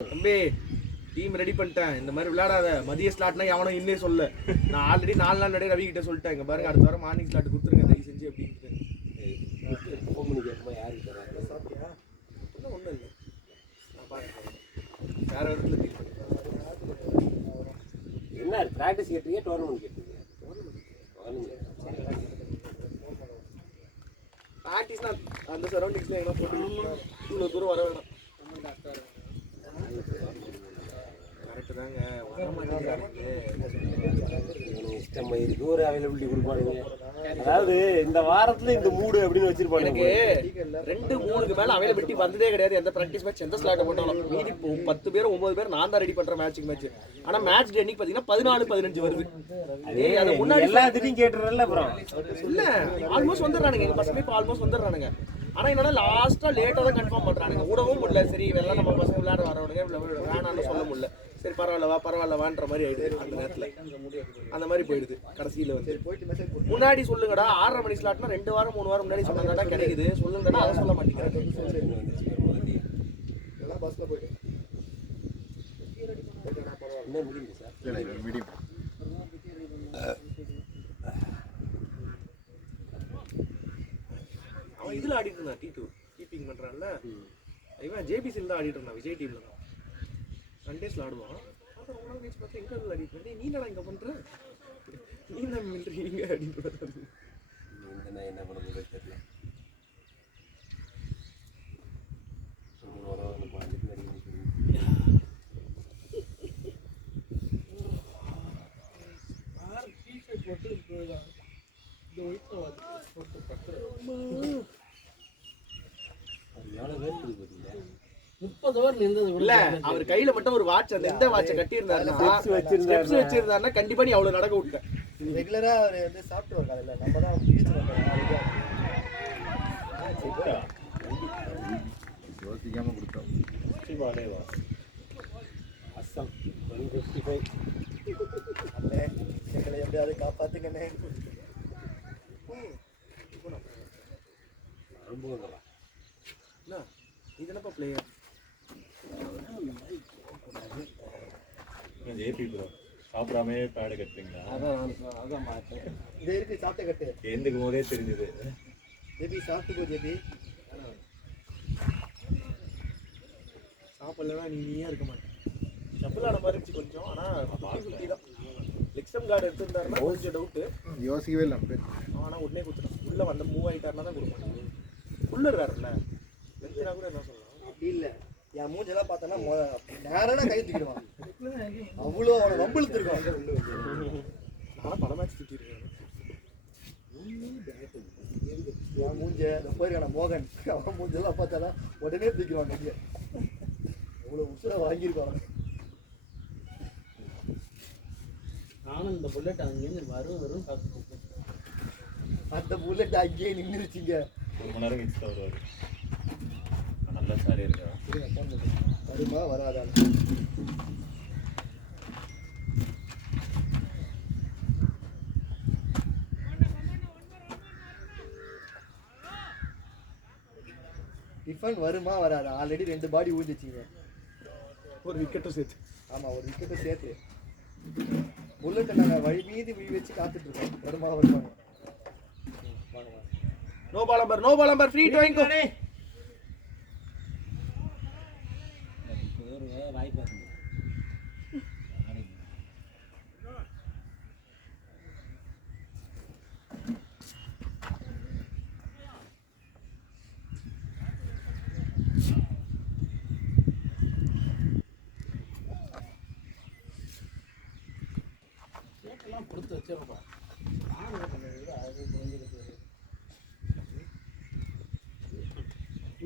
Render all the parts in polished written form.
தம்பி team ready பண்ணிட்டேன். இந்த மாதிரி விளையாடாத. மதிய ஸ்லாட்னா எவனும் இன்னே சொல்ல. நான் ஆல்ரெடி 4 நாள் நடைய ரவி கிட்ட சொல்லிட்டேன். இங்க பாருங்க அடுத்த வாரம் மார்னிங் ஸ்லாட் கொடுத்துருங்க தயவு செஞ்சு அப்படின்ட்டு. ஃபோன் பண்ணி கேட்குமா யாருக்கு தராங்க? சாப்பிட்டியா? ஒன்றும் இல்லை, நான் பார்க்குறேன். வேற இடத்துல டீல் என்ன ப்ராக்டிஸ் கேட்டீங்க, டோர்னமெண்ட் கேட்டீங்க? ப்ராக்டிஸ்னா அந்த சரௌண்டிங்ஸ்ல எங்கன்னா போட்டு இவ்வளோ தூரம் வர வேணாம். கரெக்டு தாங்க, வர மாட்டேங்கிறாங்க. இஷ்டம் இருக்கு ஒரு அவைலபிலிட்டி கொடுப்பானுங்க. அதாவது இந்த வாரத்துல இந்த மூடு அப்படின்னு வச்சிருப்பாங்க. 2-3க்கு மேல அவைலபிலிட்டி வந்ததே கிடையாது. எந்த ப்ராக்டிஸ் மேட்ச் எந்த ஸ்லாட் போட்டாலும் மீதி 10 பேர் 9 பேர் நான் தான் ரெடி பண்ற மேட்சுக்கு மேட்ச். ஆனா மேட்ச் டே அன்னைக்கு பாத்தீங்கன்னா 14-15 வருது. அது முன்னாடி எல்லாத்தையும் கேட்டுறல அப்புறம் இல்ல ஆல்மோஸ்ட் வந்துடுறானுங்க. எங்க பசங்க இப்போ ஆல்மோஸ்ட் வந்துடுறானுங்க. ஆனா என்னன்னா லாஸ்டா லேட்டா தான் கன்ஃபார்ம் பண்றானுங்க. விடவும் முடியல. சரி வெள்ளம் நம்ம பசங்க விளையாட வரவனுங்க வேணான்னு சொல்ல முடியல. சரி பரவாயில்லவான்ற மாதிரி ஆயிடுது. அந்த நேரத்துல அந்த மாதிரி போயிடுது. கடைசியில வந்து முன்னாடி சொல்லுங்கடா 6:30 மணி ஸ்லாட்னா 2 வாரம் 3 வாரம் முன்னாடி சொன்னாங்கடா கிடைக்குது. சொல்லுங்கடா, அதை சொல்ல மாட்டேங்கிறாங்க. அவன் இதுல ஆடிட்டு இருந்தான். T2 கீப்பிங் பண்றான்ல இவன் ஜேபிசில தான் ஆடிட்டு இருந்தான். விஜய் டீம்ல தான் சண்டேஸ்ல ஆடுவான். அப்புறம் உணவு மேட்ச் பார்த்து எங்க ஆடிட்டு இருந்தேன். நீ என்னடா இங்க பண்ற? நீ என்ன மில்றீங்க அப்படின்னு என்ன பண்ணுறது தெரியல. இல்ல அவர் கையில மட்டும் ஒரு வாட்ச், அந்த எந்த வாட்சை கட்டி இருந்தாருன்னா கண்டிப்பா நீ அவ்வளவு நடக்க விட்ட. ரெகுலரா அவர் வந்து சாப்பிட்டு வரல. நம்ம தான் யோசிக்காம கொடுத்தோம். அஸ்ஸாம் 155 அண்ணே எங்களை எப்படியாவது காப்பாத்துங்கண்ணே. இதனப்பா பிளேயர் ஜேபி ப்ரோ சாப்பிடாமே பேடு கட்டுறீங்களா? அதான் மாட்டேன். இது இருக்கு சாப்பிட்ட கட்டு. எழுந்துக்கும் போதே தெரிஞ்சது. ஜேபி சாப்பிட்டுக்கோ ஜேபி. சாப்பிடலன்னா நீயே இருக்க மாட்டேன். செப்பலான மாதிரி இருந்துச்சு கொஞ்சம். ஆனா 50-50 தான். லெக்ஸம் கார்டு எடுத்துருந்தாருன்னா கொஞ்சம் டவுட்டு. யோசிக்கவே இல்லை. ஆனால் உடனே கொடுத்துட்டோம். உள்ள வந்து மூவ் ஆகிட்டாருன்னா தான் கொடுக்க மாட்டேங்குது. உள்ள இருக்காருல்ல வெந்தினா கூட என்ன சொல்லலாம். அப்படி இல்லை, என் மூஞ்செல்லாம் பார்த்தோன்னா நேரான கை தூக்கிடுவான். அவ்வளோ அவனை வம்பிழுத்துருக்கான். நானும் பல மேட்ச் தூக்கிருக்கேன். என் மூஞ்ச போயிருக்கான மோகன், அவன் மூஞ்செல்லாம் பார்த்தானா உடனே தூக்கிடுவான் கையை. அவ்வளோ உசுரை வாங்கியிருக்கான். நானும் இந்த புல்லட் அங்கேருந்து வரும் அந்த புல்லட் அங்கேயே நின்றுச்சிங்க. 1 மணி நேரம் கழிச்சு வருவார். நல்ல சாரி இருக்கா? வருமா வராதா? டிஃபன் வருமா வராதா? ஆல்ரெடி 2 பாடி ஊஞ்சிச்சிங்க. ஒரு விக்கெட்டும் சேர்த்து. ஆமாம், ஒரு விக்கெட்டும் சேர்த்து. புல்லட்டை நாங்கள் வழி மீதி வச்சு காத்துட்டு இருக்கோம். வருமா வருவாங்க. No ball number free to வாங்கிக்கோ. கொடுத்து வச்சிருப்பா.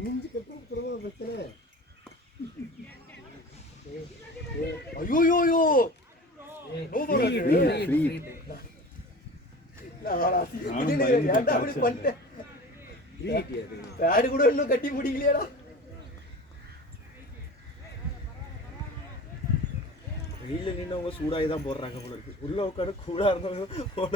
இஞ்சி கட்டுறது பிரச்சனை. ஐயோயோயோ பேடு கூட இன்னும் கட்டி முடிக்கலையாடா. வெயில நின்னவங்க சூடாகி தான் போடுறாங்க போல இருக்கு. உள்ள உட்காந்து கூடா இருந்தவங்க போட.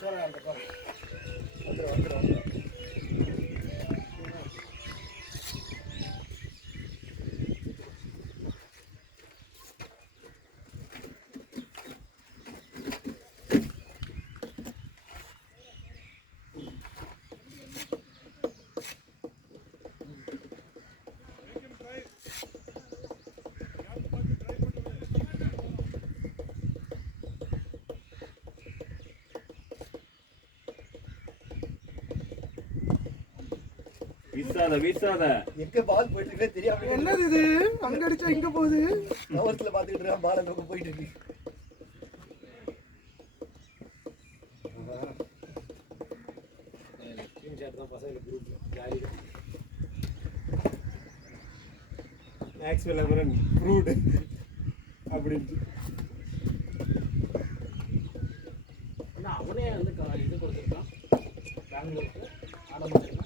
வந்துடும். வீசாத எங்க பால் போயிட்டு இருக்கே தெரியாம என்னது இது அங்க அடிச்சா இங்க போகுது. கவர்ஸ்ல பாத்துக்கிட்டு இருக்கான், பால் நோக்கி போயிட்டு இருக்கு. மேக்ஸ்வெல் அமரன் ஃப்ரூட் அப்படின்னு அவனே வந்து இது கொடுத்துருக்கான் பெங்களூருக்கு ஆரம்பிச்சிருக்கான்.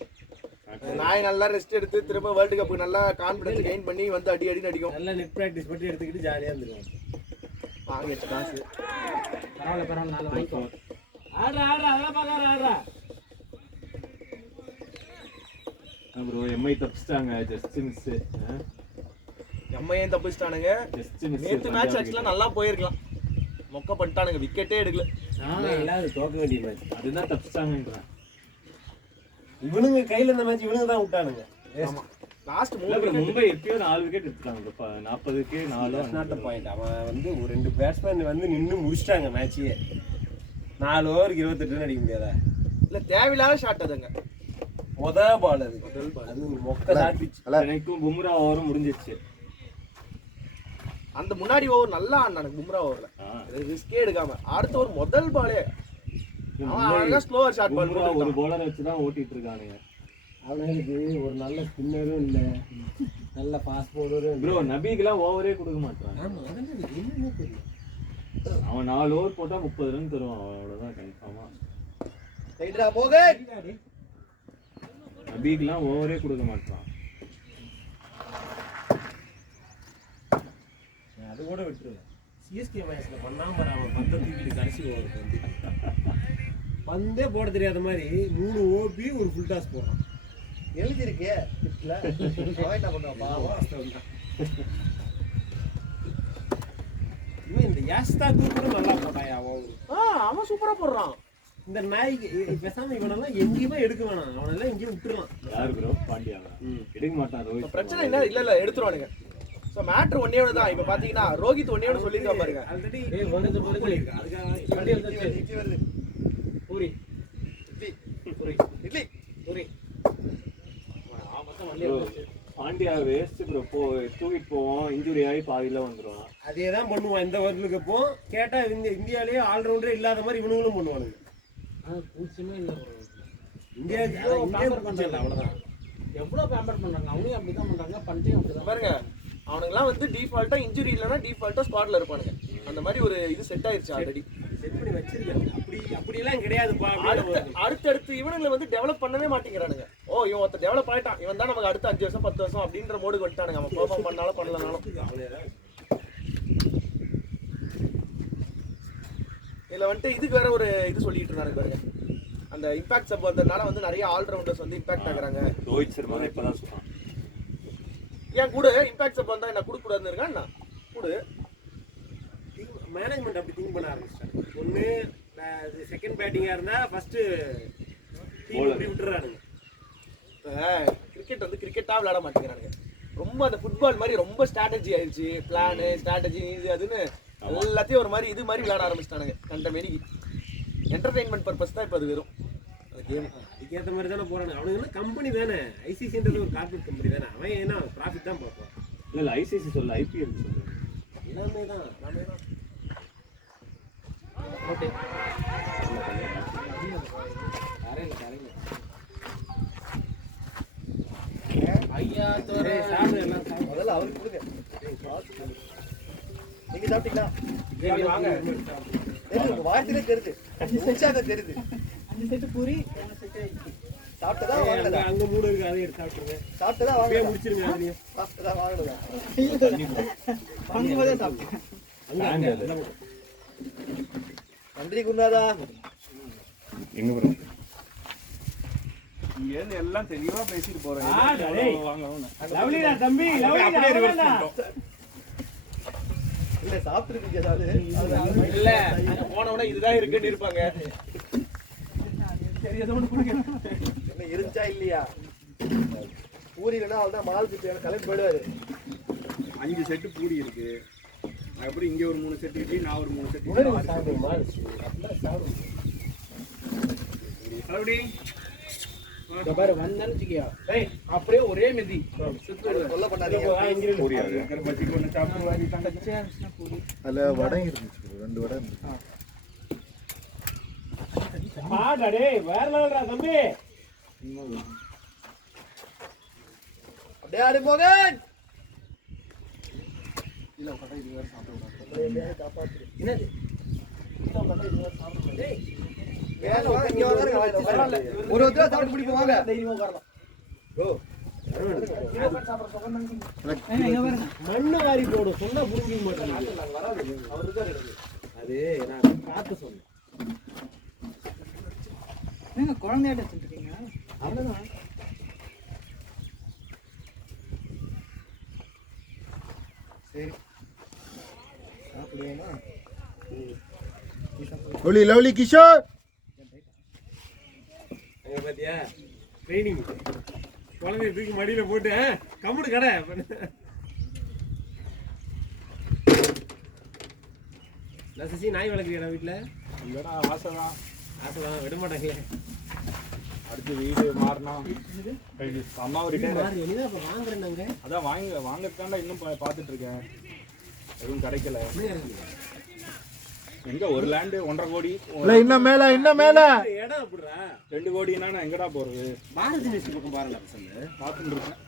நாய் நல்லா ரெஸ்ட் எடுத்து திரும்ப வேர்ல்டு கப்புக்கு நல்லா கான்ஃபிடன்ஸ் கெயின் பண்ணி வந்து அடி அடின்னு அடிக்கும். நல்லா நெட் ப்ராக்டிஸ் பண்ணி எடுத்துக்கிட்டு ஜாலியாக இருந்துருவாங்க. வாங்கி வச்ச காசு பரவாயில்ல நாலு வாங்கிக்கோ. ஆடுறா அதெல்லாம் பார்க்கார ஆடுறா. ப்ரோ எம்ஐ தப்பிச்சிட்டாங்க. Just miss. எம்ஐயும் தப்பிச்சிட்டானுங்க. Just miss. நேற்று மேட்ச் ஆக்சுவலாக நல்லா போயிருக்கலாம், மொக்க பண்ணிட்டானுங்க, விக்கெட்டே எடுக்கல. இல்லாத தோக்க வேண்டிய மேட்ச் அதுதான் தப்பிச்சிட்டாங்கன்றேன். இவனுங்க கையில் இந்த மேட்ச் இவனுங்க தான் விட்டானுங்க. லாஸ்ட் இல்ல bro, மும்பை எப்பயோ 4 விக்கெட் எடுத்துட்டாங்க. 40க்கு 4 நாட் பாயிண்ட். அவன் வந்து ஒரு 2 பேட்ஸ்மேன் வந்து நின்று முடிச்சிட்டாங்க மேட்சையே. 4 ஓவருக்கு 28 ரன் அடிக்க முடியாதா? இல்ல தேவையில்லாத ஷாட் அதுங்க. பால் அது அது மொக்க சாப்பிச்சு. எனக்கும் பும்ரா ஓவரும் முடிஞ்சிச்சு. அந்த முன்னாடி ஓவர் நல்லா ஆடினானுங்க பும்ரா ஓவர்ல, ரிஸ்கே எடுக்காம. அடுத்த ஒரு முதல் பாலே அவன் ஸ்லோவர் ஷாட் பால் பும்ரா ஒரு பவுலரை வச்சு தான் ஓட்டிட்டு இருக்கானுங்க. அவனுக்கு ஒரு நல்ல ஸ்பின்னரும் இல்லை, நல்ல ஃபாஸ்ட் பவுலரும் ப்ரோ. நபிக்கெல்லாம் ஓவரே கொடுக்க மாட்டான். என்னன்னு தெரியல. அவன் 4 ஓவர் போட்டா 30 ரன் தருவான், அவ்வளவுதான் கன்ஃபார்மா. ரைட்ரா மோகன். நபிக்கெல்லாம் ஓவரே கொடுக்க மாட்டான். அது கூட விட்டுருவேன். சிஎஸ்கே மேட்ச்ல பண்ணாம அவன் பந்த தூக்கிட்டு கடைசி ஓவர் வந்து பந்தே போட தெரியாத மாதிரி 3 ஓபி ஒரு ஃபுல் டாஸ் போடுறான். எழுதிருக்கே கிட்ல அவன் என்ன பண்ணுவான் பாவம். இவன் இந்த யாஸ்தா கூட நல்லா போட்டாயா அவன். அவன் சூப்பரா போடுறான். இந்த நாய்க்கு பேசாம இவனெல்லாம் எங்கேயுமே எடுக்க வேணாம், அவனெல்லாம் எங்கேயும் விட்டுருவான். யாரு ப்ரோ? பாண்டியாவா? எடுக்க மாட்டான் ரோஹித். பிரச்சனை என்ன இல்ல எடுத்துருவானுங்க. ஸோ மேட்ரு ஒன்னே ஒன்று தான். இப்போ பார்த்தீங்கன்னா ரோஹித் ஒன்னே ஒன்று சொல்லியிருக்கா பாருங்க. ஆல்ரெடி வருது அதுக்காக வண்டி வந்துச்சு. இட்லி வருது. பூரி இட்லி பூரி இட்லி பூரி ஆபத்தம் வண்டி Bro, வந்துச்சு. Pandya waste bro. தூக்கிட்டு போவோம், இன்ஜுரி ஆகி பாதியில வந்துருவான். அதே தான் பண்ணுவான் இந்த வேர்ல்டு கப்பும். கேட்டா இந்தியாலேயே ஆல்ரவுண்டரே இல்லாத மாதிரி இவனுங்களும் பண்ணுவானுங்க. பூச்சியுமே இல்லை bro. இந்தியா அவ்வளவுதான். எவ்வளோ பேம்பர் பண்றாங்க, அவனையும் அப்படிதான் பண்றாங்க, பண்டையும் அப்படிதான் பாருங்க, அவனுங்கெல்லாம் வந்து டிஃபால்ட்டா இன்ஜுரி இல்லைன்னா டிஃபால்ட்டா ஸ்குவாட்ல இருப்பானுங்க. அந்த மாதிரி ஒரு இது செட் ஆயிருச்சு ஆல்ரெடி. செட் பண்ணி வச்சிருக்காங்க. அப்படியெல்லாம் கிடையாதுப்பா. அடுத்தடுத்து இவனுங்களை வந்து டெவலப் பண்ணவே மாட்டேங்கிறானுங்க. ஓ இவன் ஒருத்தர் டெவலப் ஆயிட்டான், இவன் தான் நமக்கு அடுத்த 5 வருஷம் 10 வருஷம் அப்படின்ற மோடுக்கு வந்துட்டானுங்க. அவன் பெர்ஃபார்ம் பண்ணாலும் பண்ணலனாலும். இதுல வந்துட்டு இதுக்கு வேற ஒரு இது சொல்லிட்டு இருந்தாங்க பாருங்க. அந்த இம்பாக்ட் சப் வந்ததுனால வந்து நிறைய ஆல்ரவுண்டர்ஸ் வந்து இம்பாக்ட் ஆகுறாங்க. ரோஹித் சர்மா இப்பதான் சொல்றான். ஏன் கூட இம்பாக்ட் சப் வந்தா என்ன கொடுக்க கூடாதுன்னு இருக்கா என்ன கூட மேனேஜ்மெண்ட் அப்படி திங்க் பண்ண ஆரம்பிச்சிட்டாங்க. ஒன்று செகண்ட் பேட்டிங்காக இருந்தால் ஃபர்ஸ்ட் டீம் இப்படி விட்டுறானுங்க. கிரிக்கெட் வந்து கிரிக்கெட்டா விளையாட மாட்டேங்கிறானுங்க. ரொம்ப அந்த ஃபுட்பால் மாதிரி ரொம்ப ஸ்ட்ராட்டஜி ஆயிடுச்சு. பிளானு ஸ்ட்ராட்டஜி இது அதுன்னு எல்லாத்தையும் ஒரு மாதிரி இது மாதிரி விளையாட ஆரம்பிச்சிட்டானுங்க. கண்ட மேனிக்கு என்டர்டெயின்மெண்ட் பர்பஸ் தான் இப்போ அது வெறும் அந்த கேம். அதுக்கேற்ற மாதிரி தானே போகிறானுங்க. அவனுக்கு என்ன கம்பெனி தானே, ஐசிசின்றது ஒரு கார்பரேட் கம்பெனி தானே. அவன் ஏன்னா ப்ராஃபிட் தான் பார்ப்பான். இல்ல ஐசிசி சொல்ல, ஐபிஎல் சொல்ல. எல்லாமே தான் ஓகே கரையில் ஐயா தோரே சாப்பிடு எல்லாம் சாப்பிடு. முதல்ல அவருக்கு கொடுங்க. நீங்க சாப்பிட்டீங்களா? வாங்க தெரியுது, வார்த்தையிலே தெரியுது, உற்சாகம் தெரியுது. 5 செட்டு பூரி 1 செட்டு சாப்பிட்டதா வாங்கினதா? அங்கே 3 இருக்கு, அதை எடுத்து சாப்பிட்டுருங்க. சாப்பிட்டதா அப்படியே வாங்கினதா? முடிச்சிருங்க. அதுலயும் சாப்பிட்டதா வாங்கினதா? வாங்கும்போதே சாப்பிட்டேன். அங்கே நன்றி குருநாதா. எங்க ப்ரோ இங்க இருந்து எல்லாம் தெளிவா பேசிட்டு போறேன் ஆடா, டேய். லவ்லிடா தம்பி, லவ்லிடா, அவ்வளவுதான்டா. இல்ல சாப்பிட்டுருக்கீங்க ஏதாவது இல்ல அங்க போனவொடனே இதுதான் இருக்குன்னு இருப்பாங்க. என்ன இருந்துச்சா இல்லையா பூரி வேணா அவள்தான் மாலுக்கு கிளம்பி போயிடுவாரு. 5 செட்டு பூரி இருக்கு. அப்புறம் இங்க ஒரு 3 செட்டு இட்லி, நான் ஒரு 3 செட்டு இங்க பாரு, வந்தேன்னு வச்சுக்கியா. டேய், அப்படியே ஒரே மிதி சுத்து விடு. கொல்ல பண்ணாதீங்க. பூரி பச்சிக்கு ஒன்று சாப்பிட்டு வாங்கிட்டாங்க. அதுல வடை இருந்துச்சு, 2 வடை இருந்துச்சு. ஆடா, டேய், வேற லெவல்டா தம்பி. அப்படியே ஆடு மோகன். இல்ல உட்கார்ந்து இது வேற சாப்பிடுவாங்க. காப்பாத்து. என்னது? இல்ல உட்கார்ந்து இது வேற சாப்பிடுவாங்க. டேய். வேற வாங்க இங்க வாங்க. பரவாயில்ல. ஒரு தடவை சாப்பிட்டு பிடிப்போம் வாங்க. தைரியமா உட்காரலாம். ப்ரோ. மண்ணு வாரி போடும் சொன்னா புரிஞ்சுக்க மாட்டேன். அவர் இருக்காரு. அது நான் பார்த்து சொன்னேன். நீங்க குழந்தையாட்ட சொல்றீங்க. அவ்வளவுதான். சரி சாப்பிடுவேனா? லவ்லி லவ்லி கிஷோர் அங்க பாத்தியா ட்ரைனிங் குழந்தைய தூக்கி மடியில போட்டு கம்முடு கடை சசி நாய் வளர்க்குறியா வீட்டுல இல்லடா ஆசைதான். ஆசைதான் விட மாட்டாங்களே அடுத்து வீடு மாறினா அம்மாவை ரிட்டையர் என்னதான் இப்ப வாங்குறேன்னாங்க அதான் வாங்கறதுக்காண்டா இன்னும் பார்த்துட்டு இருக்கேன். எதுவும் கிடைக்கல. எங்க ஒரு லேண்டு 1.5 கோடி, இல்ல இன்னும் மேல இடம் அப்படிடா 2 கோடினா நான் எங்கடா போறது? பாரதி நெஸ்ட் பக்கம் பாருங்க பசங்க பார்த்துட்டு இருக்கேன்.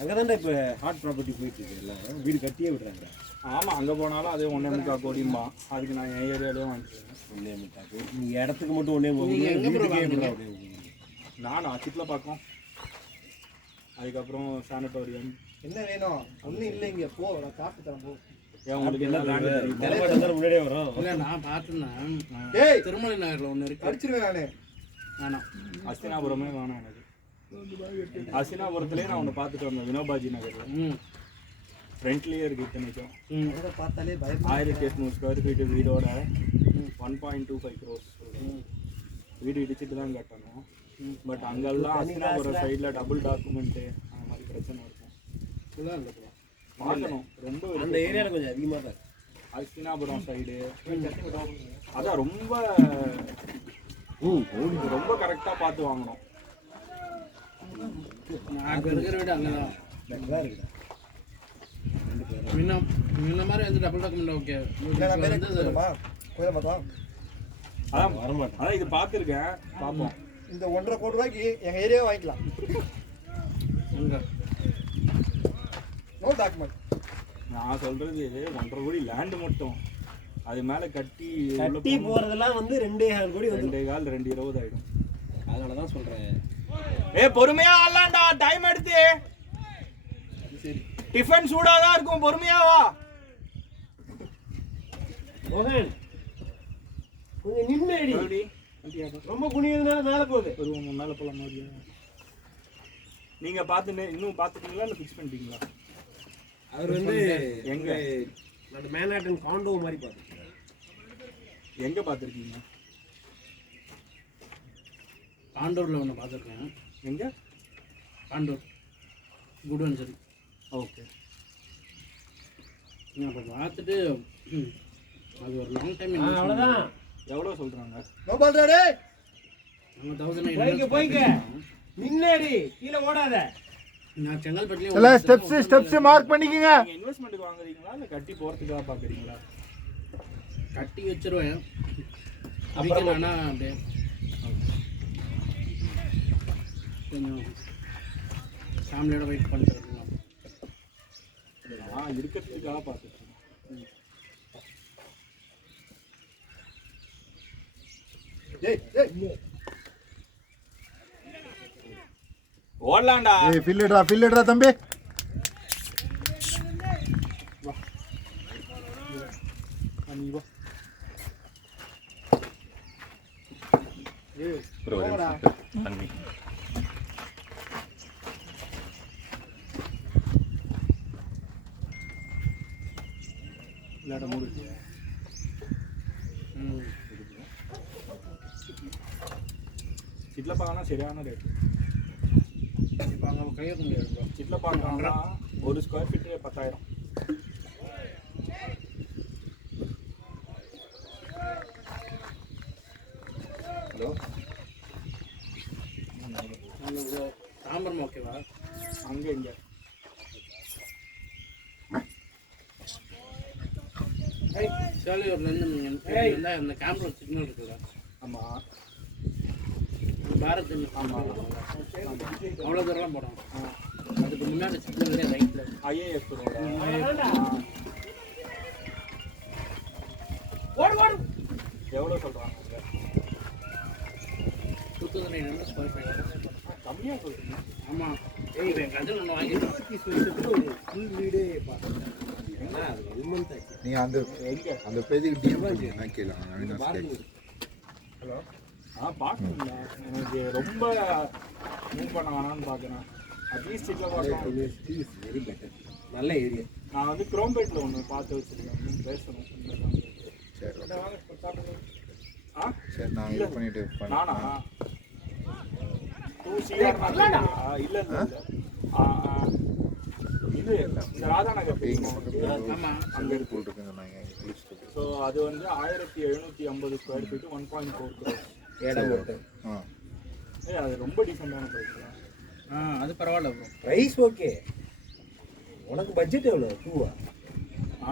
அங்கதான்டா இப்ப ஹாட் ப்ராப்பர்ட்டி போயிட்டு இருக்கு எல்லாம் வீடு கட்டியே விடுறாங்க. ஆமா, அங்க போனாலும் அதே 1.25 கோடிம்பா. அதுக்கு நான் என் ஏரியாலே வாங்கிக்கிறேன். 1.25 கோடி நீங்க இடத்துக்கு மட்டும் 1.25 கோடி. நான் சிட்ல பார்க்கோம். அதுக்கப்புறம் சானிட்டோரியம். என்ன வேணும்? ஒண்ணும் இல்லைங்க. போ நான் காப்பி தரேன் போ. ஏன் உங்களுக்கு என்ன லேண்டு தெரியுமா? முன்னாடியே வரும் இல்ல நான் பார்த்தேன். டேய் திருமலை நகர்ல ஒண்ணு இருக்கு. அடிச்சிருவேன் நானு. வேணாம். அஸ்தினாபுரமே வேணாம் எனக்கு. அஸ்தினாபுரத்துலேயே நான் ஒன்று பார்த்துட்டு வந்தேன், வினோபாஜி நகரில். ஃப்ரண்ட்லேயே இருக்குது இத்தனைக்கும். அதை பார்த்தாலே பயமா 1800 ஸ்கொயர் ஃபீட்டு வீடோட 1.25 crores. வீடு இடிச்சிட்டு தான் கட்டணும். பட் அங்கெல்லாம் அஸ்தினாபுரம் சைடில் டபுள் டாக்குமெண்ட்டு அந்த மாதிரி பிரச்சனை இருக்கும். பார்க்கணும். ரொம்ப அந்த ஏரியாவில் கொஞ்சம் அதிகமாக தான் அஸ்தினாபுரம் சைடு அதான் ரொம்ப ரொம்ப கரெக்டாக பார்த்து வாங்கணும். நான் இப்ப இருக்கிற வீடு அங்கதான். நல்லா இருக்குதா முன்ன மாதிரி வந்து டபுள் டாக்குமெண்ட் ஓகே. கோயில பார்த்தோம். அதான் வரமாட்டேன். அதான் இது பார்த்துருக்கேன், பார்ப்போம். இந்த 1.5 கோடி ரூபாய்க்கு எங்க ஏரியாவை வாங்கிக்கலாம். No document. நான் சொல்றது 1.5 கோடி லேண்டு மட்டும். அது மேலே கட்டி கட்டி போகிறதெல்லாம் வந்து 2.5 கோடி வந்து 2.25 2.20 ஆகிடும். அதனால தான் சொல்கிறேன். பொறுமையா ஆடலாம்டா, டைம் எடுத்து. டிஃபன் சூடாதான் இருக்கும், பொறுமையா வா. மோகன் கொஞ்சம் நின்னடி. ரொம்ப குனியதுனால மேலே போகுது. ஒரு முன்னால போல மாதிரியா? நீங்க பார்த்துட்டு இன்னும் பார்த்துட்டீங்களா இல்லை ஃபிக்ஸ் பண்ணிட்டீங்களா? அவர் வந்து எங்க அந்த மேன்ஹாட்டன் காண்டோ மாதிரி பார்த்து எங்க பார்த்துருக்கீங்க? காண்டூர்ல ஒன்று பார்த்துருக்கேன். எங்க? காண்டூர் குடுவஞ்சல். ஓகே. நான் அப்போ பார்த்துட்டு அது ஒரு லாங் டைம். அவ்வளோதான். எவ்வளோ சொல்றாங்க? நோ பால்டா. நம்ம போய்க்க நின்னடி, கீழே ஓடாத. நான் செங்கல்பட்டுலேயே இல்ல ஸ்டெப்ஸ் மார்க் பண்ணிக்கங்க. நீங்க இன்வெஸ்ட்மென்ட்க்கு வாங்குறீங்களா இல்லை கட்டி போறதுக்காக பார்க்குறீங்களா? கட்டி வச்சிருவேன். அப்புறம் அப்படியே கொஞ்சம் ஃபேமிலியோட வெயிட் பண்ணிட்டு இருக்கலாம். நான் இருக்கிறதுக்காக பார்த்துட்டு ஓடலாம்டா. ஏய் ஃபில்லட்ரா தம்பி. தண்ணி இல்லாட மூடு சிட்ல பார்க்கலாம் சரியான ரேட். இப்போ அங்கே கையெழுத்த முடியாது ப்ரோ. சிட்ல பார்க்கலாம்னா ஒரு ஸ்கொயர் ஃபீட்டு 10,000. ஹலோ தாம்பரம் ஓகேவா? அங்கே இங்கே சேலையூர்லேருந்து இந்த கேம்பஸ் சிக்னல் இருக்குல்ல, ஆமாம் பாரத் ஆமாம் அவ்வளோ தூரம்லாம் போடும். அதுக்கு முன்னாடி சிக்னல்லே ரைட்டில் ஐஏஎஃப் ரோடு எவ்வளோ சொல்கிறாங்க? 2900 ஸ்கொயர் ஃபீட். கம்மியாக சொல்கிறீங்க. ஆமாம். என் கஜன் ஒன்று வாங்கிட்டோம். ஃபுல் வீடே பார்த்தேன். அது 1 month ஆச்சு. நீங்க அந்த பேஜுக்கு டிஎம் பண்ணீங்கன்னா கேளுங்க அவினாஷ் கேட்க. ஹலோ பார்க்கணுங்களா? எனக்கு ரொம்ப மூவ் பண்ண வேணாம்னு பார்க்குறேன். அட்லீஸ்ட் சிட்டில் பார்க்கலாம். Very better. நல்ல ஏரியா. நான் வந்து குரோம்பேட்டில் ஒன்று பார்த்து வச்சுருக்கேன், பேசணும். சரி ஆ சரி நான் இது பண்ணிட்டு நானா 2CR இல்லை இது இந்த ராதா நகர் அங்கே போட்டுருக்கேங்க நான் இங்கே குளிச்சுட்டு. ஸோ அது வந்து 1750 ஸ்கொயர் ஃபீட்டு 1.4 crores. இடம் ஓட்டு. அது ரொம்ப டீசெண்டான ப்ரைஸ். அது பரவாயில்ல ப்ரோ. Price okay. உனக்கு பட்ஜெட் எவ்வளோ? 2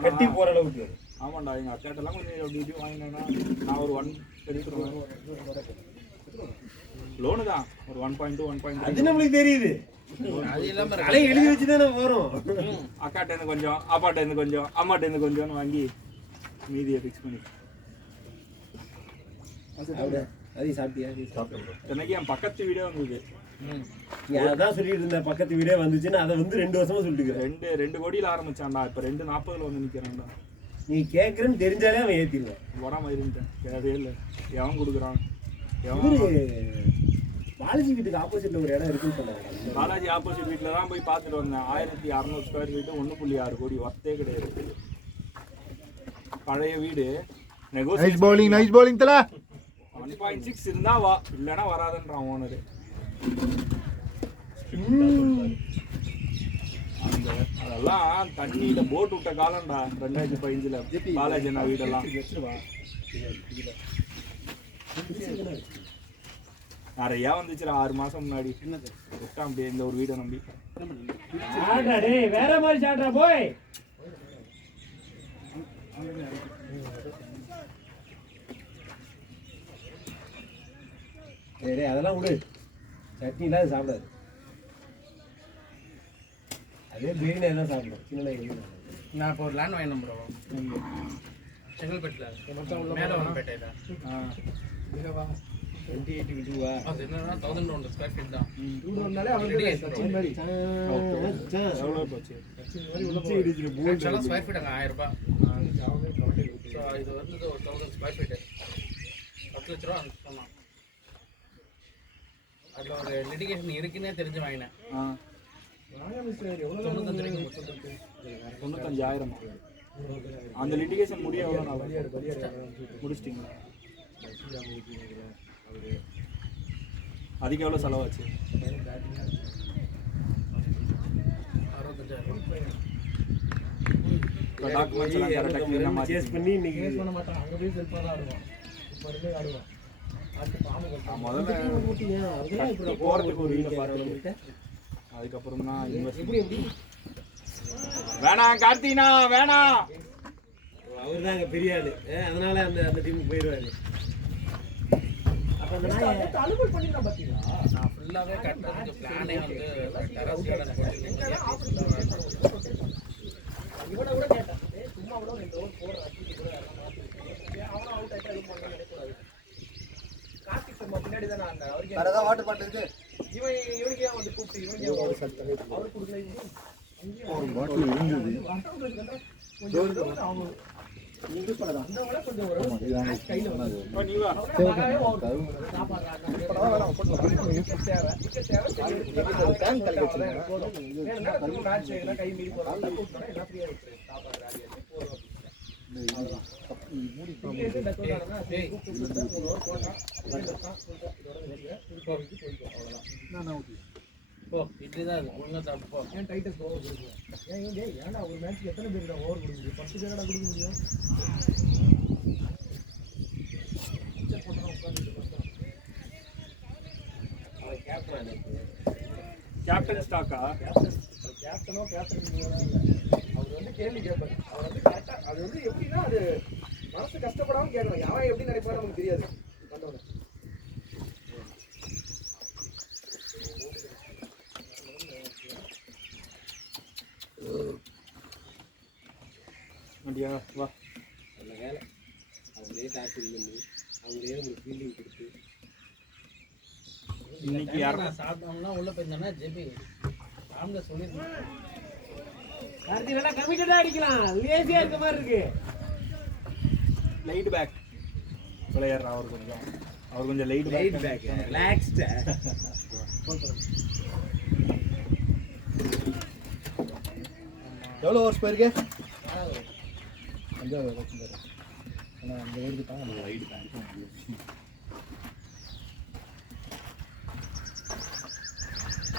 கட்டி போகிற அளவுக்கு. ஆமாண்டா, எங்கள் அக்காட்டெல்லாம் கொஞ்சம் அப்படி இப்படி வாங்கினேன்னா நான் ஒரு 1 எடுத்துருவேன். லோனு தான் ஒரு 1.2 1.3. அது நம்மளுக்கு தெரியுது. அது இல்லாமல் அலை எழுதி வச்சு தானே வரும். அக்காட்டேருந்து கொஞ்சம், அப்பாட்டேருந்து கொஞ்சம், அம்மாட்டேருந்து கொஞ்சம்னு வாங்கி மீதியை ஃபிக்ஸ் பண்ணி அதையும் சாப்பிட்டியா? எனக்கு என் பக்கத்து வீடே வந்தது. அதான் சொல்லிட்டு இருந்தேன், பக்கத்து வீடே வந்துச்சுன்னு. அதை வந்து 2 வருஷமா சொல்லிட்டு இருக்கிறேன். 2 கோடியில் ஆரம்பிச்சான்டா, இப்போ 2.40 வந்து நிற்கிறான்டா. நீ கேட்குறேன்னு தெரிஞ்சாலே அவன் ஏற்றிடுவேன். வராமல் இருந்துட்டேன், தேவையே இல்லை. எவன் கொடுக்குறான்? இவரு பாலாஜி வீட்டுக்கு ஆப்போசிட்ல ஒரு இடம் இருக்குன்னு சொன்னாங்க. பாலாஜி ஆப்போசிட் வீட்டில் தான் போய் பார்த்துட்டு வந்தேன். 1600 ஸ்கொயர் ஃபீட்டு 1.6 கோடி ஒர்த்தே கிடையாது. பழைய வீடு நைஸ் பவுலிங் தல 1.6 இருந்தா வா, இல்லைன்னா வராதுன்றான் ஓனரு. அதெல்லாம் தண்ணியில போட் விட்ட காலம்டா 2015 பாலாஜி அண்ணா வீடெல்லாம். நிறையா வந்துச்சுடா 6 மாசம் முன்னாடி. விட்டான் அப்படியே இந்த ஒரு வீடை நம்பி. வேற மாதிரி சாப்பிட்றா போய். அதெல்லாம் விடு, சட்னி இல்லாத சாப்பிடாது. அதே பிரியாணி தான் சாப்பிடும். சின்ன நான் இப்போ ஒரு லேண்ட் வாங்கினேன் ப்ரோ, செங்கல்பேட்டில் மேலே வரப்பேட்டையில். 28 விட்டுவா. அது என்னன்னா 1200 ஸ்கொயர் ஃபீட் தான். எவ்வளோ போச்சு? ஆக்சுவலாக ஸ்கொயர் ஃபீட் அங்கே 1000 ரூபாய். ஸோ இது வந்து ஒரு 1000 ஸ்கொயர் ஃபீட்டு 10 லட்ச ரூபா சொன்னான். அதில் ஒரு லிட்டிகேஷன் இருக்குன்னே தெரிஞ்சு வாங்கினேன். 95,000. அந்த லிட்டிகேஷன் முடிய எவ்வளோ நாள் முடிச்சிட்டிங்களா? அதுக்கு எவ்வளோ செலவாச்சு? 65,000. இப்போ டாக்குமெண்ட்ஸ் எல்லாம் கரெக்டாக க்ளீனாக சேஸ் பண்ணி இன்னைக்கு முதல்ல போகிறதுக்கு ஒரு வீட்டை பார்த்து அதுக்கப்புறம் தான் இன்வெஸ்ட். வேணாம் கார்த்தினா வேணாம். அவர் தான் அங்கே பெரிய ஆளு, அதனால அந்த டீமுக்கு போயிடுவாரு. நான் ஃபுல்லாகவே கட்டுறதுக்கு பிளானே வந்து டெரஸ் கார்டன் போட்டு வாட்டர் பாட்டில் இருக்கு. ஒரு பாட்டில் இருந்தது. நீ வா இட்லி தான் இருக்கு ஒழுங்கா சாப்பிட்டு போ. ஏன் டைட்டஸ் ஓவர் கொடுக்குறீங்க? ஏன்டா ஒரு மேட்ச்க்கு எத்தனை பேர் ஓவர் கொடுக்குறீங்க? 10 பேரடா கொடுக்க முடியும். கேப்டன் ஸ்டாக்கா கேப்டனோ கேப்டன் அவர் வந்து கேள்வி கேட்பாரு. அவர் வந்து கரெக்டா அது வந்து எப்படின்னா அது மனசு கஷ்டப்படாம கேட்கணும். யாரும் எப்படி நினைப்பாரு நமக்கு தெரியாது. வந்தவன அப்படியா வா நல்ல வேலை அவங்களே டாக்டிங் பண்ணி அவங்களே உங்களுக்கு ஃபீல்டிங் கொடுத்து இன்னைக்கு யாரும் நான் சாப்பிட்டோம்னா உள்ள போயிருந்தேன்னா ஜெபி ராம்ல சொல்லியிருந்தேன். கார்த்தி நல்லா கமிட்டடா அடிக்கலாம் லேசியா இருக்க மாதிரி இருக்கு. லைட் பேக் பிளேயர் அவர் கொஞ்சம் லைட் பேக் ரிலாக்ஸ்ட். எவ்வளோ ஓவர்ஸ் போயிருக்கு? 5 ஓவர்ஸ் போயிருக்கு. ஆனா அந்த ஓவருக்கு தான் லைட் பேக்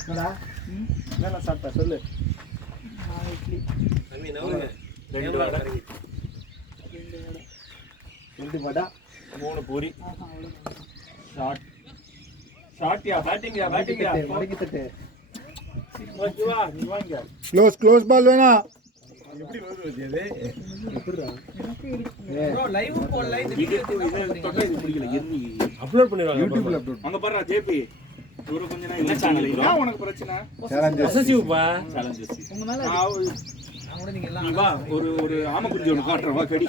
என்னடா என்ன சாப்பிட்டா சொல்லு. தம்பி நவுருங்க. 2 வடை 2 வடை 3 பூரி ஷார்ட்யா பேட்டிங்யா மடக்கி தட்டு ஓகே வா நீ வாங்க க்ளோஸ் பால் வேணா எப்படி வருது அது? எப்படிடா? ப்ரோ லைவ் போடல இந்த இது தொட்டை இது பிடிக்கல எண்ணி அப்லோட் பண்ணிடுவாங்க யூடியூப்ல அப்லோட் அங்க பாருடா ஜேபி இவரு கொஞ்ச நேரம் இல்ல சேனல் ஏன் உனக்கு பிரச்சனை சேலஞ்சஸ் அசசிவ்ப்பா. சேலஞ்சஸ் உங்க மேல நான் கூட நீங்க எல்லாம் நீ வா ஒரு ஆமை குஞ்சு ஒன்று காட்டுறேன் வா கடி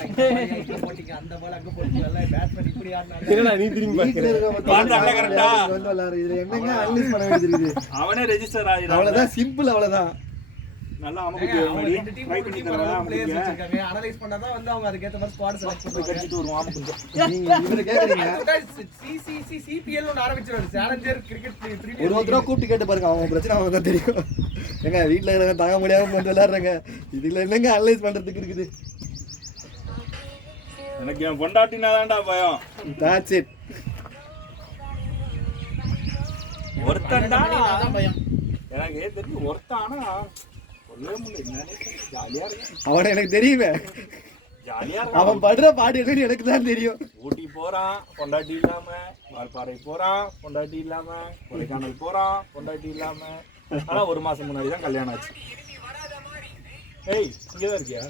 போட்டீங்க அந்த பால் அங்க போட்டீங்க எல்லாம் பேட்ஸ்மேன் இப்படி ஆடுனாங்க. என்னடா நீ திரும்பி வீட்ல பாக்குற? இருக்க பாத்து அங்க கரெக்டா? வந்து விளையாடு. இதுல என்னங்க அனலைஸ் பண்ண வேண்டியது இருக்குது? அவனே ரெஜிஸ்டர் ஆயிடும் அவ்வளவுதான் சிம்பிள் அவ்வளவுதான். நல்லா ஆமை ஏங்க, குஞ்சு அவங்க மாதிரி ரெண்டு டீம் ட்ரை ஒரு பண்ணி டீம் தரலாம் பிளேயர்ஸ் வச்சிருக்காங்க. அனலைஸ் பண்ணாதான் வந்து அவங்க அதுக்கு ஏத்த மாதிரி ஸ்குவாட் செலக்ட் பண்ணுவாங்க. கடிச்சிட்டு வருவோம் ஆமை குஞ்சு நீங்க இவரை கேக்குறீங்க. சிசிசி னு ஆரம்பிச்சிராரு. சேலஞ்சர் கிரிக்கெட் ஒரு ஒருத்தரா கூப்பிட்டு கேட்டு பாருங்க. அவங்க பிரச்சனை அவங்க தான் தெரியும். ஏங்க வீட்ல இருக்கிறவங்க தாங்க முடியாம வந்து விளையாடுறாங்க. இதுல என்னங்க அனலைஸ் பண்றதுக்கு இருக்குது? எனக்கு என் பொண்டாட்டினாதான்டா பயம் That's it. ஒருத்தன்டா அதான் பயம். எனக்கு தெரியும் ஒருத்தானா சொல்லவே முடியல என்னன்னே தெரியல. ஜாலியா இருக்கு அவனை எனக்கு தெரியுமே. ஜாலியா அவன் இருக்கு படுற பாடு என்னன்னு எனக்கு தான் தெரியும். ஊட்டி போறான் பொண்டாட்டி இல்லாம வால்பாறை போறான் பொண்டாட்டி இல்லாம கொடைக்கானல் போறான் பொண்டாட்டி இல்லாம ஆனா 1 மாசம் முன்னாடி தான் கல்யாணம் ஆச்சு. ஏய் இங்கதான் இருக்கியா?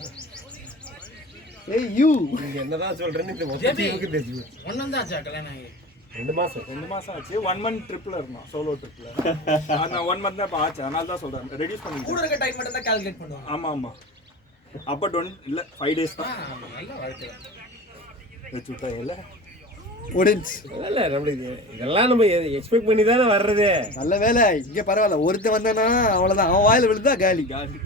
ஏய் யூ நீங்க என்னதான் சொல்றேன்னு இந்த ஜெபி. மொத்தத்துக்கு தெரியும். ஒண்ணும் தான் ஆச்சா கல்யாணம் ஆகி? 2 மாசம் 2 மாசம் ஆச்சு. 1 மந்த் ட்ரிப்ல இருந்தான் சோலோ ட்ரிப்ல. நான் 1 மந்த் தான் இப்போ ஆச்சு. அதனால தான் சொல்றேன் ரெடியூஸ் கூட பண்ணிட்டேன். இருக்க டைம் மட்டும் தான் கால்குலேட் பண்ணுவாங்க. ஆமா ஆமா அப்ப 5 டேஸ் தான் நல்ல வாழ்க்கை. வச்சு விட்டா இல்ல முடிஞ்சு. இல்ல நம்மளுக்கு இதெல்லாம் நம்ம எக்ஸ்பெக்ட் பண்ணி தானே வர்றது. நல்ல வேலை இங்க பரவாயில்ல. ஒருத்தன் வந்தானா அவ்வளவுதான். அவன் வாயில விழுந்தா காலி. காலி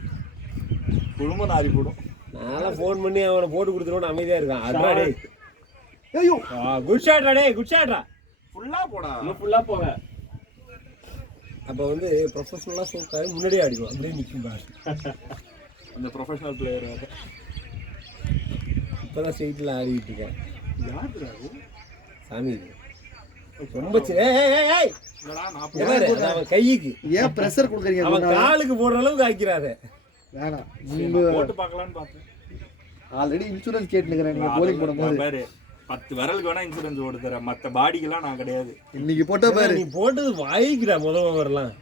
குடும்பம் நாரி போடும். நான்லாம் ஃபோன் பண்ணி அவனை போட்டு கொடுத்துருவோம் அமைதியா இருக்கான். அட்ரா டேய். ஐயோ குட் ஷாட்ரா டேய் குட் ஷாட்ரா. ஃபுல்லா போடா இன்னும் ஃபுல்லா போங்க. அப்ப வந்து ப்ரொஃபஷனலா சூப்பர் முன்னாடியே அடிக்கும். அப்படியே நிக்கும் பாரு. அந்த ப்ரொஃபஷனல் பிளேயர் இப்பதான் ஸ்ட்ரெயிட்ல ஆடிட்டு இருக்கேன். யாருடா அது? சாமி இது. ரொம்ப ஏய் ஏய் ஏய் என்னடா நான் பாரு, அது அவன் கைக்கு ஏன் பிரஷர் கொடுக்குறீங்க? அவன் காலுக்கு போடுற அளவுக்கு ஆக்கிறாரு. வேணாம். சரி, நீங்க நான் போட்டு பார்க்கலான்னு பார்த்தேன். ஆல்ரெடி இன்சூரன்ஸ் கேட்டுக்கிறேன். நீங்க போலிங் போடும்போது பாரு 10 விரலுக்கு வேணா இன்சூரன்ஸ் ஓடு தரேன். மத்த பாடிக்கெல்லாம் நான் கிடையாது. இன்னைக்கு போட்ட பாரு. நீ போட்டது வாய்க்குடா முதல்ல வரலாம்.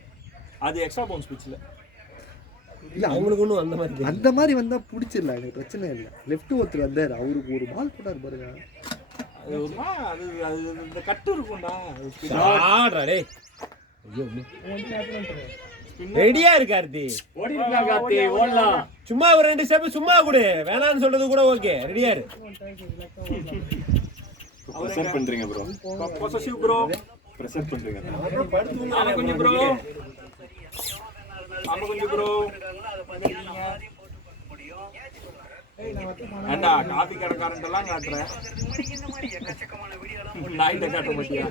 அது எக்ஸ்ட்ரா பவுன்ஸ் பிச்சில் இல்ல அவங்களுக்கு ஒன்றும் அந்த மாதிரி தெரியல. அந்த மாதிரி வந்தா பிடிச்சிடல. எனக்கு பிரச்சனை இல்லை. லெஃப்ட் ஒருத்தர் வந்தாரு. அவருக்கு ஒரு பால் போட்டாரு பாருங்க. அது ஒருமா அது அது இந்த கட்டு இருக்கும்டா. ஆடுறா டேய். ஐயோ ரெடியா இரு கார்த்தி. ஓடிடா கார்த்தி ஓடலாம். சும்மா ஒரு 2 ஸ்டெப் சும்மா கொடு. வேணான்னு சொல்றது கூட ஓகே. ரெடியா இரு. பிரஷர் பண்றீங்க ப்ரோ. Possessive bro. பிரஷர் பண்றீங்க. ஆமா கொஞ்சம் ப்ரோ. ஆமா கொஞ்சம் ப்ரோ. ஏண்டா காபி கடைக்காரன்ட்டு எல்லாம் காட்டுறேன், நாயிட்ட காட்ட மாட்டியா?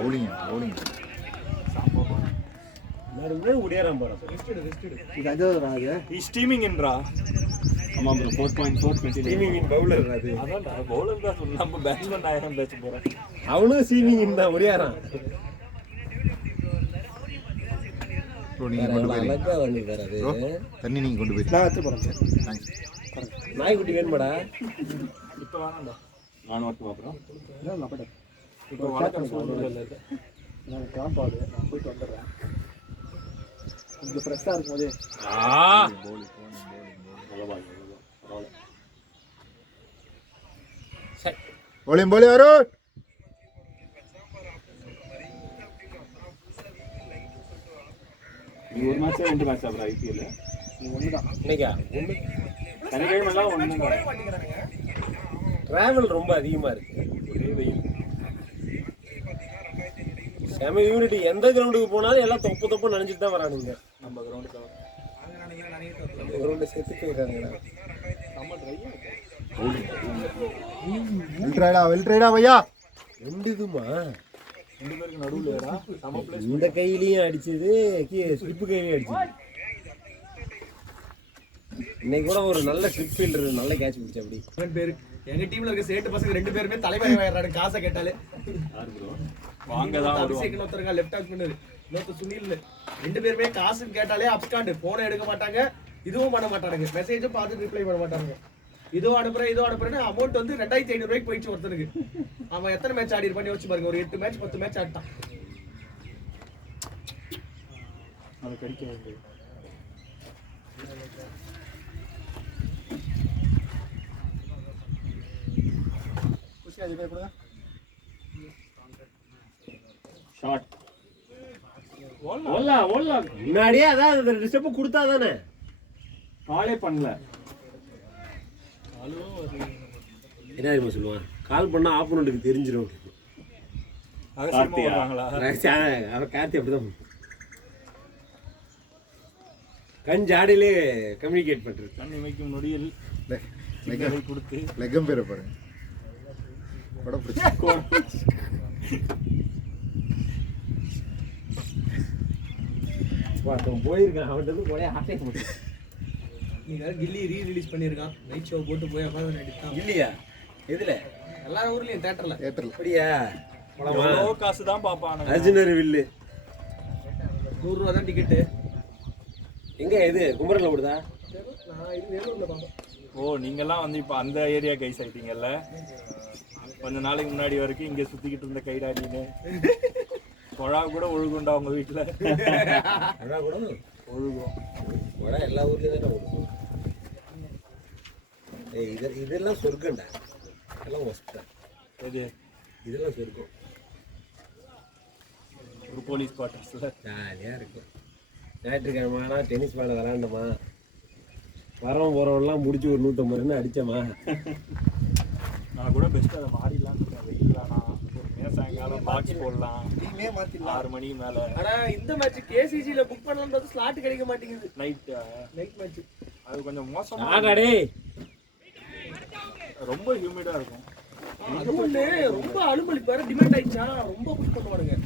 bowling, bowling. முடியாரம் போறோம். இது அஞ்சாவது அது He's steaming என்றா. ஆமா bro, 4.4 ஸ்டீமிங் இன் பவுலர் அது. அதான்டா பவுலர் தான் சொல்ல, நம்ம பேட்ஸ்மேன் ஆயிரம் பேச போறோம். அவனும் ஸ்டீமிங் இன் தான் முடியாரம். Bro, நீங்க கொண்டு போயிருங்க. அழகா பண்ணிட்டாரு அது. Bro, தண்ணி நீங்க கொண்டு போயிருங்க. நான் வச்சு போறேன் Thanks. நாய்க்குட்டி வேணுமாடா? இப்போ வேணாம்டா, நான் வரட்டுமா அப்புறம்? இல்லை அப்படி இப்போ வழக்கம் சூழ்நிலை இல்லை. நான் காம்பாடு நான் போயிட்டு வந்துடுறேன். கொஞ்சம் ஃப்ரெஷ்ஷாக இருக்கும்போதே Bowling, bowling, bowling, Arun. நீ ஒரு மேட்ச் 2 மேட்ச் அப்புறம் ஐபிஎல் ஒன்று தான். இன்னைக்கா சனிக்கிழமை எல்லாம் ஒண்ணுங்க. டிராவல் ரொம்ப அதிகமா இருக்கு. ஒரே வெயில். செம யூனிட்டி. எந்த கிரவுண்டுக்கு போனாலும் எல்லாம் தொப்பு தொப்பு நினைச்சிட்டு தான் வரானுங்க. நம்ம கிரவுண்டுக்கு நம்ம கிரவுண்ட செத்து போயிடுறாங்கடா. Well tried, பையா. ரெண்டுதுமா ரெண்டு பேருக்கு நடுவுலடா சம பிளேஸ். இந்த கையிலயும் அடிச்சது, ஸ்லிப்பு கையிலயும் அடிச்சது. இன்னைக்கு கூட ஒரு நல்ல ஸ்லிப் ஃபீல்டர் நல்ல கேட்ச் பிடிச்ச. அப்படி பேரு எங்க டீம்ல இருக்க சேட்டு பசங்க 2 பேருமே தலைவலி ஆயிடுறாங்க காசை கேட்டாலே. வாங்க தான் வருவாங்க. அபிஷேக் ஒருத்தருங்க லெஃப்ட் ஹேண்ட் பண்ணாரு, இன்னொருத்தர் சுனில். 2 பேருமே காசு கேட்டாலே அப்ஸ்காண்ட். போனை எடுக்க மாட்டாங்க, இதுவும் பண்ண மாட்டானுங்க. மெசேஜும் பார்த்து ரிப்ளை பண்ண மாட்டாங்க. இதோ அனுப்புறேன்னு அமௌண்ட் வந்து 2500 ரூபாய்க்கு போயிடுச்சு ஒருத்தனுக்கு. அவன் எத்தனை மேட்ச் ஆடி இருப்பான்னு யோசிச்சு பாருங்க. ஒரு 8 மேட்ச் 10 மேட்ச் ஆடிட்டான். அது கடிக்க வேண்டியது. ஷாட் ஓடலாம். முன்னாடியே அதான் அந்த 2 ஸ்டெப் கொடுத்தா தானே. காலே பண்ணல. என்ன தெரியுமா சொல்லுவான், கால் பண்ணா ஆப்போனண்ட்டுக்கு தெரிஞ்சிடும். வருவாங்களா? அவன் கார்த்தி அப்படிதான் கண் ஜாடியிலே கம்யூனிகேட் பண்றது. தண்ணி வைக்கும் நொடியில் கொடுத்து லெக்கம் பேரை பாருங்க. படம் பிடிச்சி போயிருக்கான். அவன்கிட்ட போய் ஆட்டை போட்டு நீ வேற கில்லி ரீ-ரிலீஸ் பண்ணியிருக்கான். நைட் ஷோ போட்டு போய் உட்காந்து நடித்தான். இல்லையா? எதுல? எல்லா ஊர்லயும் தியேட்டர்ல. அப்படியா? எவ்வளோ காசு தான் பாப்பானு. அர்ஜுனர் வில்லு 100 ரூபா தான் டிக்கெட்டு. எங்க இது குமரன்ல போடுதா? நான் இது வேலூர்ல பார்த்தேன். ஓ, நீங்கெல்லாம் வந்து இப்போ அந்த ஏரியா கைஸ் ஆயிட்டீங்கல்ல. கொஞ்ச நாளைக்கு முன்னாடி வரைக்கும் இங்கே சுற்றிக்கிட்டு இருந்த கைடாடின்னு குழா கூட ஒழுகுண்டா உங்கள் வீட்டில். அதான் கூட ஒழுகும். வட எல்லா ஊர்லேயும் தானே ஒழுகும். இதெல்லாம் சொர்க்கம்டா. இதெல்லாம் ஒஸ்டா. இது இதெல்லாம் சொர்க்கம். ஒரு போலீஸ் குவார்ட்டர்ஸில் ஜாலியாக இருக்கும். ஞாயிற்றுக்கிழமைனா டென்னிஸ் பால் விளாண்டோமா, வரவன் போகிறவன்லாம் முடிச்சு ஒரு 150 ரன் அடித்தோமா. நான் கூட பெஸ்ட்டு அதை மாறிடலாம். வெயிலானா சாயங்காலம் பாக்ஸ் போடலாம். 6 மணிக்கு மேலே. ஆனால் இந்த மேட்ச் கேசிஜியில் புக் பண்ணலான்றது ஸ்லாட் கிடைக்க மாட்டேங்குது. நைட் மேட்ச் அது கொஞ்சம் மோசமாக, ஆடாடே ரொம்ப ஹியூமிடாக இருக்கும். அது ஒன்று ரொம்ப அனுமதிப்பாரு. டிமாண்ட் ஆயிடுச்சா ரொம்ப புஷ் பண்ணுவானுங்க.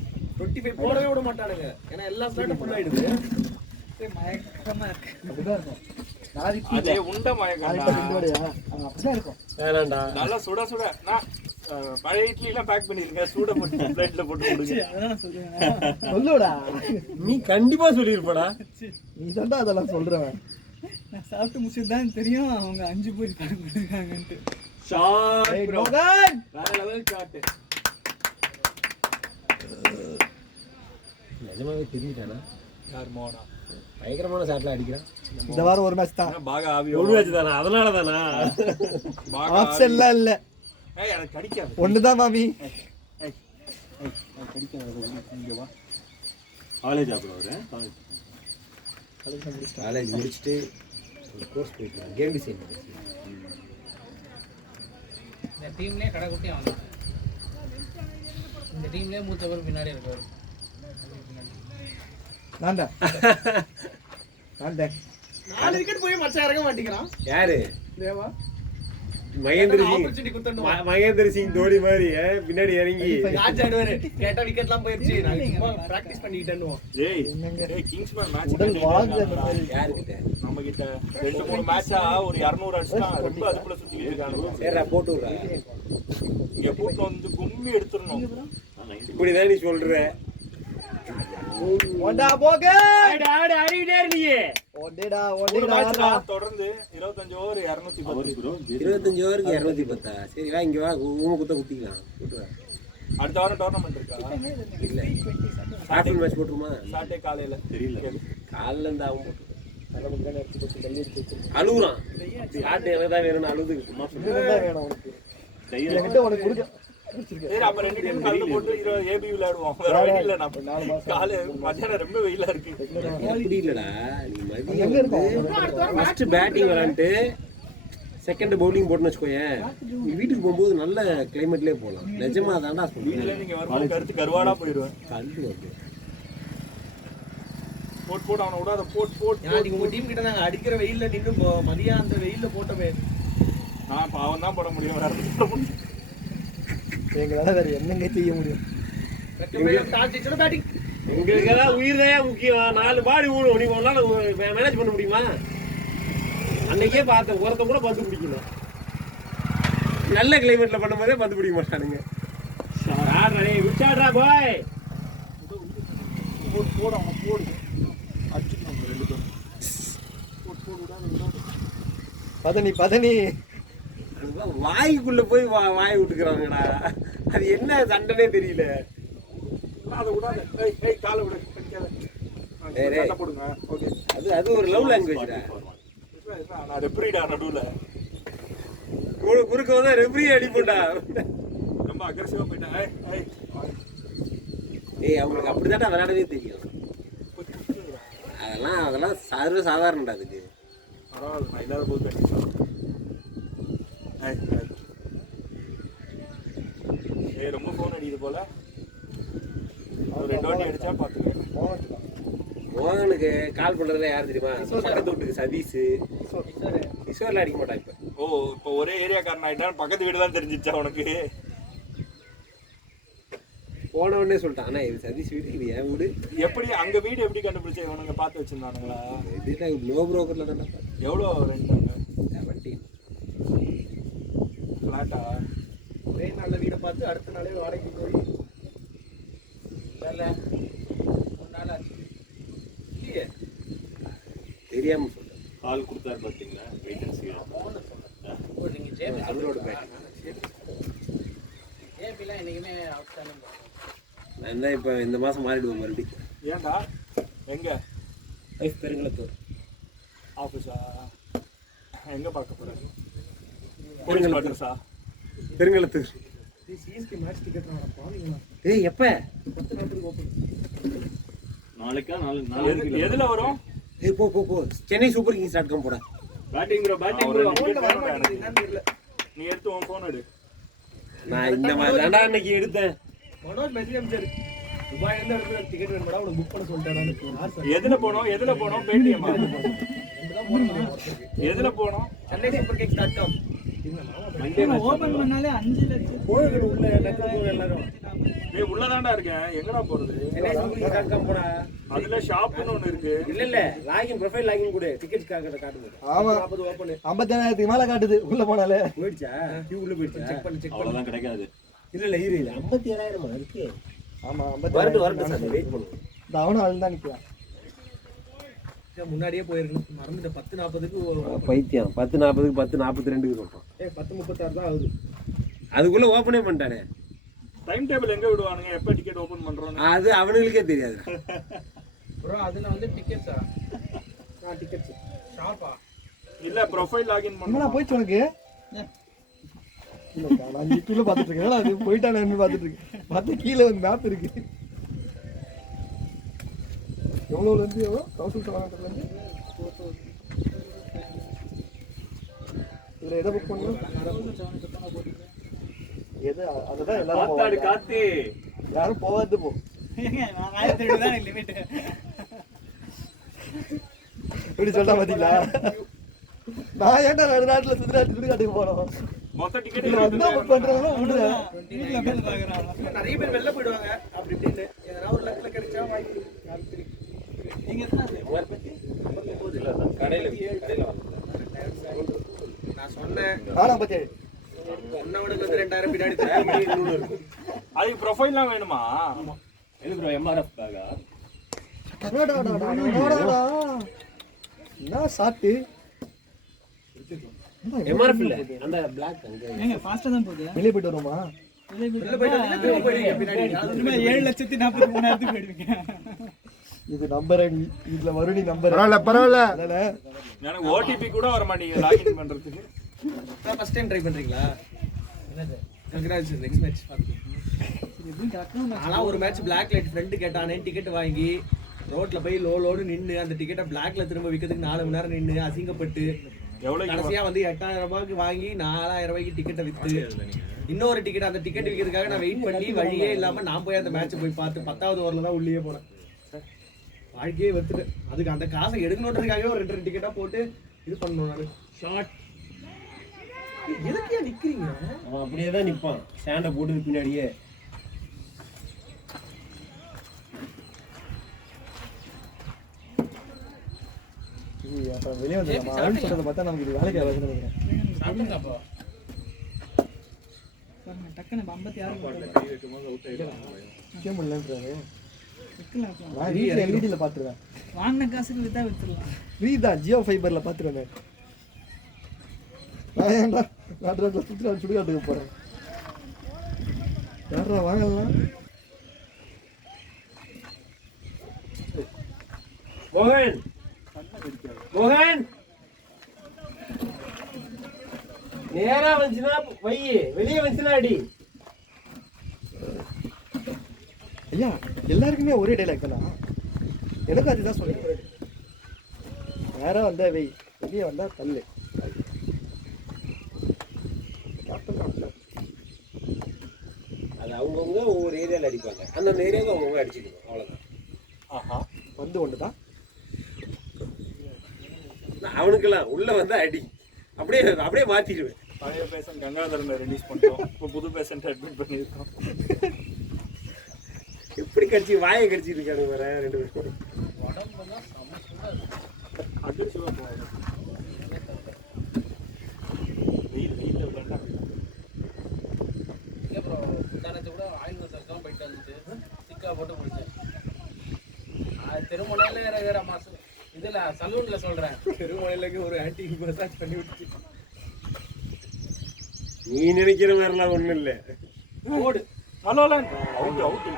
25 போடவே விட மாட்டானுங்க. ஏன்னா எல்லா ஸ்லாட்டும் ஃபுல் ஆயிடுது. மயக்கமாக இருக்கு. அப்படிதான் இருக்கும். அதே உண்ட மயக்கம் அப்படிதான் இருக்கும். வேணாண்டா. நல்லா சுட சுட. நான் பழைய இட்லிலாம் பேக் பண்ணிருக்கேன். சூட போட்டு பிளேட்ல போட்டு கொடுங்க. அதான் சொல்லுவேன். சொல்லுடா. நீ கண்டிப்பா சொல்லியிருப்படா. நீ தான்டா அதெல்லாம் சொல்றவன். நான் சாப்பிட்டு முடிச்சது தான் தெரியும் அவங்க 5 பேர் பண்ணிருக்காங்கன்ட்டு. ஷாட் ஏய் ப்ரோ, மோகன், வேற லெவல் ஷாட். நிஜமாவே தெரியுதானா? யார் மோனா? பயங்கரமான ஷாட்ல அடிக்கிறான். இந்த வாரம் ஒரு மேட்ச் தான். பாக ஆவி ஒரு மேட்ச் தானா? அதனால தானா? ஆப்ஷன்லாம் இல்ல. ஏய், எனக்கு கடிக்காது. ஒண்ணுதான் மாமி. எனக்கு கடிக்காது. இங்க வா. காலேஜ் அப்புறம் அவரு காலேஜ் முடிச்சுட்டு ஒரு கோர்ஸ் போயிட்டு கேம் டிசைன் பண்ணி இந்த டீம்லேயே கடைக்குட்டி அவன். இந்த டீம்லேயே மூத்தவர் பின்னாடி இருக்காரு. நான்டா. நான்டா. 4 விக்கெட் போய் மச்சான் இறங்க மாட்டேங்கிறான் யாரு தேவா மகேந்திர சிங் ஆப்பர்ச்சுனிட்டி கொடுத்தணும் மகேந்திர சிங் தோனி மாதிரி பின்னாடி இறங்கி ராஜ் ஆடுவாரு கேட்டா விக்கெட்லாம் போயிருச்சு நான் சும்மா பிராக்டிஸ் பண்ணிக்கிட்டேன்னு ஏய் கிங்ஸ்மேன் மேட்ச் உடல் வாகு அந்த மாதிரி. யாருக்கிட்ட நம்ம கிட்ட 2-3 மேட்சா ஒரு 200 அடிச்சா ரொம்ப அதுக்குள்ள சுத்திட்டு இருக்காங்க. சரிடா போட்டு விடுறா. இங்க கூட்டு வந்து கும்மி எடுத்துறணும். இப்படிதான் நீ சொல்ற. ஓடா போக ஆடு அறிவிட்டே நீயே. ஓடேடா ஒரு ஓடேடா மேட்ச்ல தொடர்ந்து 25 ஓவர் 210. 25 ஓவருக்கு 210. சரி வா இங்க வா ஊம குத்த குத்திக்கலாம். போட்டு வா. அடுத்த வாரம் டோர்னமெண்ட் இருக்கா? இல்ல. Starting match போட்டுருமா? சாட்டர்டே காலையில. தெரியல. காலைல இருந்து ஆகும். அழுகுறான். ஆட்டு எனக்கு தான் வேணும்னு அழுது சும்மா இதுதான் வேணும் உனக்கு. என்கிட்ட உனக்கு கொடுக்க சரி அப்ப 2 டீம் கலந்து போட்டு 20 ஏபி விளையாடுவோம். வேற வழி இல்ல நம்ம. காலை மத்தியானம் ரொம்ப வெயிலா இருக்கு. அப்படி இல்லடா நீ மதியம் ஃபர்ஸ்ட் பேட்டிங் விளையாண்டு செகண்ட் பவுலிங் போட்டுன்னு வச்சுக்கோயேன் நீ வீட்டுக்கு போகும்போது நல்ல கிளைமேட்லயே போகலாம். நிஜமா தான்டா சொல்றேன். வீட்டுல நீங்க வரும்போது கருத்து கருவாடா போயிடுவேன். கண்டு வருது. போட் அவனை விடாத போட் உங்க டீம் கிட்ட நாங்க அடிக்கிற வெயில்ல நின்னு மதியம் அந்த வெயில்ல போட்டோமே நான் பாவம் தான் போட முடியும். வேற எதுவும் போட முடியும். எங்களால வேற என்னங்க செய்ய முடியும். பேட்டிங் எங்களுக்கு எல்லாம் உயிர் தான் முக்கியம். 4 பாடி ஊடும் நீ ஒன்னால மேனேஜ் பண்ண முடியுமா? அன்னைக்கே பார்த்தேன் ஒருத்த கூட பந்து பிடிக்கல. நல்ல கிளைமேட்ல பண்ணும்போதே பந்து பிடிக்க மாட்டானுங்க. ஆடுறா விட்டாடுறா பாய். போடு அவனை போடு அடிச்சுக்கணும் 2 பேரும். போடு விடாத. பதனி வாய்க்குள்ள போய் வாய் விட்டுக்கிறாங்கடா. அது என்ன சண்டைனே தெரியல. அதை விடாத. ஏய் காலை விடு. கட்ட போடுங்க. ஓகே. அது ஒரு லவ் லாங்குவேஜ்டா. நான் ரெஃபரிடா நடுவுல. குறுக்க வந்தா ரெஃபரி அடிப்போம்டா. ரொம்ப அக்ரெசிவா போயிட்டேன். ஏய் அவங்களுக்கு அப்படிதான்டா விளையாடவே தெரியும். அதெல்லாம் சர்வ சாதாரணடா அதுக்கு. பரவாயில்ல நான் இல்லாத போது கண்டிப்பா. ஏய் ரொம்ப ஃபோன் அடிக்குது போல. ஒரு 2 வாட்டி அடிச்சா பாத்துக்கேன். மோகனுக்கு கால் பண்றதுல யார் தெரியுமா? பக்கத்து வீட்டுக்கு சதீஷ். கிஷோர்ல அடிக்க மாட்டான் இப்ப. இப்போ ஒரே ஏரியாக்காரன் ஆயிட்டான். பக்கத்து வீடு தான் தெரிஞ்சிச்சா உனக்கு? போன உடனே சொல்லிட்டான் அண்ணா இது சதீஷ் வீடு இது என் வீடு. எப்படி அங்க வீடு எப்படி கண்டுபிடிச்ச? இவனுங்க பார்த்து வச்சிருந்தானுங்களா? இது லோ ப்ரோக்கர்ல தானே. எவ்வளோ ரெண்ட் அங்க? 17. ஃபிளாட்டா? ஒரே நல்ல வீடை பார்த்து அடுத்த நாளே வாடகைக்கு போய் தெரியாம சொல்றேன். கால் கொடுத்தாரு பார்த்தீங்களா? வெயிட்டன்சி அவரோட பேட்டி. நான் தான் இப்போ இந்த மாதம் மாறிடுவேன் மறுபடியும். ஏன்டா? எங்க? லைஃப் பெருங்களத்தூர் ஆஃபீஸா? எங்க பார்க்க போறேன்? பெருங்களத்தூர்ஸா? பெருங்களத்தூர். சிஎஸ்கே மேட்ச் டிக்கெட் நான் பாருங்களா ஏய் எப்போ? 10 நாட்டுக்கு ஓப்பன். நாளைக்கா? நாளைக்கு எதுல வரும்? ஏய் போ சென்னை சூப்பர் கிங்ஸ் .com போட. பேட்டிங் ப்ரோ என்னன்னு தெரியல. நீ எடுத்து உன் போன் எடு. நான் இந்த மாதிரி தாண்டா இன்னைக்கு எடுத்தேன். மனோஜ் மெசேஜ் அனுப்பிச்சாரு. துபாயில இருந்து எடுத்து டிக்கெட் வேணும்டா உனக்கு புக் பண்ண சொல்லிட்டானு. எதுல போனோம்? பேடிஎம். எதுல போனோம்? Chennai super Kings .com. Open பண்ணாலே 5 லட்சம் போயிடு உள்ள டக்கு எல்லாரும். டேய் உள்ளதான்டா இருக்கேன். எங்கடா போறது? சென்னை சூப்பர் கிங்ஸ் .com போடா. அதுல ஷாப்னு ஒன்னு இருக்கு. இல்ல லாகின் ப்ரொஃபைல் லாகின் கொடு. டிக்கெட்ஸ் காட்டுங்க. ஆமா 40 ஓப்பன். 57,000 மேல காட்டுது உள்ள போனாலே. போயிடுச்சா? கியூ உள்ள போயிடுச்சா? செக் பண்ணு அவ்வளோதான் கிடைக்காது. இல்ல இரு 57,000 இருக்கு. ஆமா வரட்டும் சார் வெயிட் பண்ணுங்க. அவனும் அதுல தான் நிக்கிறான். முன்னாடியே போயிருக்கணும். மறந்துட்ட 10:40க்கு பைத்தியம் 10:40க்கு 10:42க்கு சொல்றோம். 10:36 தான் ஆகுது. அதுக்குள்ள ஓபனே பண்ணிட்டானே. டைம் டேபிள் எங்க விடுவானுங்க? எப்ப டிக்கெட் ஓபன் பண்றோம்? அது அவனுங்களுக்கே தெரியாது. ப்ரோ அதுல வந்து டிக்கெட்ஸா? டிக்கெட்ஸ் ஷாப்பா? இல்ல ப்ரொஃபைல் லாகின் என்னடா பண்ணனும். போயிச்சு உனக்கு? இல்ல நான் கீழ பாத்துட்டு இருக்கேன். அது போயிட்டானே பாத்துட்டு இருக்கேன். பார்த்து கீழ வந்து மேப் இருக்கு. எவ்வளவுல இருந்து எவ்வளோ? 1700 இருந்து இதுல எதை புக் பண்ணணும்? எது அதுதான் எல்லாரும் காத்தாடு காத்து யாரும் போவாது போ. நான் 1000 தான் லிமிட். இப்படி சொல்றா பாத்தீங்களா? நான் ஏன்டா நடுநாட்டுல சுடுகாட்டுக்கு போனோம். மொத்த டிக்கெட் என்ன பண்றாங்களோ விடுறேன். வீட்டுல போய் பாக்குறாங்க. நிறைய பேர் வெளில போயிடுவாங்க அப்படி இப்படின்னு ஏதாவது ஒரு லக்கில் கிடைச்சா வாங்கி. நீங்க எத்தனை கடையில நான் சொன்னேன் நானா பத்தி ஒன்ன விட 2000 பின்னாடி தரேன். அதுக்கு ப்ரொஃபைல்லாம் வேணுமா? எது ப்ரோ எம்ஆர்எஃப்காக? என்ன சாப்பிட்டு எம்ஆர்எஃப் இல்ல அந்த பிளாக் அங்க ஏங்க ஃபாஸ்டா தான் போகுது. வெளியே போயிட்டு வருவோமா? வெளில போயிட்டு திரும்ப போயிடுவீங்க பின்னாடி. திரும்ப 7,43,000 போயிடுவீங்க. இது நம்பர் இதுல வருணி நம்பர். பரவாயில்ல எனக்கு ஓடிபி கூட வர மாட்டேங்குது லாகின் பண்றதுக்கு. ஃபர்ஸ்ட் டைம் ட்ரை பண்றீங்களா? கங்க்ராச்சுலேஷன். நெக்ஸ்ட் மேட்ச் பாத்துக்கலாம். எப்படியும் கரெக்டா ஆனா ஒரு மேட்ச் பிளாக் லைட் ஃப்ரெண்ட் கேட்டானே டிக்கெட் வாங்கி ரோட்ல போய் லோடு நின்னு அந்த டிக்கெட்டை பிளாக்ல திரும்ப விற்கிறதுக்கு 4 மணி நேரம் நின்னு அசிங்கப்பட்டு எவ்வளவு கடைசியா வந்து 8000 ரூபாய்க்கு வாங்கி 4000 ரூபாய்க்கு டிக்கெட்டை வித்து இன்னொரு டிக்கெட் அந்த டிக்கெட் விற்கிறதுக்காக நான் வெயிட் பண்ணி வழியே இல்லாம நான் போய் அந்த மேட்ச் போய் பார்த்து 10வது ஓவர்ல தான் உள்ளே போனேன். வாழ்க்கையே வெத்துட்டேன். அதுக்கு அந்த காசை எடுக்கணுன்றதுக்காகவே ஒரு 2 டிக்கெட்டா போட்டு இது பண்ணணும். நான் ஷார்ட் எதுக்கே நிக்கிறீங்க? அவன் அப்படியே தான் நிப்பான் ஸ்டாண்ட போட்டு பின்னாடியே. அப்புறம் வெளியே வந்துடலாமா? அருண் சொல்றதை பார்த்தா நமக்கு இது வேலைக்கு ஆகாதுன்னு நினைக்கிறேன். சாப்பிடுங்க அப்போ. பாருங்க டக்குன்னு 56 முக்கியம் இல்லைன்றாரு. விக்கலாம். நான் வீட்டில் எல்இடியில் பார்த்துருவேன். வாங்கின காசுக்கு வித்தா வித்துடலாம். ஃப்ரீ தான், ஜியோ ஃபைபரில் பார்த்துருவேன். நான் ஏன்டா நாட்டு சுடுகாட்டுக்கு போகிறேன். யாரா வாங்கலாம்? மோகன் மோகன் நேரா வந்துச்சுன்னா வை, வெளியே வந்துச்சுன்னா அடி. ஐயா எல்லாருக்குமே ஒரே டைலாக் தானா? எனக்கும் அதுதான் சொல்லுங்க. நேரா வந்தா வை, வெளியே வந்தா தள்ளு. அது அவங்கவுங்க ஒவ்வொரு ஏரியாவில் அடிப்பாங்க. அந்தந்த ஏரியாவுக்கு அவங்கவுங்க அடிச்சுக்கணும், அவ்வளோதான். ஆஹா வந்து ஒன்று தான் அவனுக்கெல்லாம் உள்ள வந்தா அடி. அப்படியே அப்படியே மாத்திடுவேன். பழைய பேஷண்ட் கங்காதரனை ரிலீஸ் பண்ணிட்டோம். இப்போ புது பேஷண்ட் அட்மிட் பண்ணியிருக்கோம். எப்படி கடிச்சு வாயை கடிச்சிட்டு இருக்கானு வர 2 பேரும். அடிச்சுவா போவாங்க. வெயில் வேண்டாம். இல்லை ப்ரோ முந்தானத்தை கூட ஆயில் மசாலாம் போயிட்டு வந்துட்டு சிக்கா போட்டு முடிச்சேன். திருமணையில் இருக்கிற மாதம் இதில் சலூனில் சொல்கிறேன். பெருமழைக்கு ஒரு ஆன்டி மசாஜ் பண்ணி விட்டு நீ நினைக்கிற மாதிரிலாம் ஒண்ணும் இல்ல. ஓடு. Hello out out.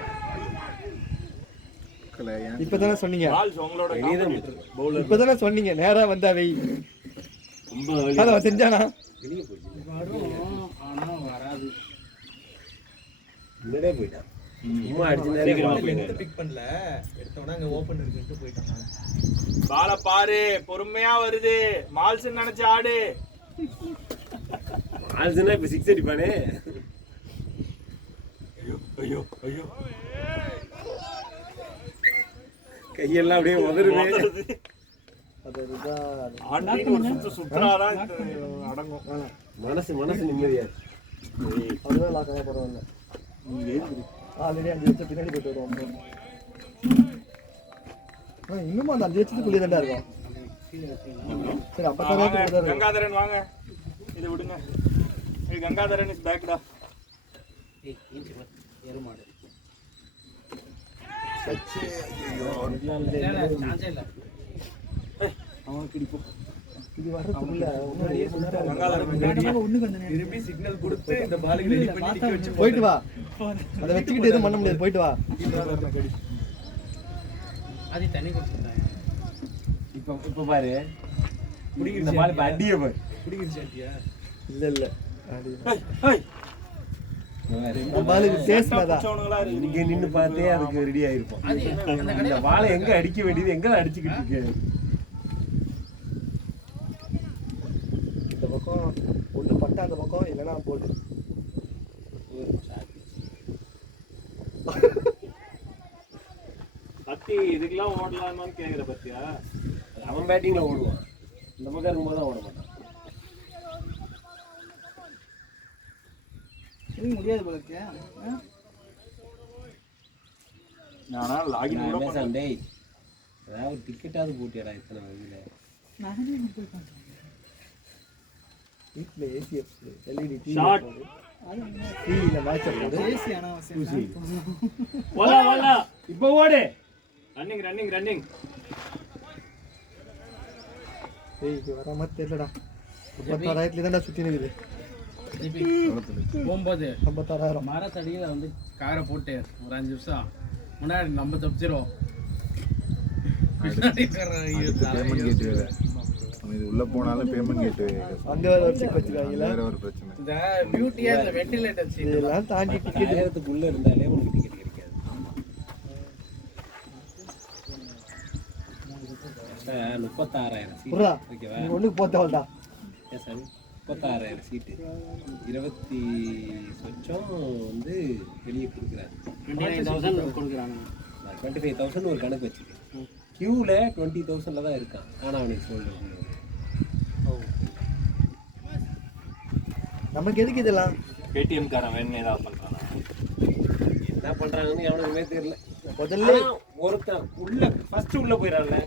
இப்பதானே சொன்னீங்க. பால்ஸ் உங்களோட பவுலர். இப்பதானே சொன்னீங்க நேரா வந்தா வை. ரொம்ப அத செஞ்சானா? வெளியே போச்சு. வரும் ஆனால் வராது. முன்னாடியே போயிட்டான். சும்மா அடிச்சு பிக் பண்ணல, எடுத்தவனா அங்க ஓபன் இருக்குன்னு போயிட்டான். பால பாரு, பொறுமையா வருது. மால்ஸ் நினைச்சு ஆடு. மால்ஸ்னா இப்ப 6 அடிப்பானே. ஐயோ ஐயோ ஐயோ, கையெல்லாம் அப்படியே உதறுது. அதுதான் ஆண்டின்னு ஒரு சுத்து சுத்துறாதான் அடங்கும். மனசு நிம்மதியா. அதுதான் லாக்காக பரவாயில்ல. ஆல்ரெடி 5 வருஷம் பின்னாடி போயிட்டு வருவோம். இன்னும் அந்த 5 வருஷத்துக்குள்ளே தான் இருக்கும். சரி அப்ப கங்காதரன் வாங்க, இதை விடுங்க. கங்காதரன் இஸ் பேக்டா. எருமாடு சான்ஸே இல்லை. அவனுக்கு இடிப்போம். இது வர்றதுக்குள்ள முன்னாடியே சொல்லிட்டாங்க. கங்காதரன் ஒண்ணுக்கு வந்தேன். திரும்பி சிக்னல் கொடுத்து இந்த பாலுக்கு ரெடி பண்ணி நிக்க வச்சு போயிட்டு வா. அதை வச்சுக்கிட்டு எதுவும் பண்ண முடியாது. போயிட்டு வா. அது தண்ணி குடிச்சிருந்தாங்க. இப்ப பாரு இந்த பால் இப்ப அடிய பாரு. குடிக்கிறியா? இல்ல இல்ல ஹேய் இந்த பாலுக்கு பேசினதா புடிச்சவனுங்களா இருக்கு. இங்க நின்னு பார்த்தே அதுக்கு ரெடி ஆயிருப்போம். இந்த பாலை எங்க அடிக்க வேண்டியது எங்க அடிச்சுக்கிட்டு இருக்கு. இந்த பக்கம் ஒண்ணு பட்டா அந்த பக்கம் இல்லைன்னா போட்டு கத்தி இதுக்கெல்லாம் ஓடலாமான்னு கேக்குற பத்தியா? அவன் பேட்டிங்கில் ஓடுவான், இந்த பக்கம் இருக்கும்போது தான் ஓட மாட்டான். இது முடியாது போல இருக்கே. நானா லாகின் கூட பண்ணல. டேய் ஏதாவது ஒரு டிக்கெட்டாவது போட்டியாடா இத்தனை வகையில். நானே போய் பார்த்தேன். வீட்டில் ஏசிஎஃப் எல்இடி ஷார்ட் டிவியில் மேட்ச் போது ஏசி அனாவசியம். ஓலா ஓலா இப்போ ஓடு. Running running running. இது வர மாதிரி தெரியலடா. 56,000 தான்டா சுற்றி நிற்குது. போகும்போது 56,000 மரத்தடியில் வந்து காரை போட்டு ஒரு 5 நிமிஷம் முன்னாடி நம்ம தப்பிச்சிரும். பின்னாடி பேமெண்ட் கேட்வே நம்ம இது உள்ள போனாலும் பேமெண்ட் கேட்வே அங்கே வேறு ஒரு செக் வச்சுருக்காங்களா? வேற ஒரு பிரச்சனை. இந்த பியூட்டியா இந்த வெண்டிலேட்டர் சீட் இதெல்லாம் தாண்டி டிக்கெட் 1000க்குள்ளே இருந்தாலே உனக்கு டிக்கெட் கிடைக்காது. 36,000 சீட். புறா ஓகேவா? நீ ஒன்றுக்கு போத்தவள்டா. ஏன் சார் 36,000 சீட்டு 20 சொச்சம் வந்து வெளியே கொடுக்குறாரு. 29,000 கொடுக்குறாங்க. 25,000 ஒரு கணக்கு வச்சுக்க. கியூவில் 20,000 தான் இருக்கான், ஆனால் அவனுக்கு சோல்டு. நமக்கு எதுக்கு இதெல்லாம்? பேடிஎம் காரன் வேணும் ஏதாவது பண்றானா? என்ன பண்ணுறாங்கன்னு எவனுக்குமே தெரியல. முதல்ல ஒருத்தன் உள்ள ஃபர்ஸ்ட் உள்ள போயிடறான்ல,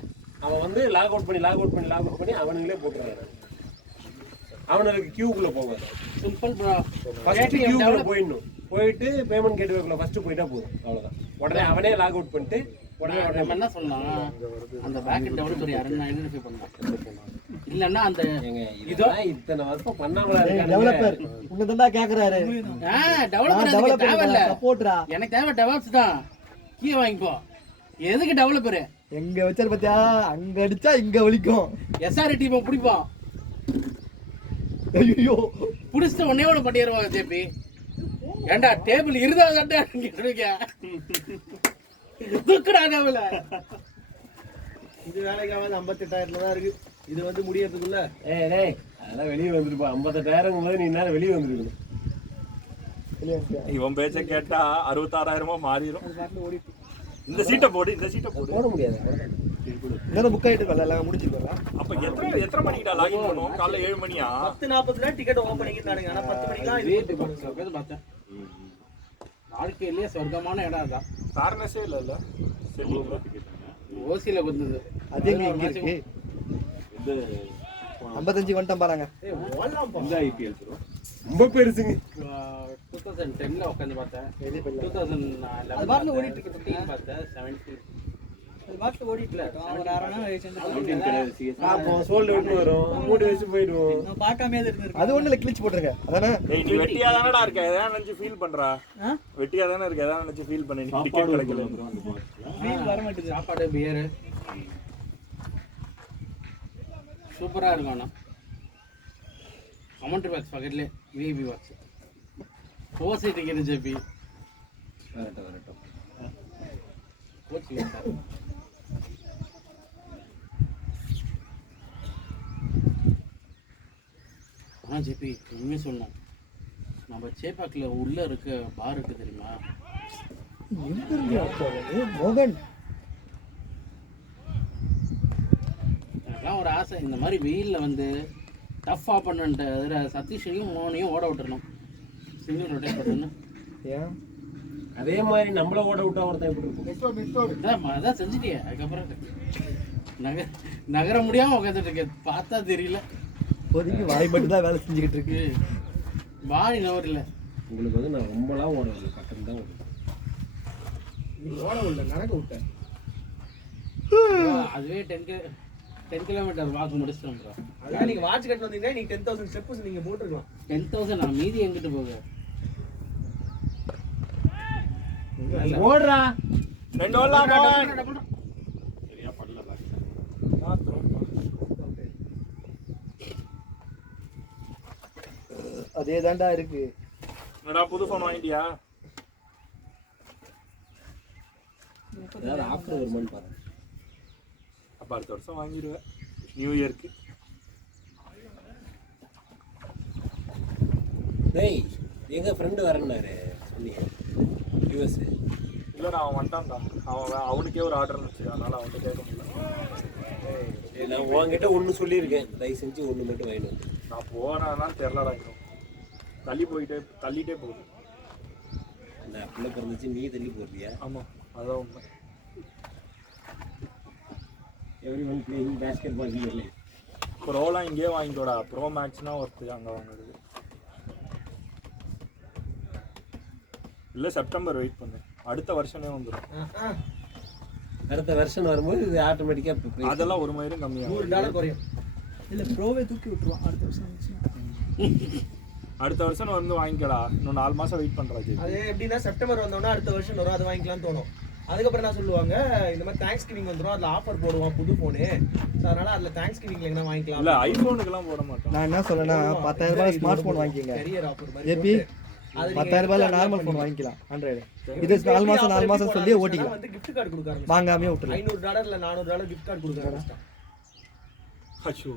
அவன் வந்து லாக் அவுட் பண்ணி அவனுங்களே போட்டுறாரு. அவனுக்கு கியூக்குள்ள போகாது. Simple bro. ஃபர்ஸ்ட் கியூக்குள்ள போயிட்டு பேமெண்ட் கேட்வேக்குள்ள ஃபர்ஸ்ட் போயிட்டா போதும், அவ்வளவுதான். உடனே அவனே லாக் அவுட் பண்ணிட்டு உடனே நம்ம என்ன சொல்லலாம், அந்த பேக் டெவலப்பர் யாருன்னு ஐடென்டிஃபை பண்ணலாம். இல்லன்னா அந்த இதோ இத்தனை வருஷம் பண்ணாமலா டெவலப்பர் உன்னை தான்டா கேட்குறாரு. டெவலப்பர் தேவையில்ல, சப்போர்ட்ரா. எனக்கு தேவை டெவலப்ஸ் தான். கீ வாங்கிக்கோ. எதுக்கு டெவலப்பரு? எங்க வச்சாரு பாத்தியா, அங்க அடிச்சா இங்க வலிக்கும். எஸ்ஆர்டி டீம் பிடிப்போம். ஐயோ பிடிச்சிட்டு ஒன்னே ஒன்று பண்ணிடுவாங்க ஜேபி. ஏண்டா டேபிள் இருந்தா கேட்டுருக்க துக்குடா டேபிள். இது வேலைக்கு ஆகாது. 58,000 தான் இருக்கு. இது வந்து முடியறதுக்குள்ள டேய் அதெல்லாம் வெளியே வந்துருப்பா. 58,000 போது நீ நேரம் வெளியே வந்துருக்கணும். இவன் பேச்ச கேட்டா 66,000 மாறிடும். இந்த சீட்டை போடு, இந்த சீட்டை போடு. போட முடியாது. இதெல்லாம் புக் ஆயிட்டு இருக்கல, எல்லாம் முடிச்சிருக்கல. அப்ப எத்தனை மணிக்குடா லாகின் பண்ணுவோம்? காலைல 7 மணியா? 10:40 டிக்கெட் ஓபன் பண்ணிக்கிறானுங்க. ஆனா 10 மணிக்கெல்லாம் இது பார்த்தேன். வாழ்க்கையிலேயே சொர்க்கமான இடம் அதான். ஃபேர்னஸே இல்ல. சரி ஓசியில குத்துது. அது எங்க இருக்கு? 55 வந்துட்டோம் பாருங்க. இந்த ஐபிஎல் ப்ரோ ரொம்ப பெருசுங்க. 2010ல உட்காந்து பார்த்தேன். அது 2011 பாட்டுல ஓடிட்டு இருக்கு. 15 பார்த்தேன். 17 அது பாட்டுல ஓடிட்டு இருக்கு. அவன் ஒரு அரை மணி நேரம் கழிச்சு கிடையாது சிஎஸ். அப்போ சோல்டு விட்டு வரும், மூடி வச்சு போயிடுவோம். நான் பார்க்காம இருந்திருக்கு. அது ஒண்ணுல கிளிச் போட்டுருங்க. அதானே ஏய் நீ வெட்டியா தானடா இருக்க? எதாவது நினைச்சு ஃபீல் பண்றா? வெட்டியா தானே இருக்க? எதாவது நினைச்சு ஃபீல் பண்ணி நீ டிக்கெட் கிடைக்கல. ஃபீல் வர மாட்டேங்குது. சாப்பாடு பியர் சூப்பரா இருக்கும். ஆனால் கமெண்ட்ரி பாக்ஸ் பக்கத்துலேயே விஐபி பாக்ஸ் ஓசி டிக்கெட் ஜேபி வரட்டும். கோச்சு ஆனால் ஜேபி உண்மையை சொன்னோம். நம்ம சேப்பாக்கில் உள்ள இருக்க பார் இருக்கு தெரியுமா? மோகன் எனக்குலாம் ஒரு ஆசை, இந்த மாதிரி வெயிலில் வந்து டஃப்பாக பண்ணுன்ட்டு அதில் சதீஷையும் மோனையும் ஓட விட்டுறணும். சிங்கிள் ரொட்டேட் பண்ணணும். ஏன் அதே மாதிரி நம்மள ஓட விட்டா ஒருத்தன் எப்படி இருக்கும்? அதான் செஞ்சுட்டியே. அதுக்கப்புறம் நகர முடியாமல் உட்காந்துட்டு இருக்கேன். பார்த்தா தெரியல. இப்போதைக்கு வாய் மட்டும் தான் வேலை செஞ்சுக்கிட்டு இருக்கு. பாடி நவர் இல்லை. உங்களுக்கு வந்து நான் ரொம்பலாம் ஓடுவேன், பக்கம் தான் ஓடுவேன். நீ ஓட விடல, நடக்க விட்டேன். அதுவே 10 கிலோமீட்டர் வாக்கு முடிச்சிட்டோம் ப்ரோ. அதான் நீங்க வாட்ச் கட்டு வந்தீங்கன்னா நீங்க 10,000 ஸ்டெப்ஸ் நீங்க போட்டுருக்கலாம். 10,000 நான் மீதி எங்கிட்டு போக? ஓடுறா 2 ஓடலாம் போன். சரியா படல பாரு. அதே தாண்டா இருக்கு. என்னடா புது ஃபோன் வாங்கிட்டியா? ஏதாவது ஆஃபர் வருமானு பாருங்க. அப்ப அடுத்த வருஷம் வாங்கிடுவேன் நியூ இயர்க்கு. டேய் எங்க ஃப்ரெண்டு வரேன்னாரு சொன்னீங்க யூஎஸ். இல்லடா அவன் வந்துட்டான்டா. அவனுக்கே ஒரு ஆர்டர் இருந்துச்சு, அதனால அவன்கிட்ட கேட்க முடியல. நான் உங்ககிட்ட ஒன்று சொல்லியிருக்கேன், தயவு செஞ்சு ஒன்று மட்டும் வாங்கிட்டு வந்து. நான் போனான்னா தெரிலடா இன்னும் தள்ளிட்டே போகுது. அந்த பிள்ளை பிறந்துச்சு, நீ தள்ளி போடுறியா? ஆமாம், அதான் உண்மை. Every one playing basketball இல்லை. ப்ரோலாம் இங்கேயே வாங்கிக்கோடா. ப்ரோ மேக்ஸ்னா ஒருத்தர் அங்கே வாங்குறது. இல்லை செப்டம்பர் வெயிட் பண்ணு, அடுத்த வருஷமே வந்துடும். அடுத்த வருஷம் வரும்போது இது ஆட்டோமேட்டிக்காக அதெல்லாம் ஒரு மயிரும் கம்மியாகும். $100 குறையும். இல்லை ப்ரோவே தூக்கி விட்டுருவான் அடுத்த வருஷம் வந்துச்சுன்னா. அடுத்த வருஷம் வந்து வாங்கிக்கடா. இன்னும் 4 மாதம் வெயிட் பண்ணுறாச்சு. அது எப்படின்னா செப்டம்பர் வந்தோன்னா அடுத்த வருஷம் வரும், அது வாங்கிக்கலாம்னு தோணும். அதுக்கப்புறம் என்ன சொல்லுவாங்க, இந்த மாதிரி தேங்க்ஸ் கிவிங் வந்துடும், அதில் ஆஃபர் போடுவான் புது ஃபோனு, அதனால அதில் தேங்க்ஸ் கிவிங்ல எங்கன்னா வாங்கிக்கலாம். இல்லை ஐஃபோனுக்கெல்லாம் போட மாட்டோம். நான் என்ன சொல்றேன்னா 10,000 ரூபாய் ஸ்மார்ட் ஃபோன் வாங்கிக்கங்க. கரியர் ஆஃபர் மாதிரி ஏபி 10,000 ரூபாயில நார்மல் ஃபோன் வாங்கிக்கலாம் ஆண்ட்ராய்டு. இது 4 மாசம் சொல்லி ஓட்டிக்கலாம். வந்து gift card கொடுக்காரு. வாங்காமே விட்டுரு. $500 இல்ல $400 gift card கொடுக்காரு. அச்சோ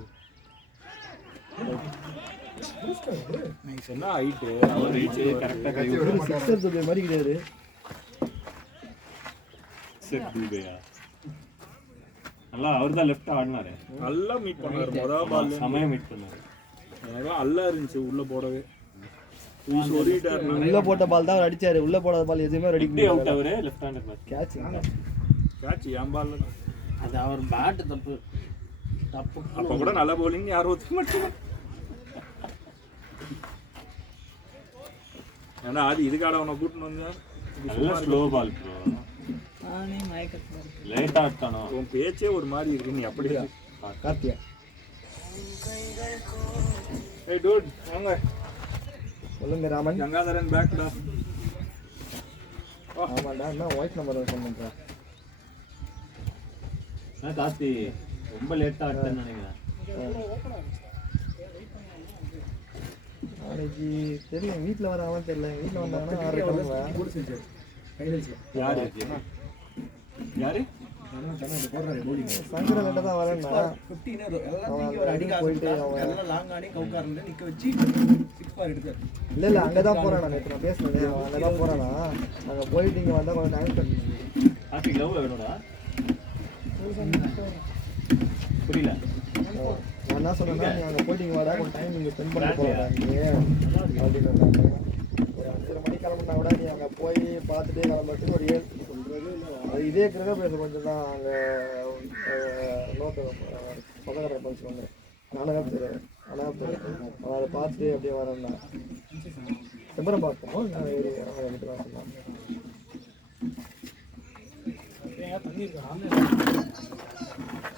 என்ன ஹைட்டு அவர் ரீச் கரெக்டாக சிக்ஸர் துபே மாதிரி கிடையாது. சரி தூபையா நல்லா அவர் தான் லெஃப்ட் ஆடினாரு. நல்லா மீட் பண்ணாரு. மொதல் பால் சமயம் மீட் பண்ணாரு. அதெல்லாம் அல்லா இருந்துச்சு உள்ள போடவே. சொல்லிட்டாரு உள்ள போட்ட பால் தான் அவர் அடிச்சாரு. உள்ள போடாத பால் எதுவுமே ரெடி இப்படி அவுட் அவரு லெஃப்ட் ஹேண்டர் மேட்ச். கேட்ச் என் பால். அது அவர் பேட் தப்பு. அப்போ கூட நல்ல பவுலிங் யாரும் ஒத்துக்க மாட்டாங்க. ஏன்னா அது இதுக்காக அவனை கூட்டின்னு வந்தேன். நல்ல ஸ்லோ பால் ப்ரோ. நானே மயக்கத்தில் இருக்கேன். லேட்டா ஆட்டானோ. உன் பேச்சே ஒரு மாதிரி இருக்கு. நீ அப்படியே கார்த்தியா ஏய் டூட் வாங்க. சொல்லுங்க ராமன். கங்காதரன் பேக்டா. ஆமாண்டா, என்ன வாய்ஸ் நம்பர் ஃபோன் பண்றேன். கார்த்தி ரொம்ப லேட்டா ஆட்டேன்னு நினைக்கிறேன். நாளைக்கு தெரியல, வீட்டில் வராமல் தெரியல. வீட்டில் வந்தாங்கன்னா 6 பண்ணுவேன். யாரு யாரு சங்கரன் கிட்ட தான் வரேன்னா 15 எல்லாம் ஒரு அடி போயிட்டு எல்லாம் லாங் ஆடி கவுக்காரங்க நிக்க வச்சு 6 பார் எடுத்தாரு. இல்லை அங்கே தான் போகிறேன். நான் நேற்று நான் பேசுனேன், அங்கே தான் போகிறேன்னா அங்கே போயிட்டு இங்கே வந்தால் கொஞ்சம் டைம் ஸ்பெண்ட். கார்த்தி லவ் வேணும்டா. புரியல. நான் என்ன சொன்னேன்னா, நீ அங்கே போயிட்டு இங்கே வரா கொஞ்சம் டைம் இங்கே ஸ்பெண்ட் பண்ண போகிறேன் அப்படின்னு. ஒரு 5:30 மணிக்கு கிளம்புனா கூட நீ அங்கே போய் பார்த்துட்டே கிளம்புறதுக்கு ஒரு 7 அது இதே கிரக பேச கொஞ்சம் தான். அங்கே நோட்டு சொந்தக்கார படிச்சுவாங்க. நானும் தெரியாது, ஆனால் அதை பார்த்துட்டு அப்படியே வரேன்னா செம்பரம் பார்க்கணும். நான் என்கிட்ட தான் சொன்னேன்.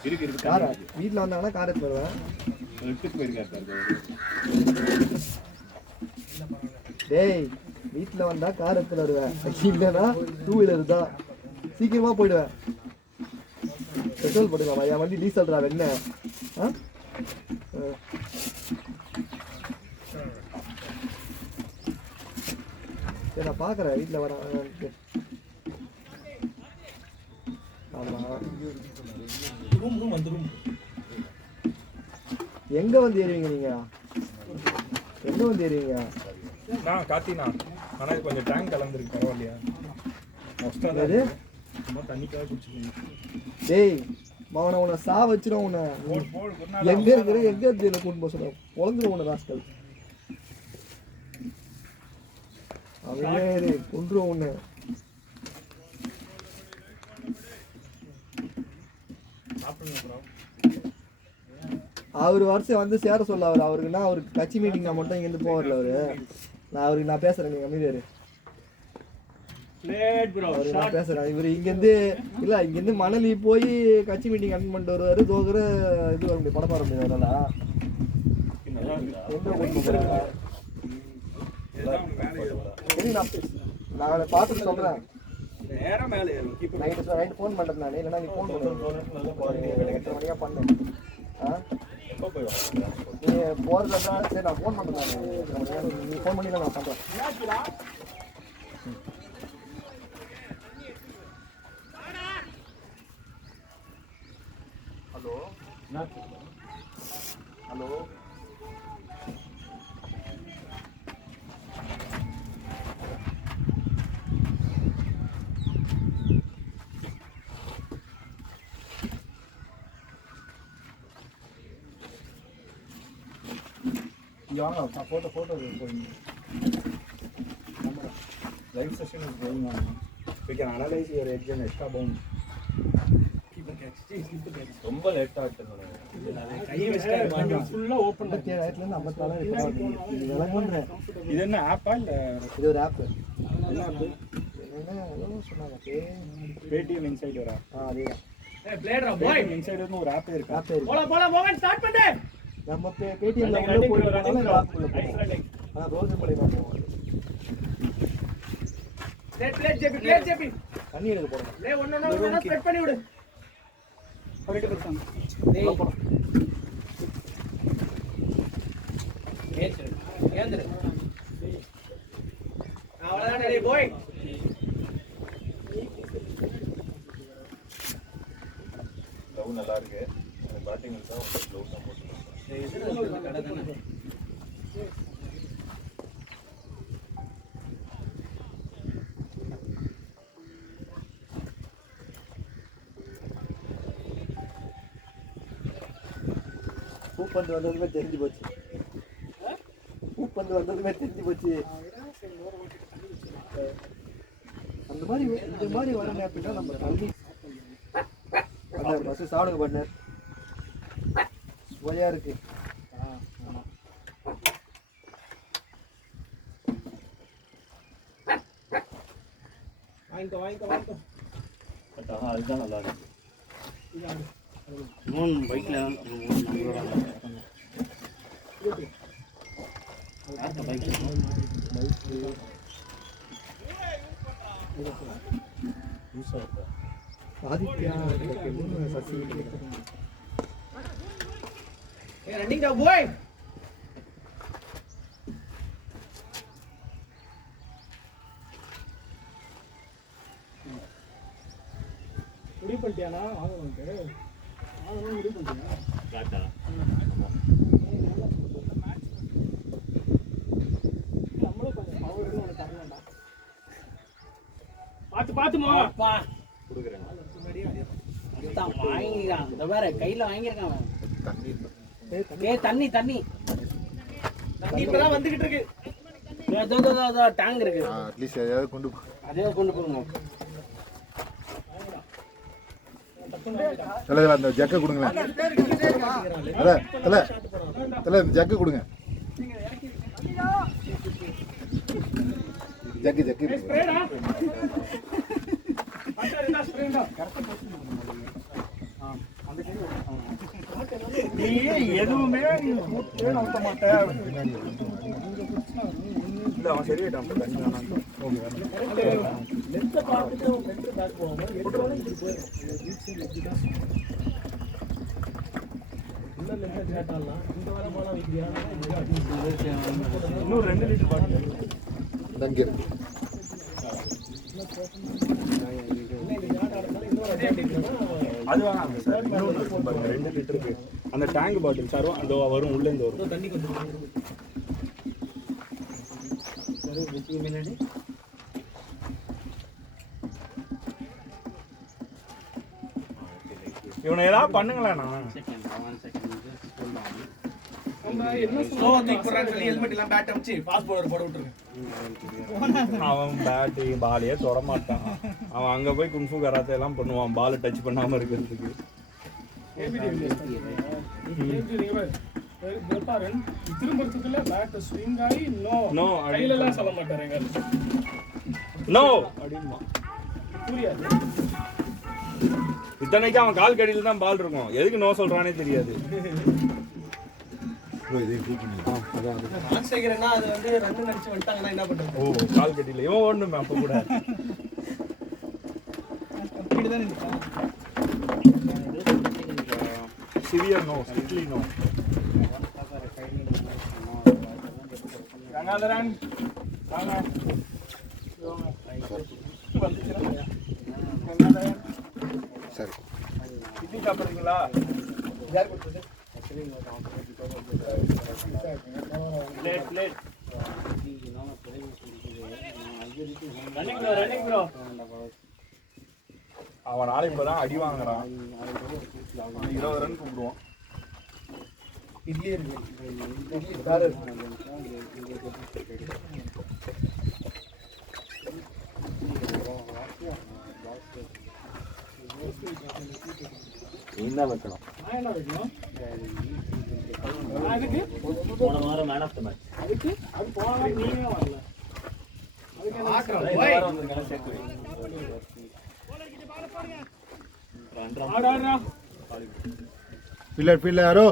இருக்கு காரை வீட்டில் வந்தாங்கன்னா காரை போயிடுவேன். எடுத்துட்டு போயிருக்காரு. டேய் வீட்டில் வந்தால் கார் எடுத்துட்டு வருவேன். இல்லைன்னா 2 வீலர் தான். சீக்கிரமாக போயிடுவேன். பெட்ரோல் போட்டுக்கலாம். என் வண்டி டீசல்ரா என்ன. ஆ சரி நான் பார்க்குறேன் வீட்டில் வரேன். ஆமாம் எங்கே வந்து ஏறுவீங்க நீங்கள்? எங்கே வந்து ஏறுவீங்க? நான் காத்தினா ஆனால் கொஞ்சம் டேங்க் கலந்துருக்கு. பரவாயில்லையா? அது சும்மா தண்ணிக்காக குடிச்சுக்கோங்க. டேய் மவனை உன்னை சா வச்சிடும். உன்னை எங்கே இருக்கிற எங்கே இருந்து கூட்டு போக சொல்ல குழந்தைங்க உன்னை ராஸ்கல். அவனே கொன்றுவோம் உன்னை. அவர் வருஷம் வந்து சேர சொல்ல. அவருக்குன்னா அவருக்கு கட்சி மீட்டிங் நான் மட்டும் இங்கேருந்து போகல. அவருக்கு நான் பேசுகிறேன், நீங்கள் அமைதியாரு. அவருக்கு நான் பேசுகிறேன். இவர் இங்கேருந்து இல்லை, இங்கேருந்து மணலி போய் கட்சி மீட்டிங் அட்டன் பண்ணிட்டு வருவார். தோகுற இது வர முடியும், படம் வர முடியும். அதனால நான் பார்த்துட்டு சொல்கிறேன். நைட்டு ஃபோன் பண்ணுறேன் நான். இல்லைன்னா நீ ஃபோன் பண்ணுறேன் 8 மணியாக பண்ணேன். நீ போகிறதா சரி நான் ஃபோன் பண்ணுறேன். நீ ஃபோன் பண்ணி நான் பண்ணுறேன். ஹலோ ஹலோ இங்கே வாங்க photo Boeing. Live session is going on. We can analyze your edge and extra bound. ரொம்ப லேட் ஆகிட்டு ஃபுல்லாக ஓப்பன் 57,000 54,000 இதெல்லாம் பண்ணுறேன். இது என்ன ஆப்பா இல்லை இது ஒரு ஆப்பு. என்ன ஆப்பு? என்னென்ன சொன்னாங்க? பேடிஎம் இன்சைட் வரா? அதேதான். பேடிஎம் இன்சைடுன்னு ஒரு ஆப்பே இருக்கு. ஆப்பே இருக்கு. நம்ம பேடிஎம்ல உள்ள போயிட்டனால இந்த ஆப்புக்குள்ள போறோம். அதான் ரோஸ் மூலமா போவோம். தண்ணி எடுக்க போறோம். லவ் நல்லா இருக்கு. பேட்டிங் தான் லவ் தான் போட்டுருக்காங்க. பூப்பந்து வந்ததுமே தெரிஞ்சு போச்சு. பூப்பந்து வந்ததுமே தெரிஞ்சு போச்சு. அந்த மாதிரி இந்த மாதிரி வரணும் அப்படின்னா நம்ம தண்ணி பஸ் சாப்பிடுங்க பண்ணர் சுவையா இருக்கு. அதுதான் நல்லா இருக்கு. பைக்ல ஆதித்யா சசி முடிவு பண்ணிட்டியானா? முடிவு பண்ணிட்டியா? நம்மளும் கொஞ்சம் பவர் ஒன்று தரலாம்டா. பார்த்துமா வாங்கிக்கிறான். இந்த வேற கையில வாங்கியிருக்கான். தண்ணி தண்ணி இப்பதான் வந்துகிட்டு இருக்கு. டேங்க் இருக்கு. அட்லீஸ்ட் எதையாவது கொண்டு அதே கொண்டு போகணும். தலைவர் அந்த ஜக்கை கொடுங்களேன். தலை இந்த ஜக்கை கொடுங்க. ஜக்கு நீ எதுவுமே நடத்த மாட்டேன். இல்லை அவன் சரியாயிட்டான். இன்னும் 2 லிட்டர் பாட்டில் தங்கி இருக்கு. அது வேணாம் சார். இன்னொன்று 2 லிட்டருக்கு அந்த டேங்க் பாட்டில் சார் அதோ வரும் உள்ளேருந்து வரும். தண்ணி கொஞ்சம் இவனை ஏதாவது பண்ணுங்களேண்ணா. அவன் பேட்டு பாலையே தொட மாட்டான். அவன் அங்க போய் குன்ஃபு கராத்தே எல்லாம் பண்ணுவான் பால் டச் பண்ணாம இருக்கிறதுக்கு. திரும்பறதுக்குள்ள பேட் ஸ்விங் ஆகி நோ கையில எல்லாம் சொல்ல மாட்டாங்க. நோ அப்படிமா புரியாது. இத்தனைக்கு அவன் கால் கடியில தான் பால் இருக்கும். எதுக்கு நோ சொல்றானே தெரியாது. ஓ கால் கடியில இவன் ஓடணுமே அப்ப கூட. Severe no, strictly no. Gangadharan வாங்க. சரி இட்லி சாப்பிட்றீங்களா? அவன் நாளைக்கு இப்பதான் அடி வாங்குறான். 20 ரன் கூப்பிடுவான். இட்லி இருக்கு. இட்லி வேற நீ தான் வைக்கணும். நான் என்ன வைக்கணும்? அதுக்கு போன வாரம் மேன் ஆஃப் த மேட்ச். அதுக்கு அது போன வாரம் நீங்க வரல. அதுக்கு என்ன இந்த வாரம் வந்திருக்காங்க சேர்த்து வை. ஆடாடா. फील्डर यारो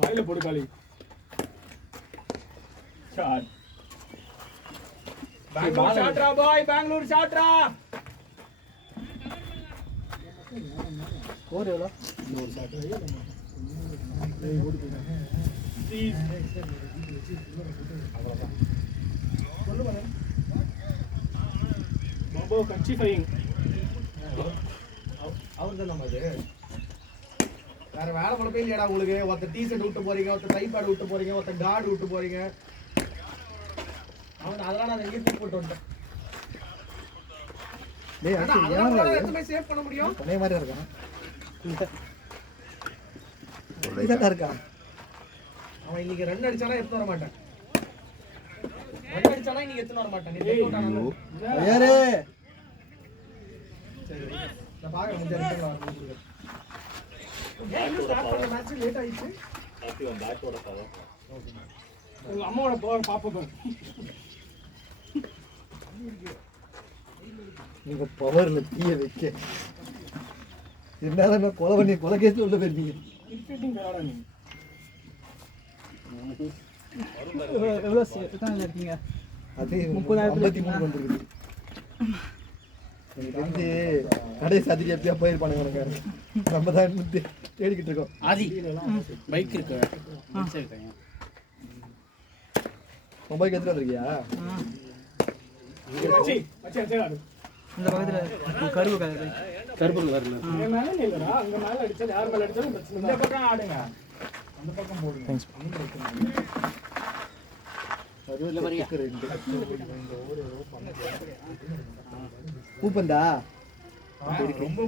வாயில போடு காலி. ஷாட். பெங்களூர் ஷாட்ரா பாய், பெங்களூர் ஷாட்ரா. ஸ்கோர் எவ்வளோ? பாபோ கட்சி ஃபைங். அவர் தான் நம்ம அது வேற வேலை பழப்பே இல்லையாடா உங்களுக்கு? ஒருத்த டீஷர்ட் விட்டு போறீங்க, ஒருத்த டை பேட் விட்டு போறீங்க, ஒருத்த கார்டு விட்டு போறீங்க. அவன் அதெல்லாம் நான் எங்கேயும் தூக்கி போட்டு வந்துட்டேன். சேவ் பண்ண முடியும் அதே மாதிரி இருக்கான். இருக்கான் அவன் இன்னைக்கு 2 அடிச்சானா எடுத்து வர மாட்டேன். 2 அடிச்சானா இன்னைக்கு எடுத்து வர மாட்டேன். யாரு சரி நான் பாக்குறேன். முடிஞ்ச இடத்துல வர ஸ்டார்ட் பண்ண மேட்ச் லேட் ஆயிடுச்சு. உங்க அம்மாவோட பவர் பாப்போம். நீங்க பவர்ல தீய வைக்க என்ன கொலை பண்ணி கொலை கேஸ் உள்ள போயிருக்கீங்க. கிரிக்கெட்டிங் விளையாட நீ. எவ்வளோ எத்தனை இருக்கீங்க? அது 53 வந்துருக்குது. எனக்கு தெரிஞ்சு கடை சாதிக்கு எப்படியா போயிருப்பானுங்க உனக்கு. நம்ம தான் தேடிக்கிட்டு இருக்கோம். ஆதி பைக் இருக்கு. மொபைல் எடுத்துட்டு வந்திருக்கியா? மச்சி மச்சி அடிச்சாரு. இந்த பக்கத்தில் கருப்பு வரல. என் மேல இல்லடா, அங்க மேல அடிச்சா யார் மேல அடிச்சாலும் பிரச்சனை இல்லை. இந்த பக்கம் ஆடுங்க, அந்த பக்கம் போடுங்க. பூப்பந்தா ரொம்ப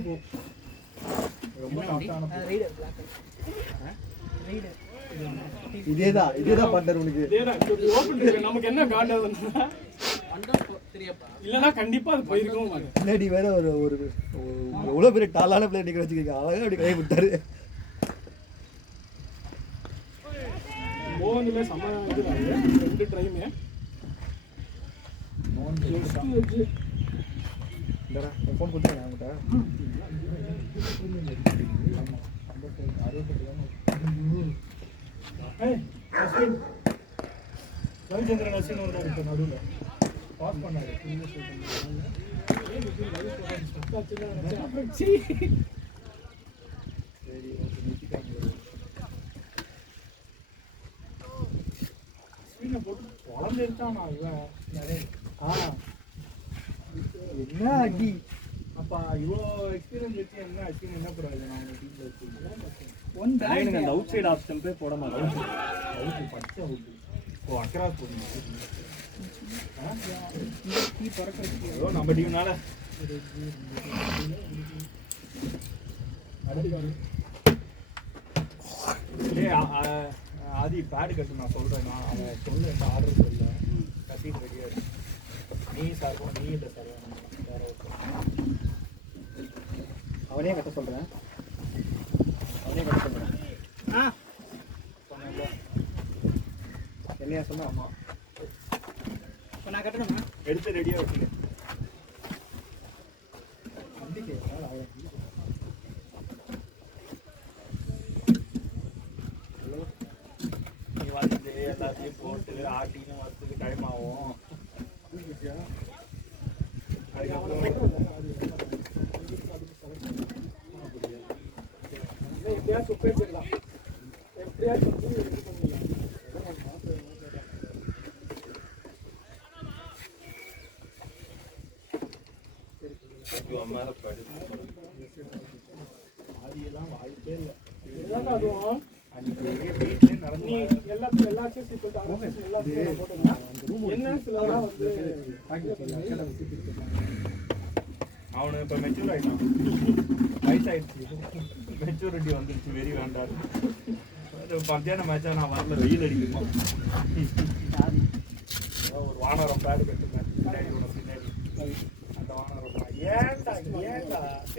இதேதான் பண்றாரு உனக்கு. நமக்கு என்ன காண்டாது இல்லன்னா கண்டிப்பா அது போயிருக்கவும் மாட்டேன். முன்னாடி வேற ஒரு எவ்வளவு பெரிய டாலான பிளேட் நிக்க வச்சுக்கீங்க. அழகா அப்படி கை விட்டாரு. போன்ல சமாளிச்சு 2 ட்ரைமே ஃபோன் கொடுத்தேன் அவங்ககிட்ட. ரவிச்சந்திரன் அஸ்வின் ஒரு இருக்கு நடுவில் பாஸ் பண்ணாரு. போட்டு குழந்தை இருக்கான். என்ன அடி அப்பா இவ்வளோ எக்ஸ்பீரியன்ஸ் வச்சு என்ன அஸ்வின் என்ன பிரயோஜனம் அவங்க டீம்ல வச்சு? அந்த அவுட் சைடு ஆப்ஷன் போய் போட மாட்டோம். பச்சை அவுட். ஓ அக்ராஸ் போடுங்க. நம்ம டீம்னால ஆதி பேடு கட்டு நான் சொல்றேன். அவன் சொல்ல என்ன ஆர்டர் சொல்ல கட்டிட்டு ரெடியா இருக்கு. நீ சார் நீ இல்லை சார் வேற அவனே கட்ட சொல்றேன். என்னையா சொன்னா? ஆமா இப்போ நான் கட்டணுமா? எடுத்து ரெடியா வச்சுக்க. நீ வந்து எல்லாத்தையும் போட்டு ஆட்டின்னு வரத்துக்கு டைம் ஆகும். எப்படியா சுப்பே போயிடலாம். எப்படியா சுப்பி இது பண்ணிடலாம். You are mad at ஆதியெல்லாம் வாய்ப்பே இல்லை. இதுதான்டா அதுவும். அன்னைக்கு வீட்லயே நடந்து நீ எல்லாத்தையும் சீக்கிரம் ஆரம்பிச்சு எல்லாத்தையும் போட்டோம்னா என்ன சிலவெல்லாம் வந்து அவனுக்கு இப்போ மெச்சூர் ஆகிட்டான், வயசாயிடுச்சு, மெச்சூரிட்டி வந்துடுச்சு, வெறி வேண்டாம். மத்தியானம் மேட்சா நான் வரல, வெயில் அடிக்குமா. ஒரு வானரம் பேடு கட்டுனேன் பின்னாடி, உனக்கு பின்னாடி அந்த வானரம் தான். ஏன்டா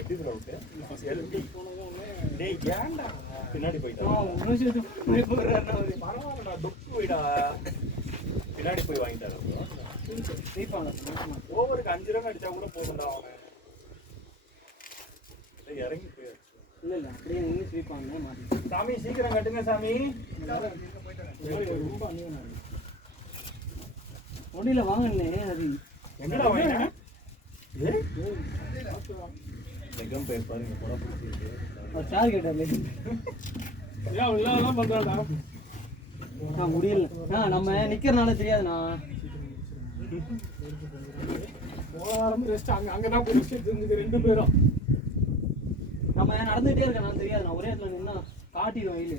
எப்படி விட்டு டேய் ஏன்டா பின்னாடி போயிட்டான். பரவாயில்லடா, துப்பு போயிடா, பின்னாடி போய் வாங்கிட்டாரு. ஓவருக்கு 5 ரன் அடிச்சா கூட போகும்டா அவன். இறங்கி போயாச்சு. இல்ல இல்ல அப்படியே நின்று ஸ்வீப் பண்ண மாட்டேன். சாமி சீக்கிரம் கட்டுங்க சாமி. ரொம்ப அநியாயம். ஒண்டில வாங்கண்ணே. அது எங்கடா வாங்கின? லெகம் பேர் பாருங்க, போட பிடிச்சிருக்கு. ஒரு சார் கேட்டார்ல. ஏன் உள்ளலாம் பண்றாடா? முடியல. நம்ம நிக்கிறனால தெரியாதுண்ணா. போறாம ரெஸ்ட் அங்கதான் போய் ரெஸ்ட் எடுத்து 2 பேரும். நம்ம நடந்துகிட்டே இருக்கனால தெரியாதுண்ணா. ஒரே இடத்துல நின்னா காட்டிடும் வெயில்.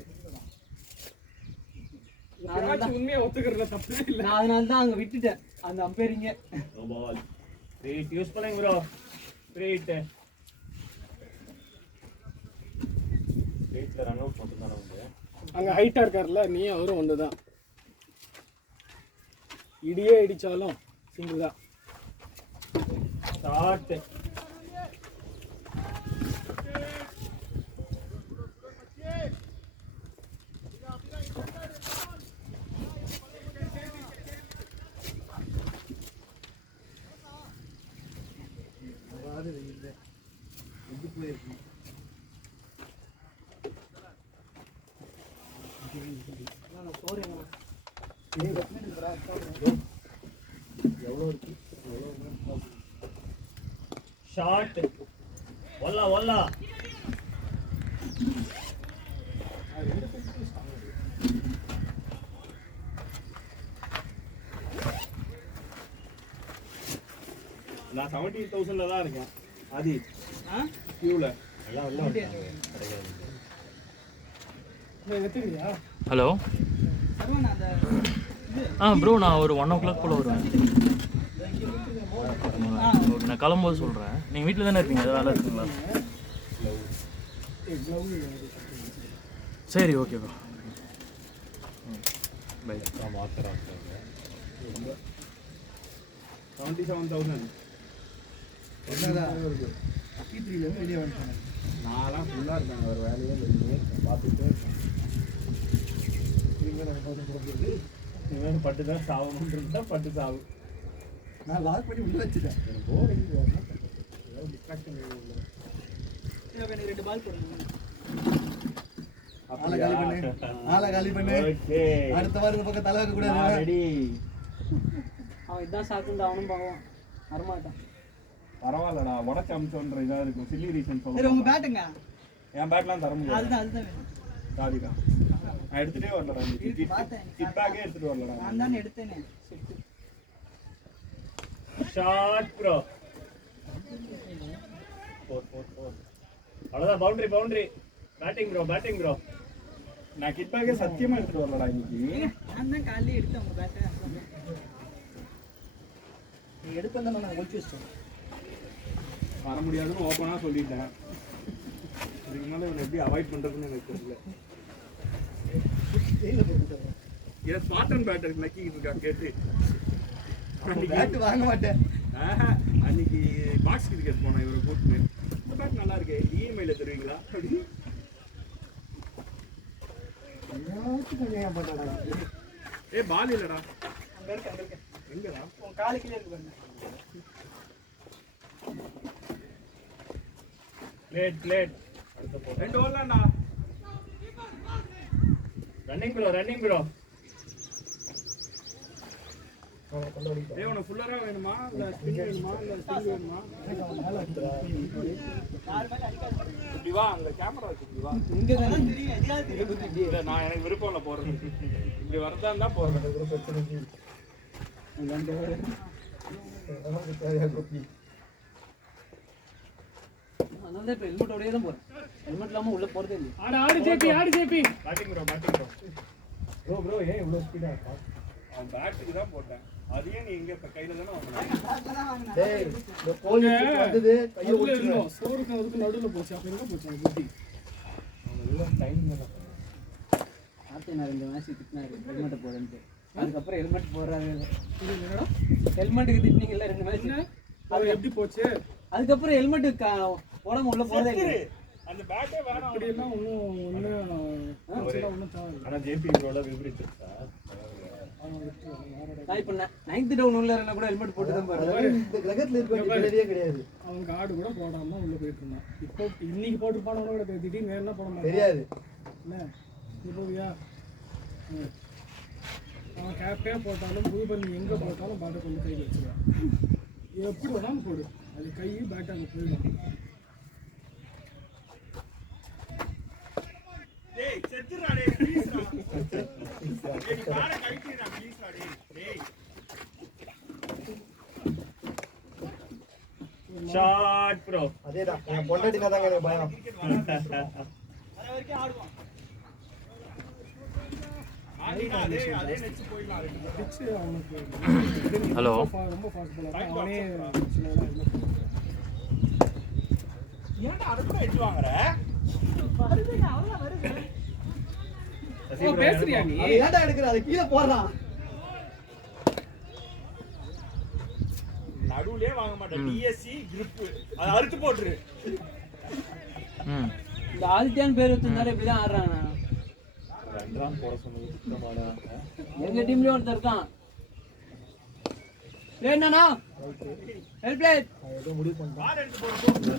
உண்மையா ஒத்துக்கிறதுல தப்பே இல்ல. நான் அதனால தான் அங்க விட்டுட்டேன் அந்த அம்பேரிங்க. பால் ரேட் யூஸ் பண்ணுங்க ப்ரோ. ரேட்ல ரன் அவுட் மட்டும் தான வந்து. அங்க ஹைட்டா இருக்காருல்ல, நீ அவரும் ஒண்ணுதான். இடியே இடிச்சாலும் சிங்கிள் தான். ஸ்டார்ட். ஷாட். வல்லா வல்லா. நான் 70,000ல தான் இருக்கேன். ஆதி கியூல எல்லாம் உள்ள வந்துட்டாங்க. எடுத்துக்கிறியா? ஹலோ ப்ரோ, நான் ஒரு 1 o'clock போல் வருவேன். ஓகே, நான் கிளம்பும்போது சொல்கிறேன். நீங்கள் வீட்டில் தானே இருப்பீங்க, எதாவது வேலை இருக்குங்களா? சரி, ஓகே ப்ரோ. பை. 77,000. வெளியே வந்துட்டாங்க. நான்லாம் ஃபுல்லாக இருக்காங்க, ஒரு வேலையே இல்லை, பார்த்துட்டே இருக்கேன். இவன் பட்டு தான் சாகணுன்றது தான் பட்டு சாவு. நான் லாக் பண்ணி உள்ள வச்சுட்டேன். டிஸ்ட்ராக்ஷன் 2 பால் போடணும். ஆளை காலி பண்ணு, ஆளை காலி பண்ணு. அடுத்த வாரம் இந்த பக்கம் தலை வைக்க கூடாது. ரெடி. அவன் இதான் சாக்குண்டு அவனும் பாவான் வரமாட்டான். பரவாயில்லடா, உடச்ச அம்சம்ன்ற இதாக இருக்கும். சில்லி ரீசன் சரி, உங்க சொல்லுங்க. பேட்டுங்க. என் பேட்லாம் தர முடியாது. அதுதான் வேணும். சாரிடா, நான் எடுத்துகிட்டே வரலடா. கிட் பேக்கே எடுத்துகிட்டு வரலடா. நான் தானே எடுத்தேனே. Shot bro. அவ்வளோதான், boundary boundary. Batting bro, batting bro. நான் கிட் பேக்கே சத்தியமாக எடுத்துகிட்டு வரலடா இன்னைக்கு. நான் தான் காலையிலே எடுத்தேன் உங்க பேட்டை. நீ எடுத்தேன் நான் ஒழிச்சு வச்சிட்டேன். வர முடியாதுன்னு ஓப்பனாக சொல்லிட்டேன். இதுக்கு மேலே இவனை எப்படி அவாய்ட் பண்ணுறதுன்னு எனக்கு தெரியல. என் ஸ்பாட்டன் பேட்டர் நக்கிக்கிட்டு இருக்கா கேட்டு. பேட்டு வாங்க மாட்டேன். அன்னைக்கு பாக்ஸ் கிரிக்கெட் போனேன் இவரை கூட்டினு. இந்த பேட் நல்லா இருக்கு, இஎம்ஐல தருவீங்களா அப்படி. பால் இல்லடா, அங்க இருக்கு. எங்கடா? உன் காலு கீழே இருக்கு பாருங்க. பிளேட் அடுத்த போ. 2 ஓவர்லாம்டா. Running bro. ஏய், உனக்கு ஃபுல்லரா வேணுமா இல்ல ஸ்பின் வேணுமா இல்ல ஸ்பின் வேணுமா? இப்படி வா, அங்க கேமரா வச்சு இப்படி வா. இங்க தான தெரியும். எதிரால தெரியும். இல்ல, நான் எனக்கு விருப்பம் இல்லை போறது. இங்க வரதா இருந்தா போறேன். ஒரு பிரச்சனை இல்லை. அதனால தான் இப்போ ஹெல்மெட்டோடயே தான் போகிறேன். ஹெல்மெட் இல்லாமல் உள்ளே போகிறதே இல்லை. ஆடு ஜேபி பேட்டிங் ப்ரோ ப்ரோ ஏன் இவ்வளோ ஸ்பீடாக இருக்கா? அவன் பேட்டுக்கு தான் போட்டேன். அதையே நீ இங்கே கையில் தானே வாங்கினேன். டேய் இந்த போலீஸ் வந்தது கையை ஓடிச்சோம். சோறுக்கு அதுக்கு நடுவில் போச்சு. அப்போ எங்கே போச்சு அது புத்தி? ஆர்த்தி நான் 2 மேட்ச் திட்டினாரு ஹெல்மெட்டை போடுறேன்ட்டு. அதுக்கப்புறம் ஹெல்மெட் போடுறாரு. இது என்னடா ஹெல்மெட்டுக்கு திட்டினீங்கல்ல 2 மேட்ச். அது எப்படி போச்சு? அதுக்கப்புறம் ஹெல்மெட்டு போடாமல் உள்ளே போகிறதே இல்லை. அந்த பேட்டே வேணாம். அப்படியெல்லாம் ஒன்றும் தேவை. ஆனால் ஜேபி ப்ரோட விபரீதா நான் இப்போ 9th டவுன் உள்ள இருந்தால் கூட ஹெல்மெட் போட்டு தான் போகிறேன். இந்த கிரகத்துல இருக்க வேண்டியதே கிடையாது. அவங்க ஆடு கூட போடாம உள்ள போயிட்டு இருந்தான். இப்போ இன்னைக்கு போட்டுருப்பானு கூட திடீர்னு வேற என்ன போட மாட்டான் தெரியாது. என்ன நீ போவியா? அவன் கேப்பே போட்டாலும் புது பண்ணி எங்கே போட்டாலும் பேட்டை கொண்டு கையில் வச்சுருவான். எப்படி வேணாலும் போடு, அது கை பேட்டை அங்கே போயிடும். Shot bro. அதேதான் என் பொண்டாட்டினா தாங்க எனக்கு பயம். ஹலோ ரொம்ப ஃபாஸ்ட் பண்ணலாம். அவனே ஏன்டா அதை கூட எட்டு வாங்குற? பேசுறியா நீ? அது ஏன்டா எடுக்கிற? அது கீழே போடுறான். நடுவுலயே வாங்க மாட்டேன். டிஎஸ்சி கிரிப் அதை அறுத்து போட்டுரு. இந்த ஆதித்யான் பேர் வச்சிருந்தாரு இப்படிதான் ஆடுறாங்க. 2 போட சொன்னது சுத்தமாடா. எங்க டீம்லயே ஒருத்தர் இருக்கான். என்னன்னா ஹெல்ப் லைட் ஏதோ முடிவு பண்ணிட்டான். கார் எடுத்து போடு.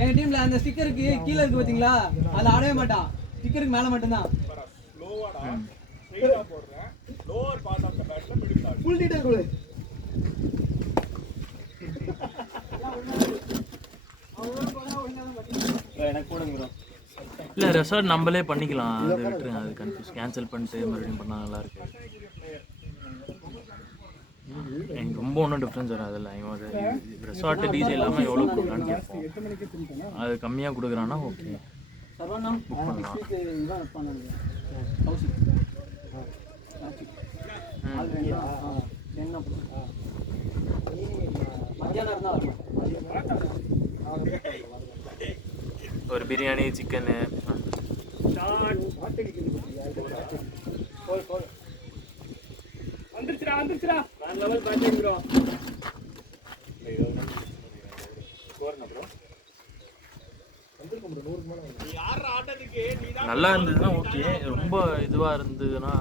எங்க டீம்ல அந்த ஸ்டிக்கருக்கு கீழே இருக்கு பாத்தீங்களா, அதுல ஆடவே மாட்டான். ஸ்டிக்கருக்கு மேல மட்டும்தான். ஸ்லோவாடா ஸ்ட்ரைட்டா போடுறேன். லோவர் பார்ட் ஆஃப் தி பேட்ல மிடில் ஆடு. ஃபுல் டீடைல் கொடு. எனக்கு போடுங்க ப்ரோ. இல்லை ரெசார்ட் நம்மளே பண்ணிக்கலாம். அதை விட்டுருங்க, அது கன்ஃபியூஸ் கேன்சல் பண்ணிட்டு மறுபடியும் பண்ணால் நல்லாயிருக்கு. எனக்கு ரொம்ப ஒன்றும் டிஃப்ரென்ஸ் வராதில்ல. இவன் ரெசார்ட்டு டிஜே இல்லாமல் எவ்வளோ கொடுக்குறான்னு கேட்போம். 8 மணிக்கு திரும்பிட்டேன்னா அது கம்மியாக கொடுக்குறான்னா ஓகே சரவணா புக் பண்ணலாம். இதான் வைப்பாங்க ஹவுஸ் ஆள் வேணா என்ன மத்தியானம் இருந்தால் வரணும். ஒரு பிரியாணி சிக்கனு வந்துருச்சுடா வேற லெவல் பேட்டிங் ப்ரோ. நல்லா இருந்ததுன்னா ஓகே. ரொம்ப இதுவாக இருந்ததுன்னா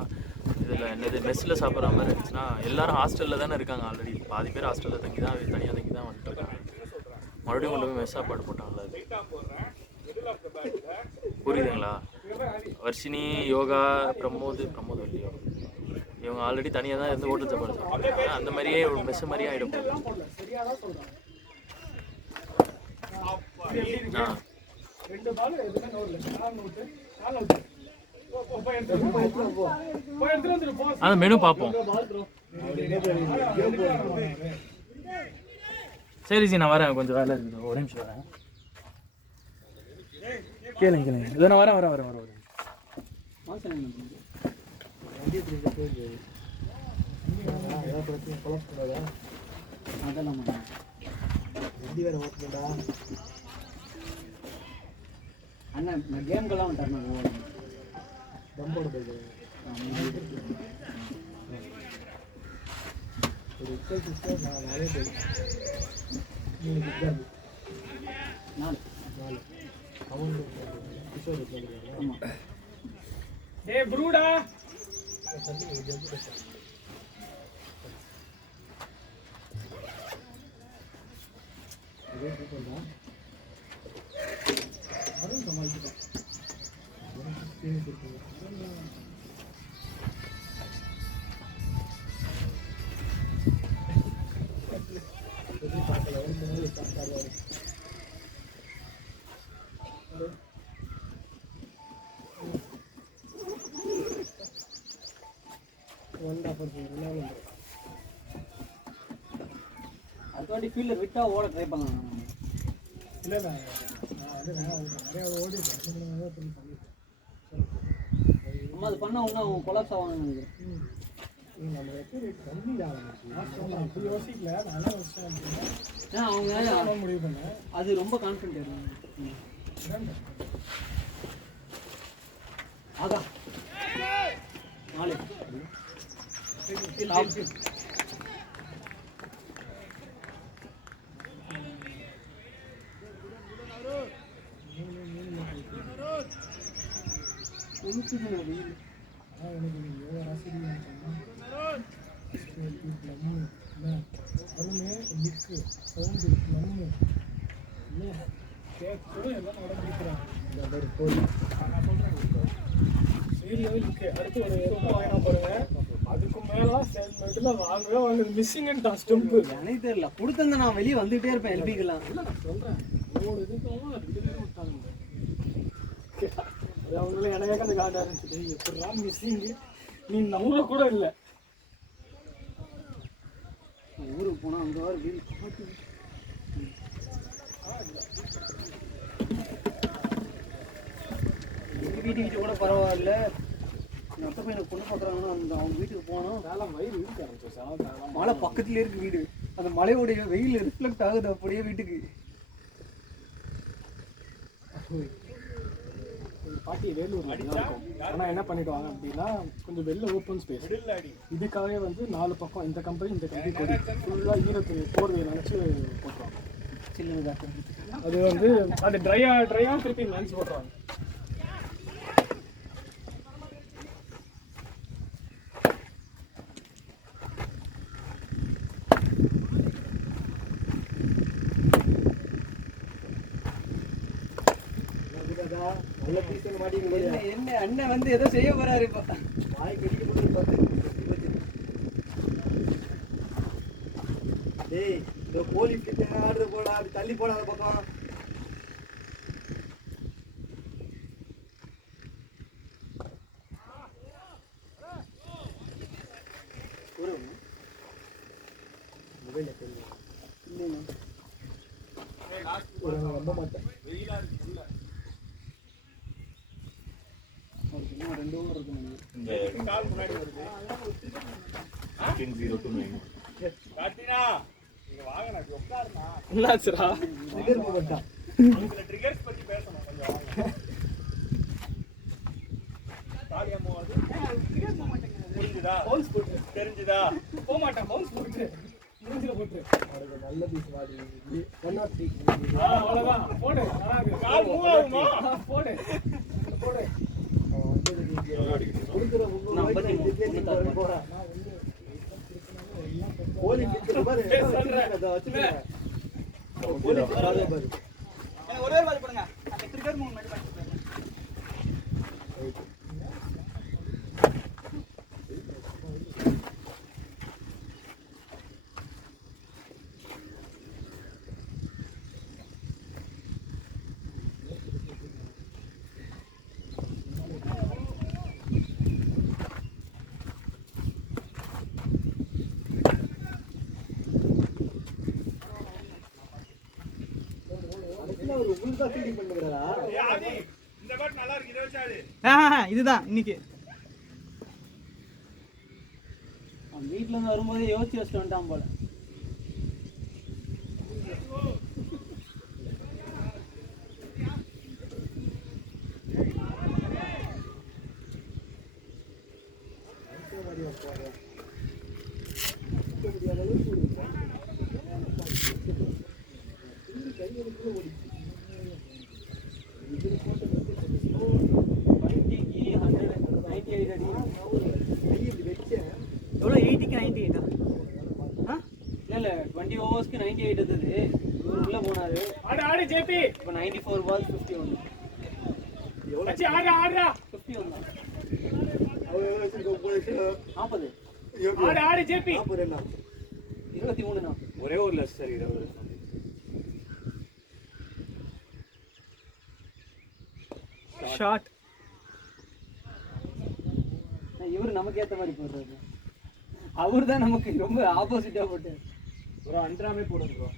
இதில் என்னது மெஸ்ஸில் சாப்பிட்ற மாதிரி இருந்துச்சுன்னா எல்லாரும் ஹாஸ்டலில் தானே இருக்காங்க. ஆல்ரெடி பாதி பேர் ஹாஸ்டலில் தங்கி தான் தனியாக தங்கி தான் வந்துட்டு இருக்காங்க. மறுபடியும் கொண்டு போய் மெஸ் சாப்பாடு போட்டாங்களா? புரியுதுங்களா? வர்ஷினி யோகா பிரமோத் வரலையோ, இவங்க ஆல்ரெடி தனியாக தான் இருந்து ஹோட்டல் சாப்பாடு சாப்பிட்றாங்க. அந்த மாதிரியே ஒரு மெஸ் மாதிரியே ஆகிடும். ரெண்டு பால் எதுவுமே நோடல. நாலு அவுட். போய் எடுத்துட்டு வந்துரு போ. அந்த மெனு பார்ப்போம். சரி ஜி நான் வரேன், கொஞ்சம் வேலை இருக்குது. ஒரு நிமிஷம் வரேன். கேளுங்க இதை நான் வரேன். அதெல்லாம் அண்ணன் நான் கேம்கெல்லாம் வந்துட்டேன். தம்போட போய் ஒரு சிஸ்டர் நான் நிறைய போய் 3 சிஸ்டர் 4 அவங்க கிஷோர் இருக்காங்க. ஏய் ப்ரூடா இதே சூப்பர் தான். அதுவும் சமாளிச்சுட்டேன். அடுத்த வாட்டி ஃபீல்டர் விட்டா ஓட ட்ரை பண்ணலாம். இல்லை நான் வந்து நிறையா ஓடிட்டேன் பண்ணிட்டேன். அம்மா அது பண்ண ஒன்றும் அவங்க கொலாப்ஸ் ஆவாங்கன்னு நினைக்கிறேன். நம்ம எப்படி ரேட் கம்மி ஆகணும் அப்படி யோசிக்கல, நல்லா யோசிச்சேன் அப்படின்னா ஏன்னா அவங்க முடிவு பண்ணேன். அது ரொம்ப கான்ஃபிடென்ட் ஆயிருந்தாங்க. ஆகா நாலு எனக்கு எவ்வளோ ஆசிரியர் அருமே லிக்கு சவுண்டு நம்ம இல்லை கேட்கக்கூட எல்லாம் நடந்துருக்குறாங்க. இந்த கோழி நான் சொல்கிறேன் சீரியல் லிக்கு அடுத்து ஒரு எருமை வாங்கினா பாருங்க, அதுக்கு மேலே செல்மெண்ட்டில் வாங்கவே வாங்குது மிஸ்ஸிங்ன்ட்டா ஸ்டெம்பு. எனக்கு தெரியல கொடுத்தங்க, நான் வெளியே வந்துகிட்டே இருப்பேன் எல்பிக்கெல்லாம். இல்லை நான் சொல்கிறேன் ஒவ்வொரு இதுக்கும் 2 பேரும் விட்டாங்க. அது அவங்களும் எனக்கே அந்த காட்ட ஆரம்பிச்சுட்டு எப்படா மிஸ்ஸிங்கு நீ நம்புற கூட இல்லை. ஊருக்கு போனால் அங்கே வர வீடு பார்த்து எங்கள் வீட்டுக்கிட்ட கூட பரவாயில்ல. எங்கள் அத்தை பையனை பொண்ணு பார்க்குறாங்கன்னா அந்த அவங்க வீட்டுக்கு போனோம். வேலை வயிறு இருக்கு ஆரம்பிச்சு மலை பக்கத்துலேயே இருக்குது வீடு. அந்த மலையோடைய வெயில் ரிஃப்ளெக்ட் ஆகுது அப்படியே வீட்டுக்கு. பாட்டி வேலூர் ஆனால் என்ன பண்ணிடுவாங்க அப்படின்னா கொஞ்சம் வெளில ஓப்பன் ஸ்பேஸ். இதுக்காகவே வந்து 4 பக்கம் இந்த கம்பெனி கொடி ஃபுல்லாக ஈரத்து போர்வையை நினச்சி போட்டுருவாங்க. சில்லுங்க அது வந்து அது ட்ரையாக திருப்பி நினச்சி போட்டுருவாங்க. என்ன அண்ணன் வந்து ஏதோ செய்ய போறாரு இப்போ. டேய் இந்த கோழி கிட்ட ஆர்டர் போடா, அப்படி தள்ளி போடாத பக்கம். ரொம்ப மாட்டேன். என்னாச்சுரா தெரிஞ்சுதா போக மாட்டேன். மவுஸ் போட்டு மூஞ்சில போட்டு நல்ல பீஸ் வாடி 103 அவ்வளவுதான் போடு. கால் மூவ் ஆகுமா? போடு போடு. கொடுக்குற 300 ரூபாய்க்கு போடா. கோழி கிட்ட பாரு அதை வச்சுக்கிறேன். கோழி பாரு பாரு. எனக்கு ஒரே மாதிரி பண்ணுங்க. அந்த கிரிக்கெட் மூணு மட்டும் பண்ணுங்க. இதுதான் இன்னைக்கு வீட்டுல இருந்து வரும்போது யோசிச்சு வச்சுட்டு வந்துட்டான் போல. எவ்வளோ 80க்கு 98 இல்லை 20 ஓவர்ஸ்க்கு 98 இருந்தது. இவர் உள்ள போனாரு. ஆடு ஜேபி. இப்போ 94 பால் 51. ஆடுறா 51 தான். 40. ஆடு ஜேபி. 23 தான். ஒரே ஒரு லெஸ் சரி. ஷாட். இவர் நமக்கு ஏற்ற மாதிரி போடுறாரு. அவர் தான் நமக்கு ரொம்ப ஆப்போசிட்டா போட்டார். ப்ரோ அண்ட்ராமே போடுங்க ப்ரோ.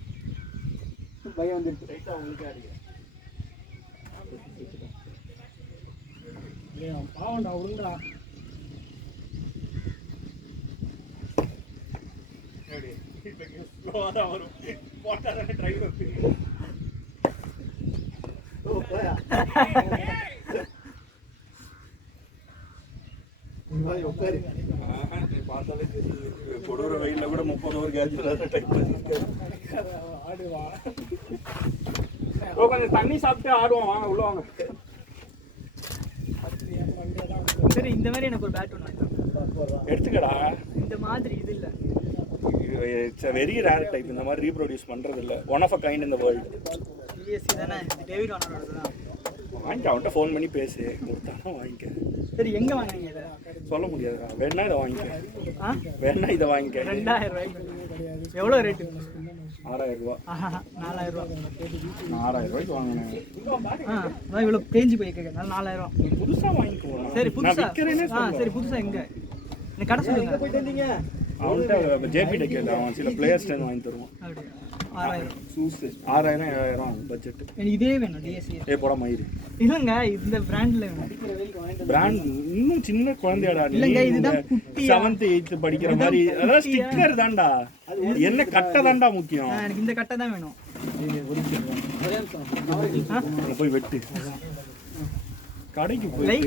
பயம் வந்துருச்சு. ரைட்டாக அவங்களுக்கே அடிக்கிறேன். பாவண்டா உருண்டா. ஸ்லோவாக தான் வரும். போட்டால் டிரைவர் பார்த்தாலே தெரியும். கொடூர வெயிலில் கூட 30 ஓவர் கேட்ச் டைப் பண்ணிருக்காரு. ஆடுவா கொஞ்சம் தண்ணி சாப்பிட்டு ஆடுவோம். வாங்க உள்ள வாங்க. சரி, இந்த மாதிரி எனக்கு ஒரு பேட் ஒன்று எடுத்துக்கடா. இந்த மாதிரி இது இல்லை, it's a very rare type. இந்த மாதிரி ரீப்ரொடியூஸ் பண்றது இல்ல. One of a kind in the world. DSC தானே, டேவிட் வார்னரோட தான். வாங்கிக்க, அவன்கிட்ட ஃபோன் பண்ணி பேசு, கொடுத்தானா வாங்கிக்க. சரி, எங்கே வாங்கினீங்க இதை? சொல்ல முடியாதுடா. வேணா இதை வாங்கிக்க. வேணா இதை வாங்கிக்க. 2000 ரூபாய்க்கு. எவ்வளோ ரேட்டு? 6000 ரூபா. 4000 ரூபா. 6000 ரூபாய்க்கு வாங்கினேன். அதான் இவ்வளோ தேஞ்சு போய் கேட்க. 4000. நீ புதுசா வாங்கிக்கோ. சரி, புதுசா. சரி, புதுசா எங்க? இந்த கடை சொல்லுங்க. போயிட்டு வந்தீங்க அவன்கிட்ட ஜேபி டெக்கேல அவன் சில பிளேயர்ஸ் வாங்கி தருவான். 6000. Choose 6000 7000 budget. எனக்கு இதே வேணும், டிஎஸ்சி. போட மயிறு இல்லைங்க, இந்த பிராண்ட்ல வேணும். பிராண்ட் இன்னும் சின்ன குழந்தையாடா. இல்லைங்க, இதுதான் குட்டியா. 7th 8th படிக்கிற மாதிரி. அதான் ஸ்டிக்கர் தான்டா. என்ன கட்டை தான்டா முக்கியம். எனக்கு இந்த கட்டை தான் வேணும். போய் வெட்டு. கடைக்கு போய்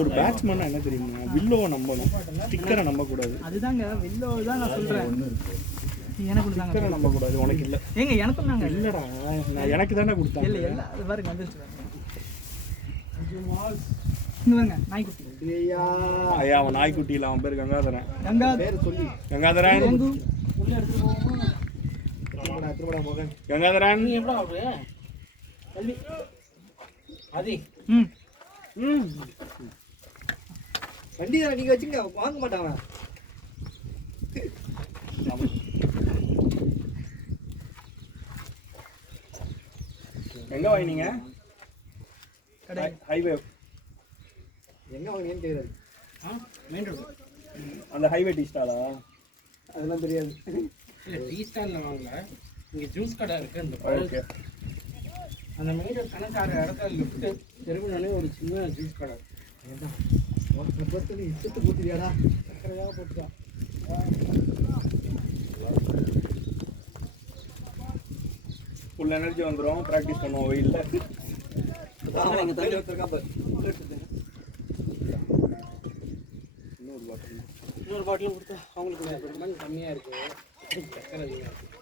ஒரு பேட்ஸ்மேனா என்ன தெரியுமா, வில்லோவை நம்பணும், ஸ்டிக்கரை நம்ப கூடாது. அதுதாங்க வில்லோ தான் நான் சொல்றேன். எனக்கு கொடுத்தாங்க. ஸ்டிக்கரை நம்ப கூடாது. உனக்கு இல்ல. ஏங்க எனக்கும் நாங்க இல்லடா, நான் எனக்கு தானே கொடுத்தாங்க. இல்ல இல்ல, அது பாருங்க வந்துருச்சு. இங்க வாங்க, நாய்க்குட்டி. ஐயா, அவன் நாய்க்குட்டி இல்ல, அவன் பேர் கங்காதரன். பேர் சொல்லி கங்காதரன். உள்ள எடுத்துட்டு போவோம். திருமண மகன் கங்காதரன். நீ எப்படா அவரு கல்வி ஆதி வண்டி நீங்க வச்சுங்க, வாங்க மாட்டாங்க. எங்க வாங்கினீங்க? ஹைவே. எங்க வாங்கினீங்கன்னு தெரியாது. Main road. அந்த ஹைவே டீ ஸ்டாலா? அதெல்லாம் தெரியாது. இல்லை, டீ ஸ்டாலில் வாங்கல, இங்கே ஜூஸ் கடை இருக்கு. அந்த ஓகே. அந்த மெயின் ரோடு கணக்கார இடத்துல லிஃப்ட்டு திரும்பினாலே ஒரு சின்ன ஜூஸ் கடை. நீ இஷ்டத்தை போட்டுறியாடா? சக்கரையாக போட்டுதான். ஃபுல் எனர்ஜி வந்துடும். ப்ராக்டிஸ் பண்ணுவோம் வெயிலில். நீங்க தள்ளி வச்சிருக்கா பாரு. இன்னொரு பாட்டிலும் கொடுத்தா அவங்களுக்கு மண் கம்மியாக இருக்குது, சக்கரை அதிகமாக இருக்குது.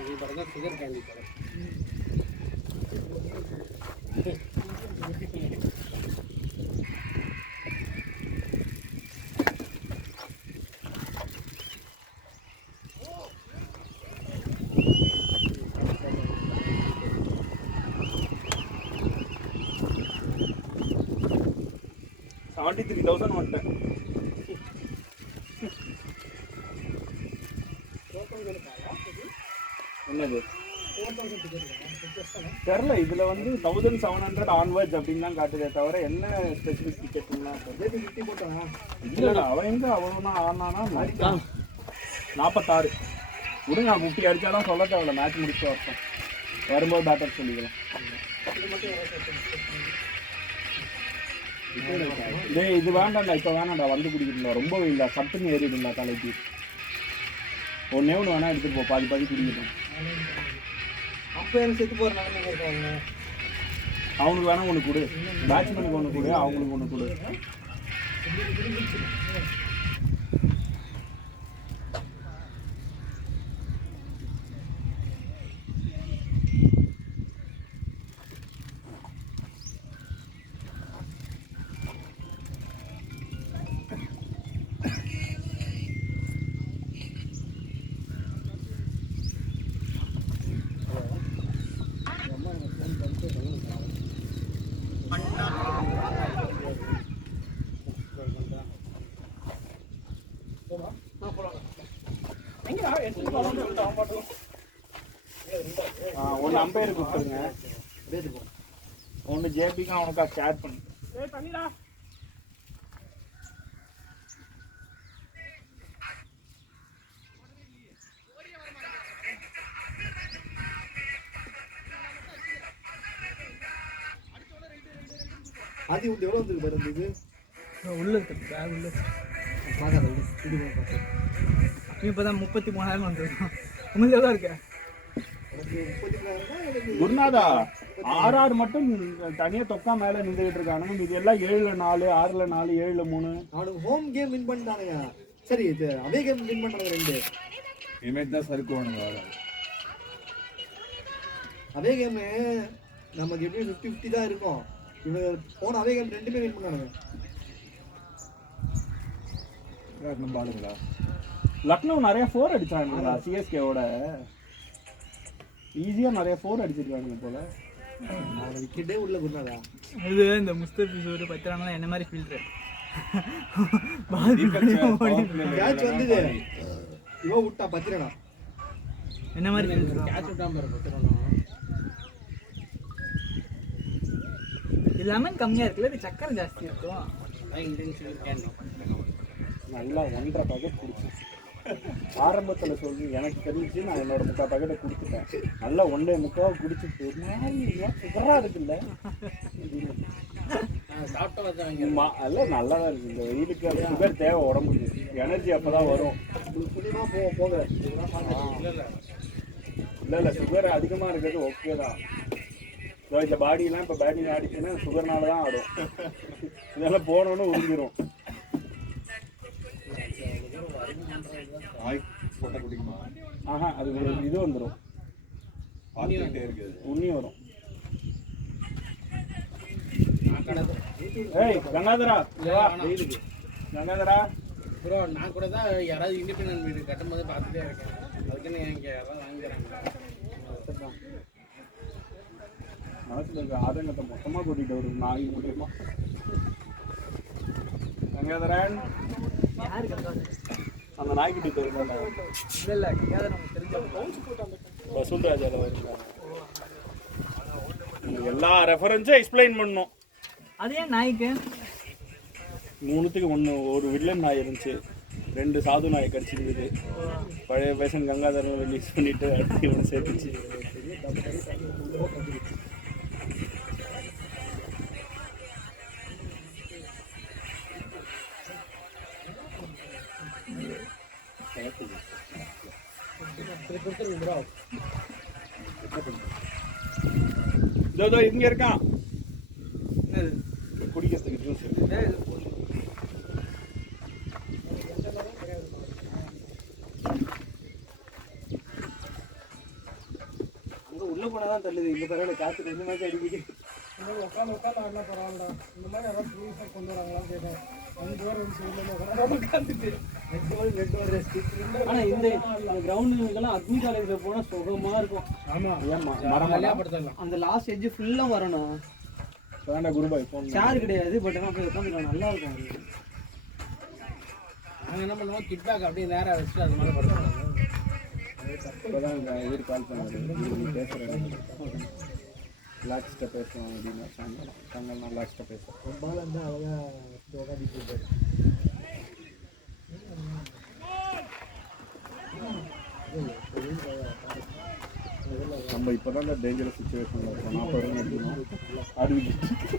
இது பார்த்தா சுகர் கேண்டி கடை. $73,000 வந்துட்டேன். என்னது தெரில. இதுல வந்து 1700 ஆன்வர்ட்ஸ் அப்படின்னு தான் காட்டுதே தவிர என்ன ஸ்பெசிபிக் டிக்கெட்லாம் இல்லடா. அவன் எங்க அவ்வளோனா ஆனானா 46 விடுங்க. 50 அடிச்சாலும் சொல்ல தேவையில்ல. மேட்ச் முடிச்சு வரட்டும், வரும்போது பேட்டர் சொல்லிக்கலாம். டேய், இது வேண்டாம்டா, இப்போ வேணாம்டா. வந்து குடிக்கிட்டுல ரொம்ப வெயில்டா, சட்டுன்னு ஏறிடும்டா தலைக்கு. ஒன்னே ஒன்று வேணா எடுத்துட்டு போ, பாதி பாதி குடிக்கட்டும். அப்போ எனக்கு செத்து போகிற நிலைமை இருக்காங்க. அவனுக்கு வேணா ஒன்று கொடு, பேட்ஸ்மேனுக்கு ஒன்று கொடு, அவங்களுக்கு ஒன்று கொடு. ஒன்று அம்பையர் கொடுத்துருங்க, ஒன்று ஜேபிக்கும் அவனுக்கா ஷேர் பண்ணி. ஆதி வந்து எவ்வளோ வந்துருக்கு பாரு இது உள்ள இருக்கு பேக் உள்ள பார்க்காத இது பார்க்க இப்போ தான் 33,000 வந்துருக்கும். உங்களுக்கு எவ்வளோ இருக்கு? எனக்கு 33,000 எனக்கு குருநாதா RR மட்டும் தனியா தொக்கா மேல நின்றுகிட்டு இருக்கானுங்க. இது எல்லாம் 7-4, 6-4, 7-3. அவனுக்கு ஹோம் கேம் வின் பண்ணிட்டானுங்க. சரி இது அவே கேம் வின் பண்ணானுங்க 2. இமேஜ் தான் சறுக்குவானுங்க வேற. அவே கேம் நமக்கு எப்படி 50-50 தான் இருக்கும். இவங்க போன அவே கேம் 2மே வின் பண்ணானுங்க. யார் நம்ம ஆளுங்களா? லக்னோ நிறைய 4 அடிச்சானுங்களா சிஎஸ்கேவோட. ஈஸியா நிறைய 4 அடிச்சிருக்கானுங்க போல. அவன் விக்கெட்டே உள்ள குருநாதா. இது இந்த முஸ்தபிஸ் ஒரு 10 ரன் என்ன மாதிரி ஃபீல்டர் கேட்ச் வந்தது இவன் விட்டா 10 ரனா என்ன மாதிரி ஃபீல்டர் கேட்ச் விட்டாம பாரு 10 ரன். இது லெமன் கம்மியா இருக்குல்ல, இது சக்கரை ஜாஸ்தி இருக்கும். இன்டென்ஷன் கேண்டி நல்லா 1.5 பாக்கெட் குடிச்சு ஆரம்பத்துல சொல்லி எனக்கு தெரிஞ்சு நான் என்னோட 3/4 பாக்கெட்டை குடிச்சிட்டேன். நல்லா 1.25 குடிச்சிட்டு சுகரா இருக்குல்ல சாப்பிட்டா தான் அல்ல நல்லாதான் இருக்கு. இந்த வெயிலுக்கு சுகர் தேவை உடம்புக்கு, எனர்ஜி அப்பதான் வரும். புண்ணியமா போக இல்ல சுகர் அதிகமா இருக்கிறது ஓகே தான். இந்த பாடியெல்லாம் இப்போ பேட்டிங் ஆடிச்சுன்னா சுகர்னால தான் ஆடும். இதெல்லாம் போனோன்னு உறிஞ்சிரும். ஆய் போட்ட குடிக்குமா? ஆஹா அது ஒரு இது வந்துடும், பார்த்துக்கிட்டே இருக்குது. உண்ணி வரும். ஏய் கங்காதரா வெயிலுக்கு கங்காதரா ப்ரோ நான் கூட தான் யாராவது இண்டிபெண்டன்ட் வீடு கட்டும் போது பார்த்துட்டே இருக்கேன். அதுக்குன்னு இங்கே யாராவது வாங்கிக்கிறாங்க. மனசுல இருக்க ஆதங்கத்தை மொத்தமா கூட்டிட்டு வரும் நாய் மூலியமா. கங்காதரன் யாரு கங்காதரன்? அந்த நாய்க்குட்டி தெரியும் இல்ல கங்காதரன் நமக்கு தெரிஞ்ச வசூல்ராஜால வருங்க. எல்லா ரெஃபரன்ஸும் எக்ஸ்பிளைன் பண்ணணும். அது ஏன் நாய்க்கு 3த்துக்கு 1 ஒரு வில்லன் நாய் இருந்துச்சு, 2 சாது நாயை கடிச்சிருந்தது. பழைய பேசன் கங்காதரன் ரிலீஸ் பண்ணிட்டு அடுத்து இவனை சேர்த்துச்சு. இதோ இங்க இருக்கான் குடிக்கிறதுக்கு ஜூஸ். அங்க உள்ள போனாதான் தள்ளுது. இந்த பரவாயில்ல காத்து ரெண்டு மாதிரி அடிக்குது. உட்காந்து ஆடினா பரவாயில்லடா. இந்த மாதிரி யாராவது புதுசாக கொண்டு வராங்களான்னு கேட்டேன். 5 பேர் வந்து உட்காந்துட்டு ஆனா இந்த கிரவுண்டுக்கெல்லாம் அக்னி காலேஜ்ல போனா சுகமா இருக்கும். ஆமா படுத்தலாம். அந்த லாஸ்ட் எட்ஜ் ஃபுல்லா வரணும். வேண்டாம் குருபாய் போன் சேர் கிடையாது, பட் ஆனால் போய் உட்காந்துக்கலாம், நல்லா இருக்கும். நாங்கள் என்ன பண்ணுவோம், கிட் பேக் அப்படியே நேராக வச்சுட்டு அது மேலே படுத்துவோம். இப்போதான் இவர் கால் பண்ணாரு பேசுகிறேன், ரிலாக்ஸ்டாக பேசுவோம் அப்படின்னா சாயங்காலம் நான் ரிலாக்ஸ்டாக பேசுவேன். ஒரு பால் வந்து அழகாக உட்காந்துட்டு இருப்பாரு. நம்ம இப்போதான் டேஞ்சரஸ் சுச்சுவேஷனில் இருக்கோம். 40 ரன் அடிக்கணும். ஆடிக்கிட்டு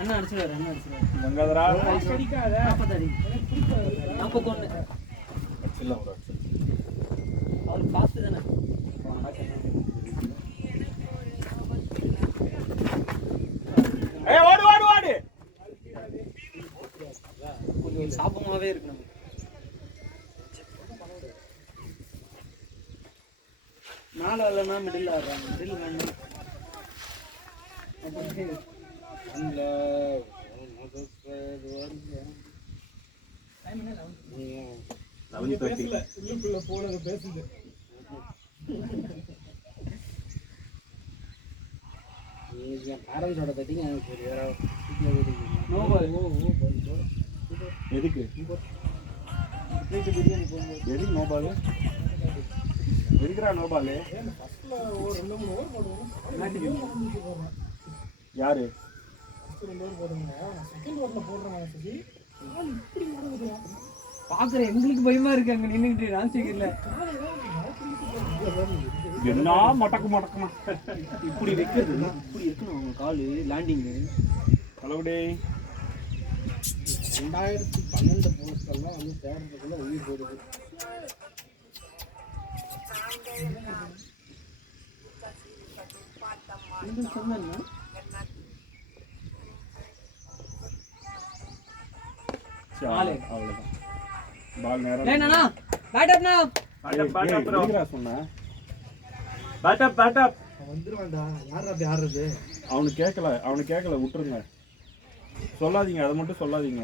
அண்ணா அடிச்சிடாரு, அண்ணா அடிச்சிடாரு. கங்காதரா அடிக்காத 40 அடி 41 அடிச்சிடலாம் ஒரு அடிச்சு. அவரு ஃபாஸ்ட் தானே. ஓடு ஓடு ஓடு. கொஞ்சம் சாப்பமாவே இருக்கு நமக்கு. நாலு இல்லைன்னா மிடில் ஆடுறாங்க. மிடில் வேணும். உள்ளுக்குள்ள போனது பேசுது. பேரண்ட்ஸோட தட்டிங்க எனக்கு வேற நோ பால். எதுக்கு எதுக்கு நோ பால்? எதுக்குறா no ball? ஒரு 2-3 ஓவர் போடுவோம். யாரு 2 ஓவர் போடுங்க. செகண்ட் ஓவர்ல போடுறாங்க. சரி இப்படி போடுங்க. பாக்குற எங்களுக்கு பயமா இருக்கு அங்க நின்னுக்கிட்டு ராஜசேகர்ல. என்ன மடக்கு மடக்குமா இப்படி வைக்கிறது, இப்படி இருக்கணும் அவங்க காலு லேண்டிங். ஹலோ டே 2012 போஸ்டெல்லாம் வந்து தேடுறதுக்குள்ள உயிர் போயிடுது. சொன்னா அவ்வளோதான் பால் நேரம் வந்துருவான்டா. யார் அப்படி ஆடுறது? அவனுக்கு கேட்கல விட்டுருங்க. சொல்லாதீங்க, அதை மட்டும் சொல்லாதீங்க.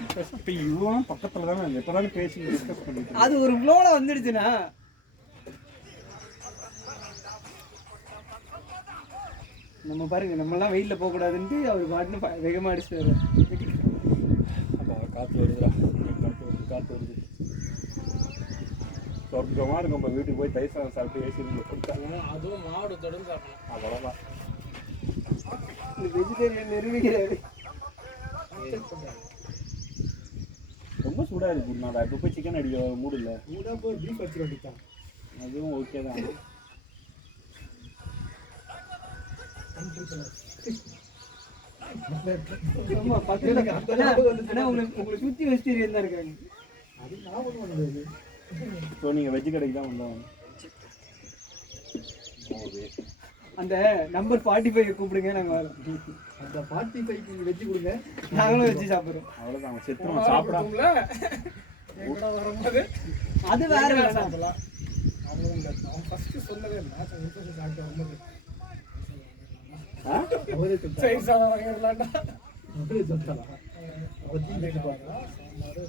இப்போ இவன் பக்கத்துல தானே எப்போதானே பேசி டிஸ்கஸ் பண்ணிட்டு அது ஒரு ஃப்ளோல வந்துடுச்சுன்னா நம்ம பாருங்க, நம்மலாம் வெயிலில் போகக்கூடாதுன்ட்டு அவர் பாட்டுன்னு வேகமாக அடிச்சுட்டு வர்றாரு. காற்று வருதுடா, காற்று வருது. சொர்க்கமாக இருக்கும். நம்ம வீட்டுக்கு போய் தயிர் சாதம் சாப்பிட்டு ஏசி ரூமில் கொடுத்தாங்க. அதுவும் மாவட்ட தொடர்ந்து சாப்பிடலாம். அவ்வளோதான். வெஜிடேரியன் நிரூபிக்கிறாரு. ரொம்ப சூடாக இருக்கு. நான் இப்போ போய் சிக்கன் அடிக்க மூடு இல்லை. சூடாக போய் பீஃப் வச்சு வேண்டித்தான். அதுவும் ஓகே தான். உங்களை சுற்றி வெஜிடேரியன் தான் இருக்காங்க. அது நான் ஒன்றும் பண்ணுறது. ஸோ நீங்கள் வெஜ்ஜு கடைக்கு தான் வந்தோம். அந்த நம்பர் 45 கூப்பிடுங்க, நாங்கள் வரோம். அந்த 45 நீங்கள் வெஜ்ஜு கொடுங்க, நாங்களும் வச்சு சாப்பிட்றோம். அவ்வளோதான். செத்துருவோம் சாப்பிடாமல வரும்போது அது வேற சாப்பிடலாம். அவன் ஃபர்ஸ்ட் சொன்னதே சாப்பிட்டு வரும்போது அவரே சரி சாதம் வாங்கிடலாம்டா. அவரே சொல்லிட்டாரா? அவர் தீ வச்சு பாருங்க.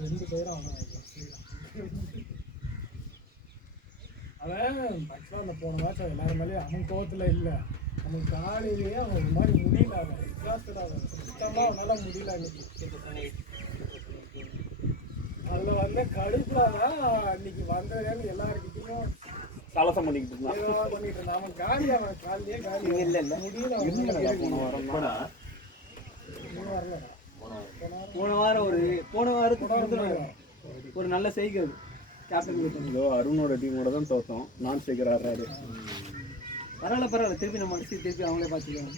2 பேரும் அவன் அவன் ஆக்சுவலாக அந்த போன மேட்ச் எல்லாரும் மேலேயும் அவன் கோவத்தில் இல்லை. அவன் காலையிலேயே அவன் ஒரு மாதிரி முடியல. அவன் எக்ஸாஸ்டட் ஆகும். சுத்தமாக அவனால் முடியல. அதில் வந்து கடுப்பில் தான் அன்னைக்கு வந்ததுன்னு எல்லாருக்கிட்டையும் சலசம் பண்ணிக்கிட்டு இருந்தான். பண்ணிட்டு இருந்தான். அவன் காலி, அவன் காலையே காலி இல்லை முடியல. போன வாரத்துக்கு ஒரு நல்ல செய்கை கேப்டன். இதோ அருணோட டீமோட தான் தோத்தோம். நான் ஸ்ட்ரைக்கர் ஆடுறாரு. பரவாயில்ல. திருப்பி நம்ம அடிச்சு திருப்பி அவங்களே பார்த்துக்கலாம்.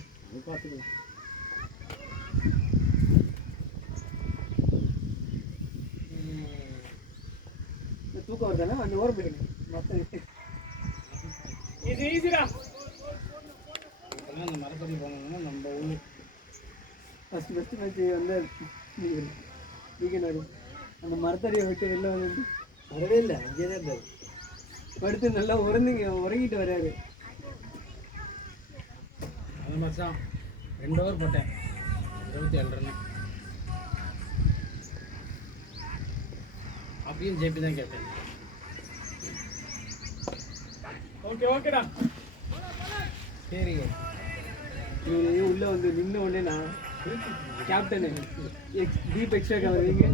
தூக்கம் வருதானே அந்த ஓரம் போயிடுங்க. மற்ற ஈஸிடா. அந்த மரப்படி போனோம்னா நம்ம ஊர் ஃபஸ்ட்டு மேட்ச் வந்து வீக்கெண்ட் அந்த மரத்தடியை விட்டு வெளில வந்து வரவே இல்லை, அங்கேயே தான் இருந்தார். படுத்து நல்லா உறங்கிட்டு வர்றாரு. அந்த மாதிரி தான் 2 ஓவர் போட்டேன், 27 ரன்னு. அப்பயும் ஜேபி தான் கேட்டேன். ஓகேடா. சரி, இவங்க உள்ளே வந்து நின்ன உடனே நான் கேப்டனு டீப் எக்ஸ்ட்ரா கவர் வைங்க.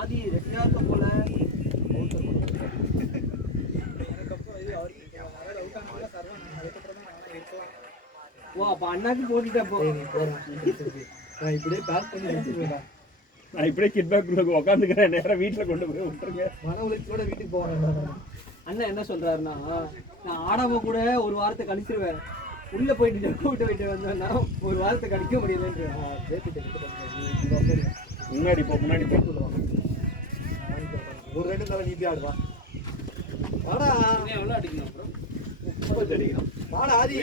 ஆதி ரெஃப்ரியா இருக்க போல. ஓ அப்போ அண்ணாக்கு போட்டுட்டா போ. நான் இப்படியே பேக் பண்ணி வச்சுருவேன். நான் இப்படியே கிட் பேக் உட்காந்துக்கிறேன். நேரம் வீட்டில் கொண்டு போய் விட்டுருங்க. மன உளைச்சோட வீட்டுக்கு போகிறேன். அண்ணன் என்ன சொல்றாருன்னா, நான் ஆடாம கூட ஒரு வாரத்தை கழிச்சிருவேன், உள்ள போயிட்டு விட்டு வந்தேன்னா ஒரு வாரத்தை கழிக்க முடியலன்ற. முன்னாடி போ ஒரு 2 தடவை நீ போய் ஆடுவா. வாடா, எவ்வளோ அடிக்கணும் அப்புறம்? 30 அடிக்கணும். வாடா ஆதி,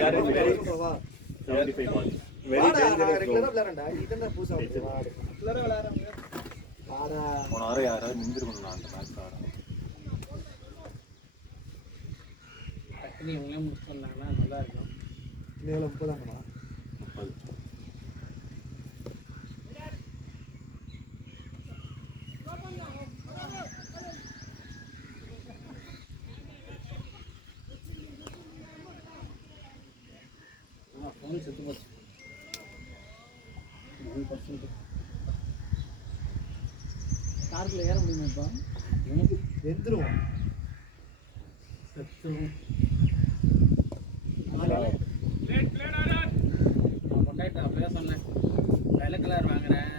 வா. வாடா, நான் ரெகுலரா விளையாடுறேன்டா. இதெல்லாம் புதுசா வந்து வாடா. ரெகுலரா விளையாடுறாங்க. வாடா. போன வாரம் யாராவது நின்றுக்கணும் அந்த மேட்ச் ஆட. டக்குனு இவங்களே முடிச்சு சொன்னாங்கன்னா நல்லா இருக்கும். மேல 30 தாங்கண்ணா. 30. ஃபோன் செத்து போச்சு. கார்ல ஏற முடியுமாப்பா? வெந்துருவோம். செத்துரும். கொண்டாயிட்டு அப்படியே சொன்னேன், வெள்ளை கலர் வாங்குறேன்,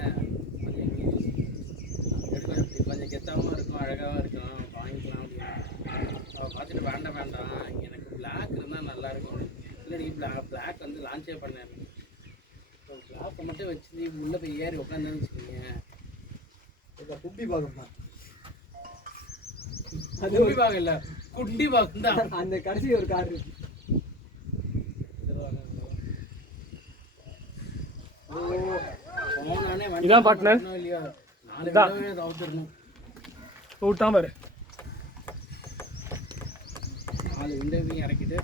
கொஞ்சம் கெத்த அழகாகவும் இருக்கலாம் வாங்கிக்கலாம் அப்படின்னா அவள் பார்த்துட்டு வேண்டாம் எனக்கு பிளாக் இருந்தால் நல்லாயிருக்கும். இல்லடி பிளாக் வந்து லான்ச்சே பண்ணேன். பிளாக்கை மட்டும் வச்சு உள்ளே போய் ஏறி உட்காந்துன்னு வச்சுக்கோங்க. குட்டி பாகம் தான். அது குட்டி பாகம் இல்லை, குட்டி பாகம் தான். அந்த கடைசி ஒரு கார் இருக்கு. இதான் பார்ட்னர். இல்லையா 4 அவுத்துடணும். விட்டாம பாரு. 4 விண்டோவையும் இறக்கிட்டு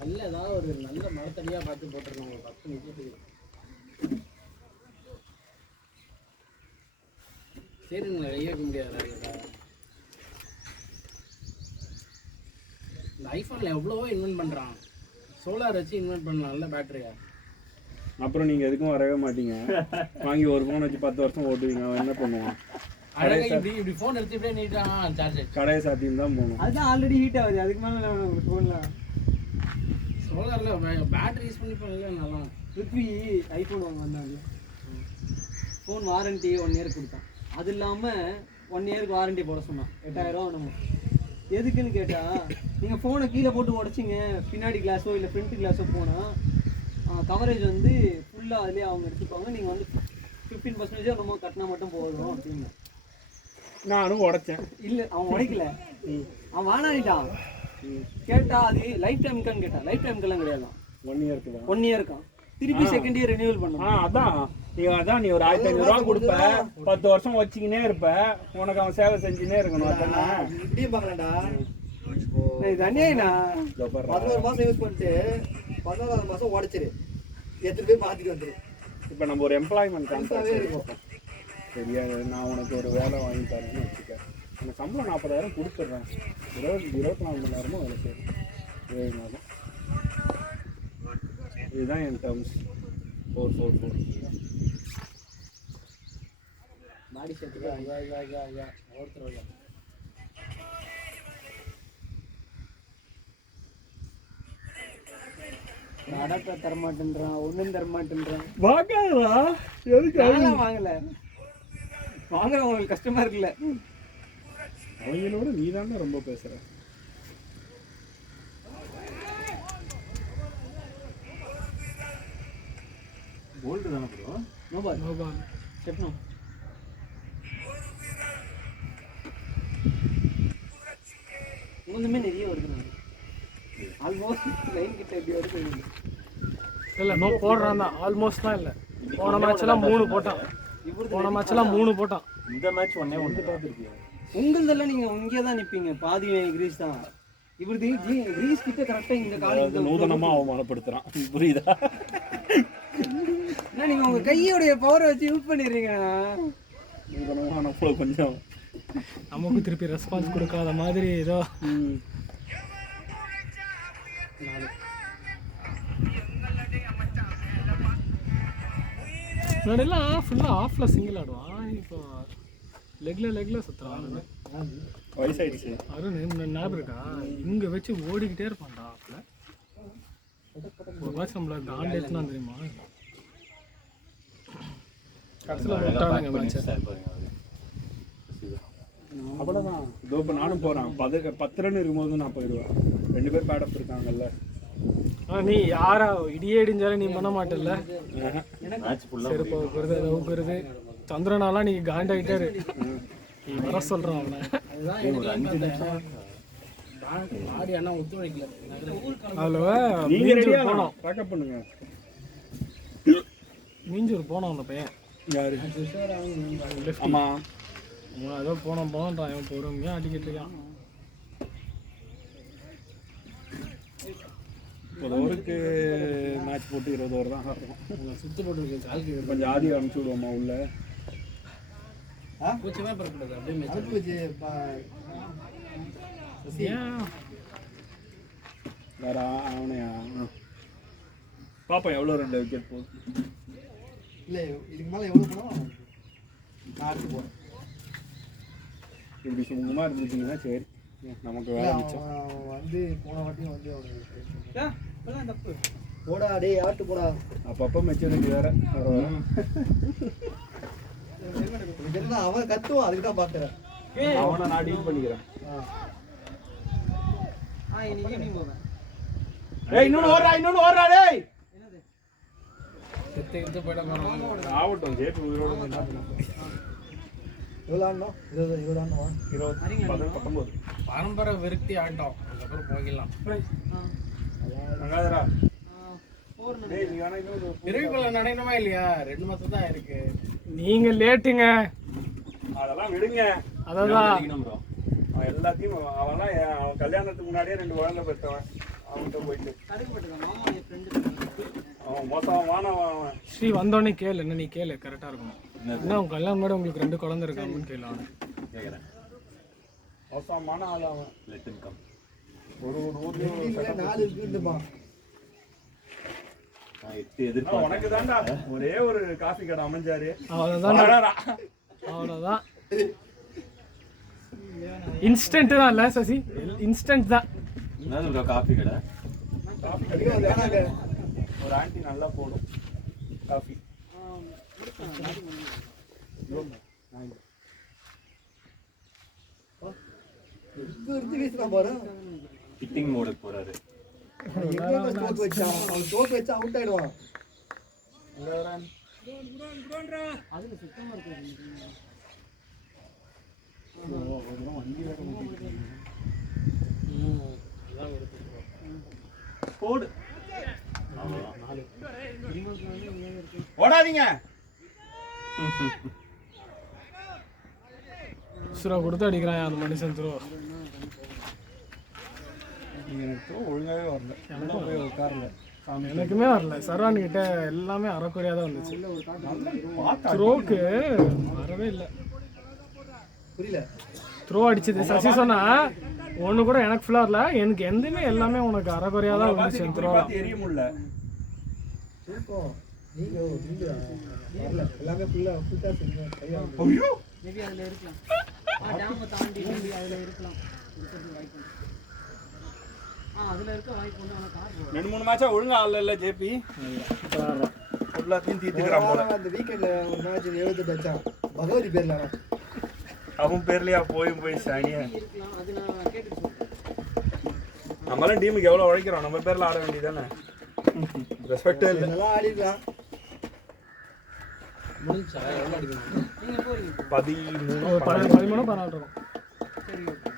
நல்ல ஏதாவது ஒரு நல்ல மரத்தடியாக பார்த்து போட்டுருணும். ஒரு 10 நிமிஷத்துக்கு சரி வெளியே வைக்க முடியாது. இந்த ஐஃபோனில் எவ்வளவோ இன்வென்ட் பண்ணுறான். சோலார் வச்சு இன்வென்ட் பண்ண நல்ல பேட்டரியா. அப்புறம் நீங்கள் எதுக்கும் வரவே மாட்டீங்க. வாங்கி ஒரு ஃபோன் வச்சு 10 வருஷம் ஓட்டுவீங்க. அவன் என்ன பண்ணுவான்? அழகாக இப்படி ஃபோன் எடுத்து இப்படியே நீட்டாக சார்ஜ் கடையை சாத்தின்னு தான் போகணும். அதுதான் ஆல்ரெடி ஹீட் ஆகுது. அதுக்கு மேலே ஃபோனில் சோலாரில் பேட்டரி யூஸ் பண்ணி பண்ணல நல்லா. ரித்வி ஐஃபோன் வந்தாங்க. ஃபோன் வாரண்ட்டி 1 இயர் கொடுத்தான். அது இல்லாமல் 1 இயருக்கு வாரண்ட்டி போட சொன்னான். 8000 நம்ம எதுக்குன்னு கேட்டால், நீங்கள் ஃபோனை கீழே போட்டு உடச்சிங்க, பின்னாடி கிளாஸோ இல்லை ஃப்ரண்ட் கிளாஸோ போனால் கவரேஜ் வந்து ஃபுல்லாக அதிலே அவங்க எடுத்துப்பாங்க. நீங்கள் வந்து 15% நம்ம கட்டினா மட்டும் போதும் அப்படின்னு. நானும் உடைச்சேன். இல்லை அவன் உடைக்கல, அவன் வானாடிட்டான். கேட்டா அது லைஃப் டைமுக்கான்னு கேட்டான். லைஃப் டைமுக்கெல்லாம் கிடையாது, 1 இயருக்கு தான். 1 இயருக்கான். திருப்பி செகண்ட் இயர் ரினியூவல் பண்ணுவான். அதான் நீ ஒரு 1500 ரூபா கொடுப்ப, 10 வருஷம் வச்சுக்கினே இருப்ப, உனக்கு அவன் சேவை செஞ்சுனே இருக்கணும். இப்படியும் பார்க்கலாம்டா. இது அநியாயம்டா. 11 மாசம் யூஸ் பண்ணிட்டு 11ஆவது மாசம் உடைச்சிரு, எடுத்துட்டு போய் மாத்திட்டு வந்துரு. இப்போ நம்ம ஒரு எம்ப்ளாய்மெண்ட் கான்ட்ராக்ட் இருக்கும். சரியா, நான் உனக்கு ஒரு வேலை வாங்கி தரேன்னு வச்சுக்க. எனக்கு சம்பளம் 40,000 கொடுத்துட்றேன். 24 மணி நேரமும் வேலை செய்யணும், 7 மாதம். இதுதான் என் டேர்ம்ஸ். 444 பாடி ஷர்ட்டுக்கு ஒருத்தர் அடாப்டர் தரமாட்டேன்றான், ஒன்றும் தரமாட்டேன்றான். வாங்கலா? எதுக்கு வாங்கல? வாங்குறவங்களுக்கு கஷ்டமா இருக்குல்ல. அவங்களோட நீ தானே ரொம்ப பேசுற. கோல்டு தானே ப்ரோ? நோபால் செப்னோ. இன்னுமே நிறைய வருது. ஆல்மோஸ்ட் லைன் கிட்ட எப்படி வருது இல்லை நோ போடுறான் தான். ஆல்மோஸ்ட் தான் இல்லை. போன மேட்ச்லாம் 3 போட்டான். போன மேட்ச்லாம் 3 போட்டான். இந்த மேட்ச் ஒன்னே பார்த்துருக்கீங்க. உங்களதெல்லாம் நீங்க இங்கே தான் நிற்பீங்க. பாதி கிரீஸ் தான். இவருது கிரீஸ் கிட்ட கரெக்டாக இந்த காலம் நூதனமா அவமானப்படுத்துறான். புரியுதா? நீங்க உங்க கையோடைய பவரை வச்சு யூஸ் பண்ணிடுறீங்க. நூதனமா நம்மள கொஞ்சம் நமக்கு திருப்பி ரெஸ்பான்ஸ் கொடுக்காத மாதிரி ஏதோ. முன்னாடிலாம் ஃபுல்லாக ஆஃபில் சிங்கிள் ஆடுவான். இப்போ லெக்ல சுற்றுறான். வயசாயிடுச்சு. அருண் ஞாபகம் இருக்கா? இங்கே வச்சு ஓடிக்கிட்டே இருப்பான்டா ஆஃபில். ஒரு மேட்ச் நம்மள காண்ட் எடுத்துனா தெரியுமா? கடைசியில் விட்டானுங்க மேட்ச். அவ்வளோதான். இதோ இப்போ நானும் போகிறேன். 10 ரன் இருக்கும்போது நான் போயிடுவேன். 2 பேர் பேடப் இருக்காங்கல்ல. நீ யாரா இடியே இடிஞ்சாலும் நீ பண்ண மாட்டேல்ல. செருப்பு வைக்கிறது, ரவுக்கிறது. சந்திரனாலாம் நீ காண்டாயிட்டாரு. நீ வர சொல்கிறான் அவனை. அதில் போனோம். பேக்கப் பண்ணுங்க. மீஞ்சூர் போனோம் அந்த பையன். யாரு? லெஃப்ட். ஆமாம். ஏதோ போனோன்றான். அவன் பொறுமையாக அடிக்கிட்டு இருக்கான். ஒரு ஓவருக்கு மேட்ச் போட்டு 20 ஓவர் தான் ஆடுறோம். சுத்து போட்டு கொஞ்சம் ஆதி அனுப்பிச்சி விடுவோமா உள்ள? பூச்சியமே பறக்கூடாது. அப்படியே வேற அவனையா பாப்பா எவ்வளோ 2 விக்கெட் போகுது? இல்லை இதுக்கு மேலே எவ்வளோ போனோம் நான் அடுத்து போகிறேன். இப்படி சும்மா இருந்துச்சிங்கன்னா சரி, நமக்கு வேலை மிச்சம். வந்து போன வாட்டியும் வந்து அவனுக்கு தப்பு போடா டே ஆட்டு போடா. அப்பப்போ மெச்சூரிட்டி வேற அவன் கத்துவான், அதுக்கு தான் பார்க்குறேன். அவனை நான் டீல் பண்ணிக்கிறேன். இன்னைக்கு ஈவினிங் போவேன். ஏய் இன்னொன்னு ஓடுறா டேய். செத்து போயிட போறாங்க. ஆவட்டும் ஜேபி உயிரோட என்ன எவ்வளோ ஆடணும்? 20 ஆடணுமா? 19. பரம்பரை விருத்தி ஆட்டம் அதுக்கப்புறம் போகலாம். நங்காதரா 4 டேய் நீ வேணா இன்னொரு பிறவிக்குள்ள நடக்கணுமா இல்லையா? 2 மாசம் தான் இருக்கு. நீங்க லேட்டுங்க. அதெல்லாம் விடுங்க. அதான் அவன் எல்லாத்தையும் அவன்லாம் அவன் கல்யாணத்துக்கு முன்னாடியே 2 குழந்தை பெற்றவன். அவன்கிட்ட போயிட்டு மாமா என் ஃப்ரெண்டு அவன் மோசமானவன். ஸ்ரீ வந்தோடனே கேளு, என்ன நீ கேளு, கரெக்டாக இருக்கும். என்ன உங்க கல்யாணம் முன்னாடி உங்களுக்கு 2 குழந்தை இருக்காங்கன்னு கேளு. அவனு மோசமான ஆள் அவன். Let him come. ஒரு வெட்டிங்ல 4 இருக்குதுமா. உனக்கு தான்டா ஒரே ஒரு காஃபி கடை அமைஞ்சாரு. அவ்வளோதான். இன்ஸ்டன்ட் தான் இல்லை சசி, இன்ஸ்டன்ட் தான். காஃபி கடை ஒரு ஆண்டி நல்லா போடும் காஃபி. ஃபிட்டிங் மோடுக்கு போறாரு. தோத்து வச்சா அவுட் ஆயிடுவான். அதுல சுத்தமா இருக்கு. போடு. ஓடாதீங்க. சுரா கொடுத்து அடிக்கிறான் அந்த மனுஷன். த்ரோ ஒழுங்காவே வரல. எனக்கும் போய் உட்காரல. எனக்குமே வரல. சர்வான் கிட்ட எல்லாமே அறக்குறையா தான் வந்துச்சு. த்ரோக்கு வரவே இல்லை. புரியல. த்ரோ அடிச்சது சசி சொன்னா ஒன்று கூட எனக்கு ஃபுல்லாக வரல. எனக்கு எதுவுமே எல்லாமே உனக்கு அறக்குறையாக தான் வந்துச்சு. த்ரோ எரிய முடியல. எல்லாமே ஃபுல்லா கையா. மேபி அதுல இருக்கலாம். டேம் தாண்டி மேபி அதுல இருக்கலாம். வாய்ப்பு. அதுல இருக்க வாய்ப்பு வந்து ஆனா கார் 2-3 மேட்சா ஒழுங்கா ஆடல இல்ல ஜேபி. எல்லாத்தையும் தீர்த்துக்கறான் போல. அந்த வீக்கெண்ட்ல ஒரு மேட்ச் 78 அடிச்சான். பகவதி பேர்ல அவன் பேர்லயா போய் சானியா இருக்கலாம். அது நான் கேட்டுட்டு சொல்றேன். நம்மலாம் டீமுக்கு எவ்வளவு உழைக்கிறோம். நம்ம பேர்ல ஆட வேண்டியதானே. ரெஸ்பெக்ட் இல்ல. நல்லா ஆடிடலாம். முடிஞ்சா எவ்வளவு அடிக்கணும்? நீங்க போறீங்க 13 14 இருக்கும். சரி ஓகே.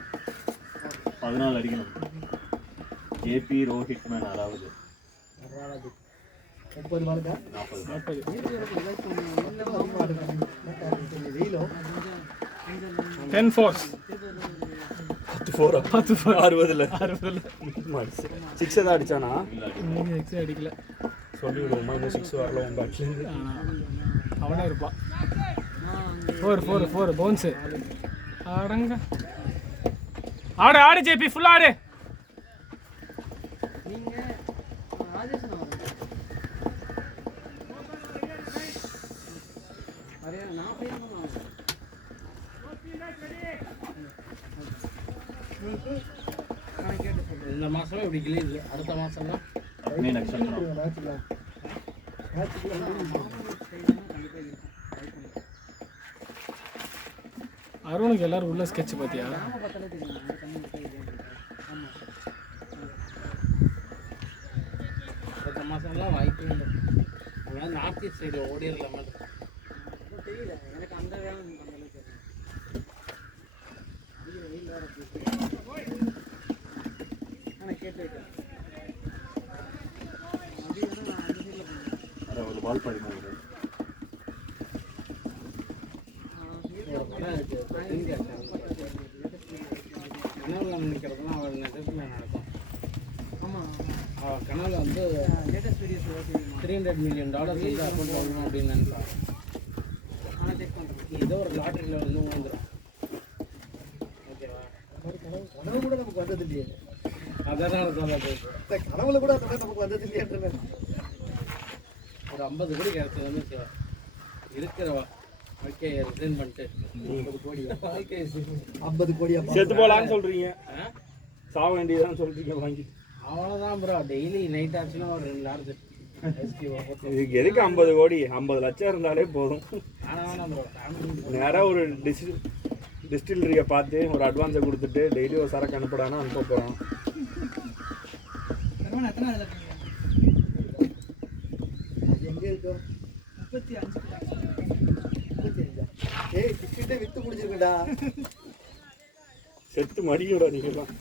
14 அடிக்கணும். KP Rohit man 60. 30 மார்க்கா 40. வெயிலோ 10 4 10 4 60ல 6 தான் அடிச்சானா? இன்னைக்கு எக்ஸ் அடிக்கல. சொல்லி விடுவோமா இன்னும் 6 வரல உன் பேட்ல இருந்து. அவனே இருப்பான். 4 பவுன்ஸ். ஆடுங்க. ஆடு ஜேபி ஃபுல்லா ஆடு. நீங்க ராஜேஷ் அரே நான் போய் இந்த மாசமே இப்படி கிளீன். அடுத்த மாசம் தான் மே நட்சத்திரம். அருணுக்கு எல்லாரும் உள்ள ஸ்கெட்ச் பாத்தியா? அடுத்த மாசம்லாம் வாய்ப்பே இல்லை. அதனால நார்த் ஈஸ்ட் சைடு ஓடிடலாமா தெரியல எனக்கு. அந்த வேலை அந்த அளவுக்கு நான் கேட்டு வைக்கிறேன். ஒரு பால் படிக்கணும். கனவுல நினைக்கிறதுனா அவர் நெஜத்தில் நடக்கும். ஆமாம் அவள் கனவுல வந்து லேட்டஸ்ட் வீடியோஸ் $300 million வந்து அக்கௌண்ட் வாங்கணும் அப்படின்னு நினைப்பான். ஆனால் செக் பண்ணுறேன். ஏதோ ஒரு லாட்டரியில் வந்து வந்துடும். ஓகேவா? கனவு கூட நமக்கு வந்தது இல்லையே. அதான் சொல்லுது. கனவுல கூட அந்த மாதிரி நமக்கு வந்தது இல்லையே. ஒரு 50 கோடி கிடைச்சதுன்னு இருக்கிற வாழ்க்கையை ரிசைன் பண்ணிட்டு 50 கோடி 50 கோடியா செத்து போலான்னு சொல்றீங்க. சாவ வேண்டியதான் சொல்றீங்க வாங்கி. அவ்வளோதான் ப்ரோ. டெய்லி நைட் ஆச்சுன்னா ஒரு 2 லார்ஜ் இதுக்கு எதுக்கு 50 கோடி? 50 லட்சம் இருந்தாலே போதும். ஆனால் வேணாம் ப்ரோ. நேராக ஒரு டிஸ்டிலரியை பார்த்து ஒரு அட்வான்ஸை கொடுத்துட்டு டெய்லி ஒரு சரக்கு அனுப்பிடானா அனுப்ப போகிறோம். எத்தனை அதில் எங்கே இருக்கும் 35 ஏய் டிக்கெட்டே வித்து முடிஞ்சிருக்குடா. செத்து மடிக்கடா நீங்களாம்.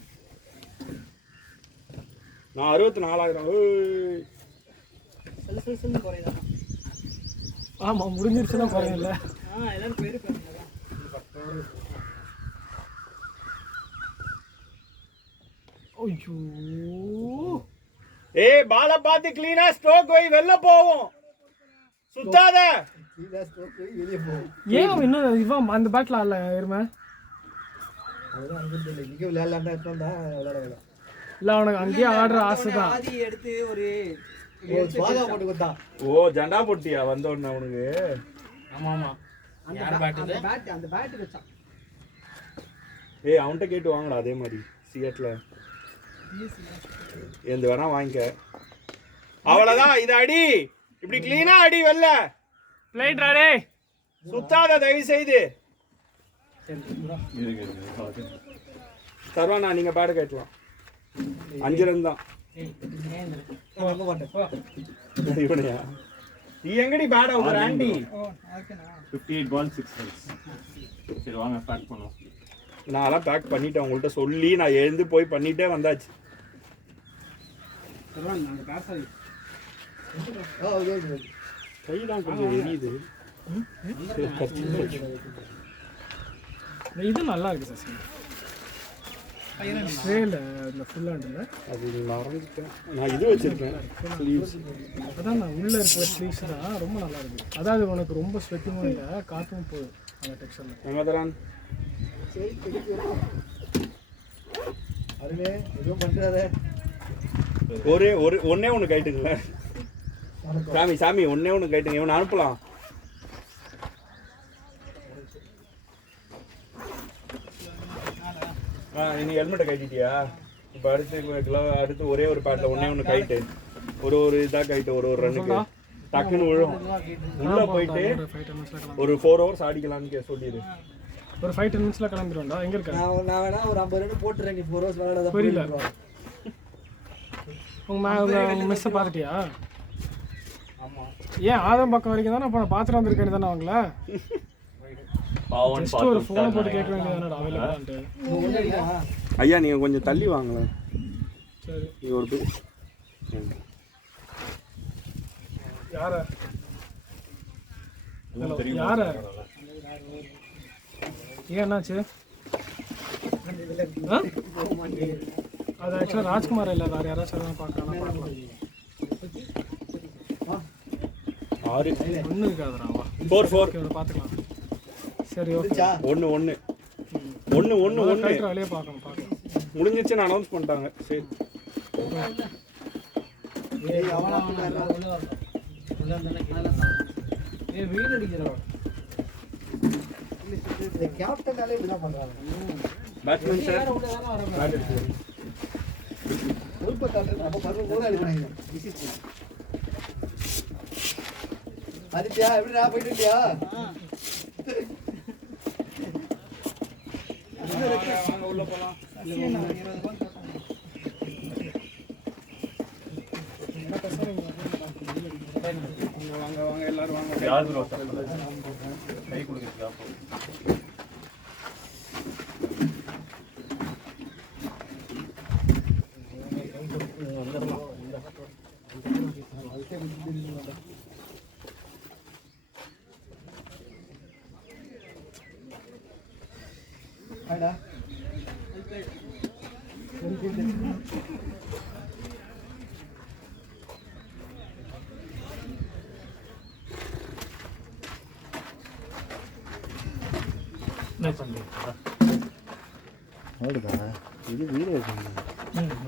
நான் 64,000. செல்லு குறையுதா? ஆமாம் முடிஞ்சிருச்சுன்னா குறையில்ல. எல்லாரும் போயிருக்காங்க. ஐயோ ஏய் பால பார்த்து கிளீனா ஸ்ட்ரோக் போய் வெளில போவோம். சுத்தாத. கீழே ஸ்ட்ரோக் வெளியே போகும். ஏன் இன்னும் இவன் அந்த பேட்டில் ஆடல எருமை? அதுதான் அனுப்பிட்டு இல்லை. இங்கே விளையாடலாம்னா எடுத்தோம்னா விளையாட வேலை. இல்லை அவனுக்கு அங்கேயே ஆடுற ஆசை தான். ஆதி எடுத்து ஒரு சுவாகா போட்டு கொடுத்தான். ஓ ஜண்டா போட்டியா வந்த உடனே உனக்கு? ஆமா ஆமா. யார் பேட் இது? அந்த பேட் வச்சான். ஏய் அவன்கிட்ட கேட்டு வாங்கடா அதே மாதிரி சிஎட்ல எந்த வேணா வாங்கிக்க. அவ்வளவுதான். இது அடி இப்படி கிளீனா அடி வெல்ல பிளேட் ராடே. சுத்தாத தயவு செய்து. சர்வானா நீங்க பேட கேட்கலாம். 5 ரன் தான். இவனையா நீ எங்கடி பேட ஒரு ஆண்டி? 58 balls 6 runs. சரி வாங்க பேக் பண்ணுவோம். நான் பேக் பண்ணிட்டேன் உங்கள்கிட்ட சொல்லி நான் எழுந்து போய் பண்ணிட்டே வந்தாச்சு. கைதான் கொஞ்சம் எரியுது. இது நல்லா இருக்கு சசி. ஸ்ட்ரேல இந்த ஃபுல் ஹேண்டில் அது மறந்துட்டேன். நான் இது வச்சிருக்கேன் ஸ்லீவ்ஸ். அதான் நான் உள்ளே இருக்கிற ஸ்லீவ்ஸ் தான் ரொம்ப நல்லா இருக்கு. அதாவது உனக்கு ரொம்ப ஸ்வெட்டிங்கும் இல்லை காற்றும் போகுது அந்த டெக்ஸ்டரில். எங்கதரான் அதுவே எதுவும் பண்ணுறாத. ஒன்னே ஒன்று கைட்டுங்கள சாமி ஒன்னே ஒன்று கைட்டுங்க. இவனை அனுப்பலாம். நீ ஹெல்மெட்டை கைட்டிட்டியா? இப்போ அடுத்து ஒரே ஒரு பேட்டில் ஒன்னே ஒன்று கைட்டு ஒரு இதாக கைட்டு ஒரு ரன்னுக்கு டக்குன்னு விழும். உள்ளே போயிட்டு ஒரு 4 hours ஆடிக்கலான்னு சொல்லிடு. ஒரு 5-10 minutes கிளம்பிடுவேன்டா. எங்கே இருக்கேன் நான் வேணா ஒரு 50 ரன் போட்டுறேன். நீ 4 hours விளையாடாத. புரியல. உங்கள் மிஸ்ஸை பார்த்துட்டியா? ஆமாம். ஏன் ஆதம் பக்கம் வரைக்கும் தானே அப்போ நான் பார்த்துட்டு வந்திருக்கேன் தானே அவங்கள. ஜஸ்ட் ஒரு ஃபோனை போட்டு கேட்க வேண்டியதானடா அவைலபிளான்ட்டு. ஐயா நீங்கள் கொஞ்சம் தள்ளி வாங்கலாம். சரி நீ ஒரு யார யார ஏன் என்னாச்சு? அது ஆக்சுவலாக ராஜ்குமார் இல்லை வேறு யாராச்சும் பார்க்கலாம். 6 ஒன்று இருக்காதுடா. 4 பார்த்துக்கலாம். சரி ஓகே. 1 வெளியே பார்க்கணும். முடிஞ்சிச்சுன்னு அனௌன்ஸ் பண்ணிட்டாங்க. சரி வீடு அடிக்கிறோம். கேப்டனாலே இப்படிதான் பண்றாங்க. பேட்ஸ்மேன் சார் பேட் எடுத்து நம்ம பருவம் கூட அடிக்கிறாங்க. ஆதித்யா எப்படி நான் போயிட்டு இருக்கியா? வாங்க உள்ள போலாம். வாங்க எல்லாரும் வாங்க. யார் ப்ரோ கை கொடுக்குறதா? ஹாய்டா. என்ன பண்ணுறீங்க? ஓடுதா? இது வீடு இருக்குங்க.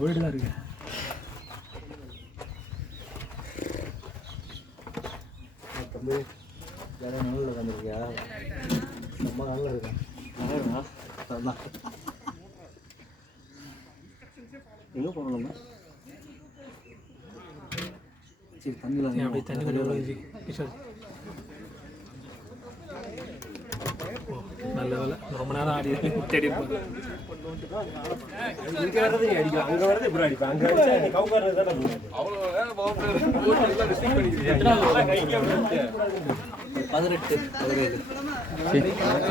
வீடு தான் இருக்கு. தம்பி வேற நல்ல உட்காந்துருக்கியா? ரொம்ப நல்லா இருக்கேன். எங்கே போகணும்மா? சரி தண்ணியில் அப்படியே தண்ணி கொஞ்சம் நல்ல வேலை ரொம்ப நேரம் ஆடி தேடி இருப்பாங்க. இங்க வர்றது நீ அடிக்கலாம், அங்க வர்றது இப்படி அடிப்பேன். அங்க அடிச்சா நீ கவுக்காரது தானே பண்ணுவேன்.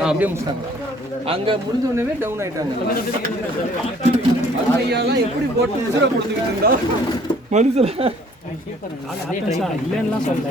அப்படியே முடிச்சாங்க. அங்க முடிஞ்ச உடனே டவுன் ஆயிட்டாங்க. ஐயாலாம் எப்படி போட்டு உசுரை கொடுத்துக்கிட்டு இருந்தா மனுஷன் இல்லைன்னா சொல்ல